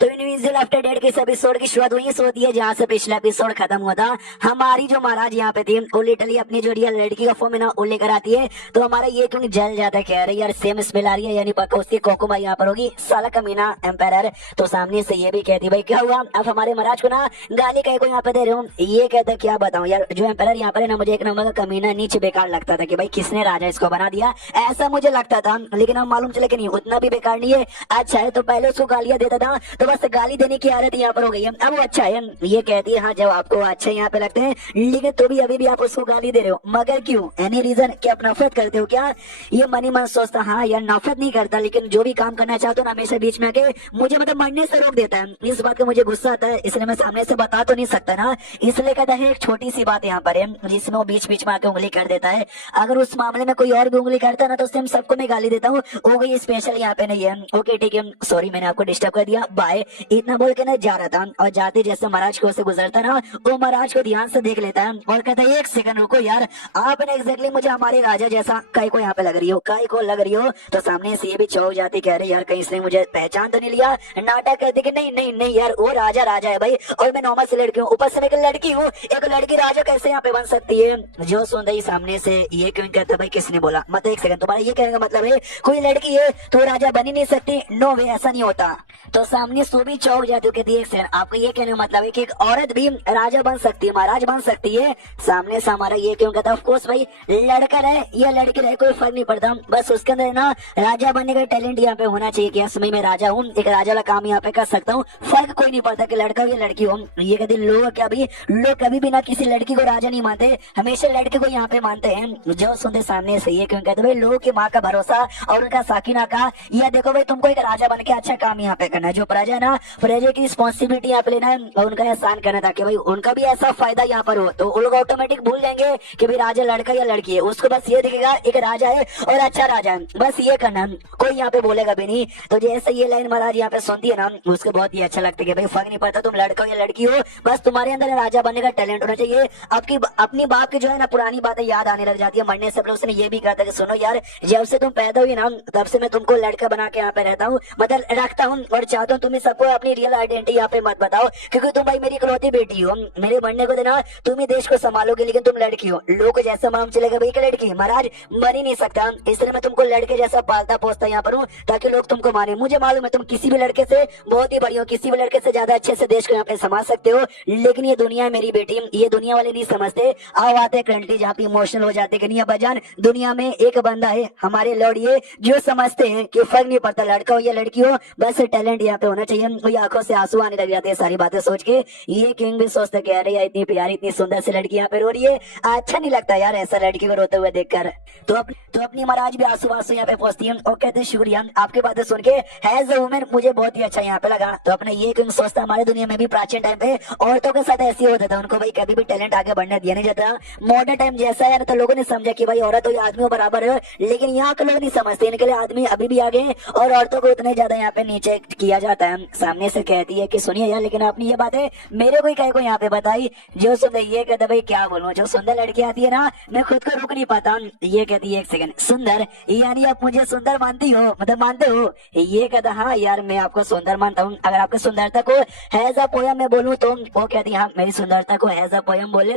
तो इन यूजुअल आफ्टर डेट के इस एपिसोड की शुरुआत वहीं से होती है जहाँ से पिछला एपिसोड खत्म हुआ था। हमारी जो महाराज यहाँ पे थी वो लिटरली अपनी जो रियल लड़की का फॉर्म है ना वो लेकर आती है, तो हमारा ये क्यों जल जाता है, कह रहे यार सेम स्मेल आ रही है, यानी पक्का उसकी कोकुमा यहाँ पर होगी, साला कमीना एम्पायर। तो सामने से ये भी कहती भाई क्या हुआ, अब हमारे महाराज को ना गाली कहीं को यहाँ पे दे रहे हो। ये कहता क्या बताऊं यार, जो एम्पायर यहाँ पर है ना मुझे एक नंबर का कमीना नीचे बेकार लगता था कि भाई किसने राजा इसको बना दिया, ऐसा मुझे लगता था। लेकिन अब मालूम चले कि नहीं, उतना भी बेकार नहीं है, अच्छा है। तो पहले उसको गालियां देता था तो बस गाली देने की आदत यहाँ पर हो गई है, अब वो अच्छा है। ये कहती है हाँ जब आपको अच्छे यहाँ पे लगते हैं, लेकिन तो भी अभी भी आप उसको गाली दे रहे हो, मगर क्यों, एनी रीजन, क्या आप नफरत करते हो क्या? ये मनी मन सोचता हाँ यार नफरत नहीं करता, लेकिन जो भी काम करना चाहता हूँ ना हमेशा बीच में आके मुझे मतलब मरने से रोक देता है। इस बात का मुझे गुस्सा आता है, इसलिए मैं सामने से बता तो नहीं सकता ना, इसलिए कहता है एक छोटी सी बात यहाँ पर है जिसमें वो बीच बीच में आके उंगली कर देता है। अगर उस मामले में कोई और भी उंगली करता है ना तो उससे हम सबको मैं गाली देता हूँ, हो गई स्पेशल यहाँ पे नहीं है। ओके ठीक है, सॉरी मैंने आपको डिस्टर्ब कर दिया, बाय। इतना बोल के ना जा रहा था, और जाते जैसे महाराज को से गुजरता ना वो महाराज को ध्यान से देख लेता है और कहता है एक सेकंड रुको यार, आपने एग्जैक्टली मुझे हमारे राजा जैसा काय को यहाँ पे लग रही हो, काय को लग रही हो। तो सामने से ये भी चौक जाती, कह रहे यार कहीं इसने मुझे पहचान तो नहीं लिया। नाटक कहते कि नहीं नहीं नहीं यार वो राजा राजा है भाई, और मैं नॉर्मल से लड़की हूँ, ऊपर से मैं एक लड़की हूँ, एक लड़की राजा कैसे यहाँ पे बन सकती है। जो सुन रही सामने से ये क्यों कहता भाई किसने बोला, मतलब एक सेकंड तुम्हारा ये कहने का मतलब है कोई लड़की है तो राजा बन ही नहीं सकती, नो वे ऐसा नहीं होता। तो सामने सो भी चौक जाती, कहती है एक सेकंड आपको ये कहने का मतलब है कि एक औरत भी राजा बन सकती है, महाराज बन सकती है। सामने से हमारा ये क्यों कहता, ऑफ कोर्स भाई लड़का रहे या लड़की रहे कोई फर्क नहीं पड़ता, बस उसके अंदर ना राजा बनने का टैलेंट यहाँ पे होना चाहिए कि इस समय मैं राजा हूँ, एक राजा वाला काम यहाँ पे कर सकता हूँ, फर्क कोई नहीं पड़ता कि लड़का हो या लड़की हो। ये कहते लोग क्या भी, लोग कभी भी ना किसी लड़की को राजा नहीं मानते, हमेशा लड़के को यहाँ पे मानते हैं। जो सुनते सामने से ये क्यों कहते भाई लोगों की माँ का भरोसा और उनका साकिना का, यह देखो भाई तुमको एक राजा बन के अच्छा काम यहाँ पे करना है, जो प्रजा ना प्रजा की रिस्पॉन्सिबिलिटी यहाँ पे लेना है और उनका एहसान करना था कि भाई उनका भी ऐसा फायदा यहाँ पर हो, तो वो लोग ऑटोमेटिक भूल जाएंगे कि भाई राजा लड़का या लड़की है, उसको बस ये दिखेगा एक राजा है और अच्छा राजा है, बस ये करना, कोई यहाँ पे बोलेगा भी नहीं। तो जैसे ये लाइन महाराज यहाँ पे सुनती है ना उसको बहुत ही अच्छा लगता है कि भाई फर्क नहीं पड़ता तुम लड़का हो या लड़की हो, बस तुम्हारे अंदर राजा बनने का टैलेंट होना चाहिए। आपकी अपनी बाप की जो है ना पुरानी बातें याद आने लग जाती है, मरने से पहले उसने ये भी कहा था कि सुनो यार जब से तुम पैदा हुई ना तब से मैं तुमको लड़का बना के यहाँ पे रहता हूँ, मतलब रखता हूँ और चाहता हूँ तुम्हें सबको अपनी रियल आइडेंटिटी यहाँ पे मत बताओ, क्योंकि तुम भाई मेरी इकलौती बेटी हो, मेरे मरने को देना तुम ही देश को संभालोगे, लेकिन तुम लड़की हो, लोगों को जैसा मालूम चलेगा भाई कि लड़की महाराज मर ही नहीं सकता, इसलिए मैं तुमको लड़के जैसा पालता पोसता यहाँ पर हूँ ताकि लोग तुमको माने। मुझे मालूम है तुम किसी भी लड़के से बहुत ही बड़ी हो, किसी भी लड़के से ज्यादा अच्छे से देश को यहाँ पे संभाल सकते हो, लेकिन ये दुनिया है मेरी बेटी, ये दुनिया वाले नहीं समझते। आओ आते करंटली जहाँ पे इमोशनल हो जाते कि नहीं अब्बाजान दुनिया में एक बंदा है हमारे लॉर्ड ये जो समझते हैं कि फर्क नहीं पड़ता लड़का हो या लड़की हो, बस टैलेंट यहाँ पे होना चाहिए। कोई आंखों से आंसू आने लग जाते हैं सारी बातें सोच के। ये किंग भी सोचते कह रहे यार इतनी प्यारी इतनी सुंदर सी लड़की यहाँ पे रो रही है, अच्छा नहीं लगता यार ऐसा लड़की को रोते हुए देखकर। तो अपनी महाराज भी आंसू आंसू यहाँ पे पहुंचती है और कहते हैं शुक्रिया आपकी बातें सुन के, एज अ वुमेन मुझे बहुत ही अच्छा यहाँ पे लगा। तो अपना ये किंग सोचता हमारे दुनिया में भी प्राचीन टाइम पे औरतों के साथ ऐसे होता था, उनको भाई कभी भी टैलेंट आगे बढ़ने दिया नहीं जाता। मॉडर्न टाइम जैसा है ना तो लोगों ने समझा कि भाई औरत हो या आदमी हो बराबर है, लेकिन यहाँ के लोग नहीं समझते, इनके लिए आदमी अभी भी आगे और औरतों को उतने ज्यादा यहाँ पे नीचे किया जाता है। सामने से कहती है कि सुनिए यार लेकिन आपने ये बातें मेरे को ही कहीं को यहाँ पे बताई। जो सुंदर ये कहता भाई क्या बोलूं, जो सुंदर लड़की आती है ना मैं खुद को रुक नहीं पाता। ये कहती है एक सेकंड सुंदर यानी आप मुझे सुंदर मानती हो, मतलब मानते हो? ये कहता हाँ यार मैं आपको सुंदर मानता हूँ, अगर आपकी सुंदरता को हैज अ पोयम में बोलूं तो। वो कहती है हाँ मेरी सुंदरता को हैज अ पोयम बोले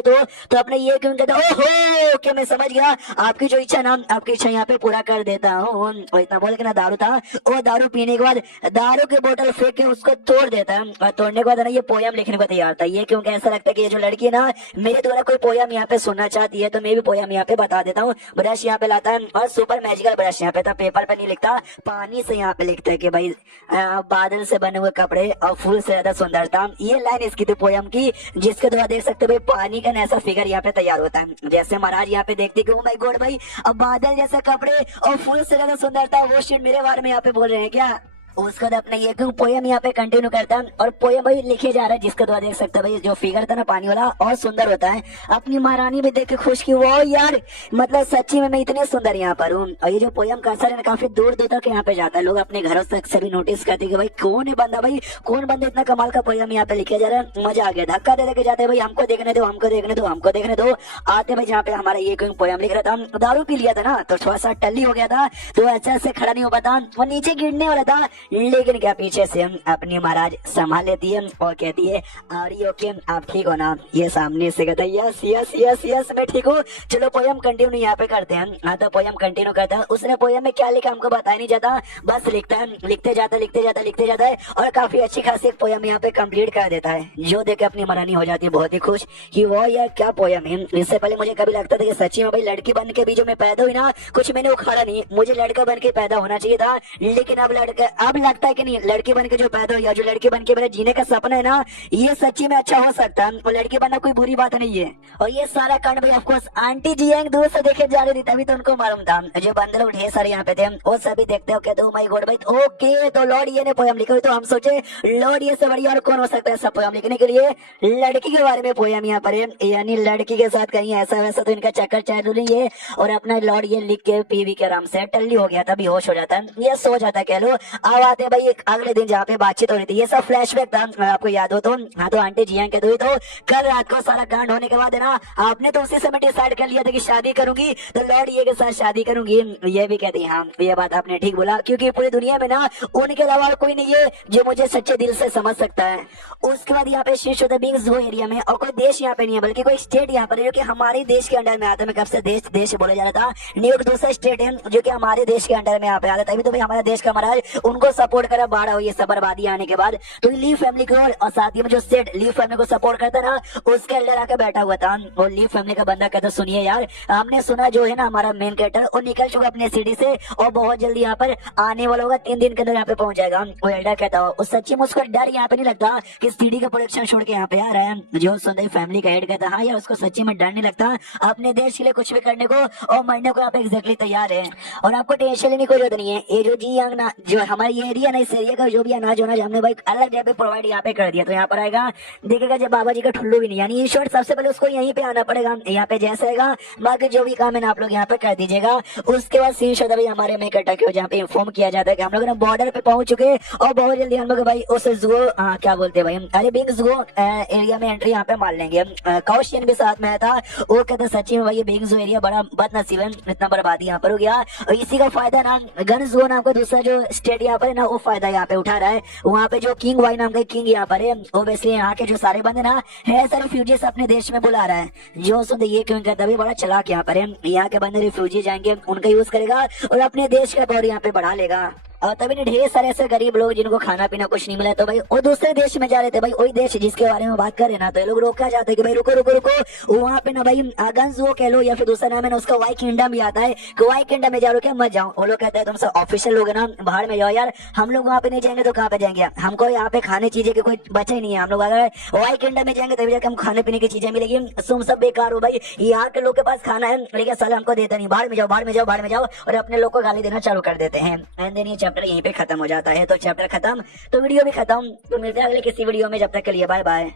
तो अपने ये क्यों कहता ओहो क्या मैं समझ गया आपकी जो इच्छा ना आपकी इच्छा यहाँ पे पूरा कर देता हूँ। इतना बोल के ना दारू था, वो दारू पीने के बाद दारू की बोतल फेंक के उसको तोड़ देता है और तोड़ने के बाद ना ये पोयम लिखने को तैयार था। ये क्योंकि ऐसा लगता है कि ये जो लड़की है ना मेरे द्वारा कोई पोयम यहाँ पे सुनना चाहती है, तो मैं भी पोयम यहाँ पे बता देता हूँ। ब्रश यहाँ पे लाता है और सुपर मैजिकल ब्रश यहाँ पे था, पेपर पे नहीं लिखता पानी से यहाँ पे लिखता है कि भाई बादल से बने हुए कपड़े और फूल से ज्यादा सुंदरता। ये लाइन इसकी थी पोयम की, जिसके द्वारा देख सकते हो भाई पानी का ऐसा फिगर यहाँ पे तैयार होता है। जैसे महाराज यहाँ पे देखते कि ओ माय गॉड भाई अब बादल जैसे कपड़े और फूल से ज्यादा सुंदरता, वो शिट मेरे बारे में यहाँ पे बोल रहे हैं क्या? उसके बाद अपने ये क्यों पोयम यहाँ पे कंटिन्यू करता है और पोयम भाई लिखे जा रहा है, जिसके द्वारा देख सकते भाई जो फिगर था ना पानी वाला और सुंदर होता है। अपनी महारानी भी देख के खुश की वो यार मतलब सच्ची में मैं इतने सुंदर यहाँ पर हूँ। और ये जो पोयम का असर है ना काफी दूर दूर तक यहाँ पे जाता है, लोग अपने घरों तक से भी नोटिस करते कि भाई कौन है बंदा, भाई कौन बंदा इतना कमाल का पोयम यहाँ पे लिखे जा रहा है। मजा आ गया, धक्का दे के जाते हैं भाई हमको देखने दो हमको देखने दो हमको देखने दो। आते भाई जहाँ पे हमारा ये क्यों पोयम लिख रहा था, दारू पी लिया था ना तो थोड़ा सा टल्ली हो गया था, तो अच्छा से खड़ा नहीं हो पाता और नीचे गिरने वाला था, लेकिन क्या पीछे से अपनी महाराज संभाल लेती है और कहती है आर यू ओके, आप ठीक हो ना? ये सामने से कहता है यस यस यस यस मैं ठीक हूँ। चलो पोयम कंटिन्यू यहाँ पे करते हैं। हाँ तो पोयम कंटिन्यू करता है। उसने पोयम में क्या लिखा हमको बताया नहीं जाता, बस लिखता है, लिखते जाता है और काफी अच्छी खासी पोयम यहाँ पे कंप्लीट कर देता है, जो देख के अपनी महारानी हो जाती है बहुत ही खुश कि वो यह क्या पोयम है। इससे पहले मुझे कभी लगता था कि सच्ची में भाई लड़की बन के भी जो मैं पैदा हुई ना, कुछ मैंने उखाड़ा नहीं, मुझे लड़का बन के पैदा होना चाहिए था। लेकिन अब लगता है कि नहीं, लड़की बन के जो पैदा हुई, जो लड़की बन के मेरा जीने का सपना है ना, ये सच्ची में अच्छा हो सकता है और लड़की बनना कोई बुरी बात नहीं है। और ये सारा कांड भाई ऑफकोर्स आंटी जी दूर से देखे जा रही थी, तभी तो उनको मालूम था। जो बंदर लोग ढेर सारे यहाँ पे थे वो सभी देखते हो कहते हो माय गॉड भाई ओके, तो लॉर्ड ये ने पोयम लिखी हुई, तो हम सोचे लॉर्ड ये से बढ़िया और कौन हो सकता है ऐसा पोयम लिखने के लिए। लड़की के बारे में पोयम यहाँ पर है, यानी लड़की के साथ कहीं ऐसा वैसा तो इनका चक्कर चल रही है। और अपना लॉर्ड ये लिख के पीवी के आराम से टल्ली हो गया था, बेहोश हो जाता है, ये सो जाता है कह लो। अब आते हैं भाई अगले दिन जहाँ पे बातचीत हो रही थी, ये सब फ्लैशबैक था, आपको याद हो तो। हाँ तो आंटी जी कह दो, तो कल रात को सारा कांड होने के बाद है ना, आपने तो उसी समय डिसाइड कर लिया था कि शादी करूंगी, तो लॉर्ड ये के साथ शादी करूंगी। ये भी कहती हाँ ये बात आपने ठीक बोला, क्योंकि पूरी दुनिया में ना उनके अलावा कोई नहीं है जो मुझे सच्चे दिल से समझ सकता है। उसके बाद यहाँ पे शीश होता है वो एरिया में, और कोई देश यहाँ पे नहीं है बल्कि कोई स्टेट यहाँ पर है जो कि हमारे देश के अंडर में आता है। मैं कब से देश देश बोला जा रहा था, न्यूयॉर्क दूसरा स्टेट है जो कि हमारे देश के अंडर में यहाँ पे आता है। तभी तो भाई हमारे देश का महाराज उनको सपोर्ट करा बाढ़ हुई, सब बर्बादी आने के बाद। तो ली फैमिली को और साथ ही में जो स्टेट ली फैमिली को सपोर्ट करता ना, उसके अंदर आकर बैठा हुआ था। और ली फैमिली का बंदा कहता सुनिए यार, हमने सुना जो है ना हमारा मेन कैरेक्टर वो निकल चुका अपने सिटी से और बहुत जल्दी यहाँ पर आने वाला होगा, 3 दिन के अंदर यहाँ पे पहुंच जाएगा। वो एल्डर कहता हो सच्ची में उसको डर यहाँ पे नहीं लगता कि सीडी का प्रोडक्शन छोड़ के यहाँ पे आ रहा है। जो सुंदर फैमिली का हेड कहता हाँ यार उसको सच्ची में डर नहीं लगता, अपने देश के लिए कुछ भी करने को और मरने को यहाँ पे एग्जैक्टली तैयार है। और आपको टेंशन लेने की कोई जरूरत नहीं है, ये जो जी ना जो हमारे ये एरिया ना, इस एरिया का जो भी अनाज होना हमने भाई अलग जगह पे प्रोवाइड यहाँ पे कर दिया। तो यहाँ पर आएगा देखेगा जब बाबा जी का ठुल्लू भी नहीं, यानी इन शॉर्ट सबसे पहले उसको यहीं पे आना पड़ेगा, यहाँ पे जैसे आएगा बाकी जो भी काम है ना आप लोग यहाँ पे कर दीजिएगा। उसके बाद सीन शोधा भाई हमारे में कटा क्यों जहाँ पे इन्फॉर्म किया जाता है कि हम लोग ना बॉर्डर पे पहुंच चुके और बहुत जल्दी हम लोग भाई उस जुगो क्या बोलते हैं भाई, अरे बिग जुगो एरिया में एंट्री यहाँ पे मार लेंगे। कौशियन भी साथ में था, वो कहता सच्ची में भाई ये बिग जू एरिया बड़ा बदनसीब है, इतना बर्बादी यहाँ पर हो गया। और इसी का फायदा ना गन जो नाम का दूसरा जो स्टेट यहाँ पर है ना, वो फायदा यहाँ पे उठा रहा है। वहाँ पे जो किंग वाई नाम का किंग यहाँ पर है, ओबियसली यहाँ के जो सारे बंदे ना है सारे रिफ्यूजीज अपने देश में बुला रहा है। जो सुन ये क्यों कहता भी बड़ा चलाक यहाँ पर है, यहाँ के बंदे रिफ्यूजी जाएंगे उनका यूज करेगा और अपने देश का पावर यहाँ पे बढ़ा लेगा। और तभी ढेर सारे ऐसे गरीब लोग जिनको खाना पीना कुछ नहीं मिला, तो भाई वो दूसरे देश में जा रहे थे। भाई वही देश जिसके बारे में बात कर रहे ना, तो ये लोग रोका जाते हैं कि भाई रुको रुको रुको, वहाँ पे ना भाई गन्स वो कह लो या फिर दूसरा नाम है ना उसका वाई किंगडम भी आता है कि वाई किंगडम में जा लो क्या मत जाओ। वो लोग कहते हैं तुम सब ऑफिशियल लोग है ना, बाहर में जाओ यार, हम लोग वहाँ पे नहीं जाएंगे तो कहाँ पे जाएंगे, हमको यहाँ पे खाने चीजें की कोई बचा ही नहीं है। हम लोग अगर वाई किंगडम में जाएंगे तभी जाकर हम खाने पीने की चीजें मिलेगी। तुम सब बेकार हो भाई, यहाँ के लोग के पास खाना है लेकिन साला हमको देता नहीं, बाहर में जाओ बाहर में जाओ बाहर में जाओ, और अपने लोग को गाली देना चालू कर देते हैं। एंड देन ये चैप्टर यहीं पे खत्म हो जाता है। तो चैप्टर खत्म तो वीडियो भी खत्म। तो मिलते हैं अगले किसी वीडियो में, जब तक के लिए बाय बाय।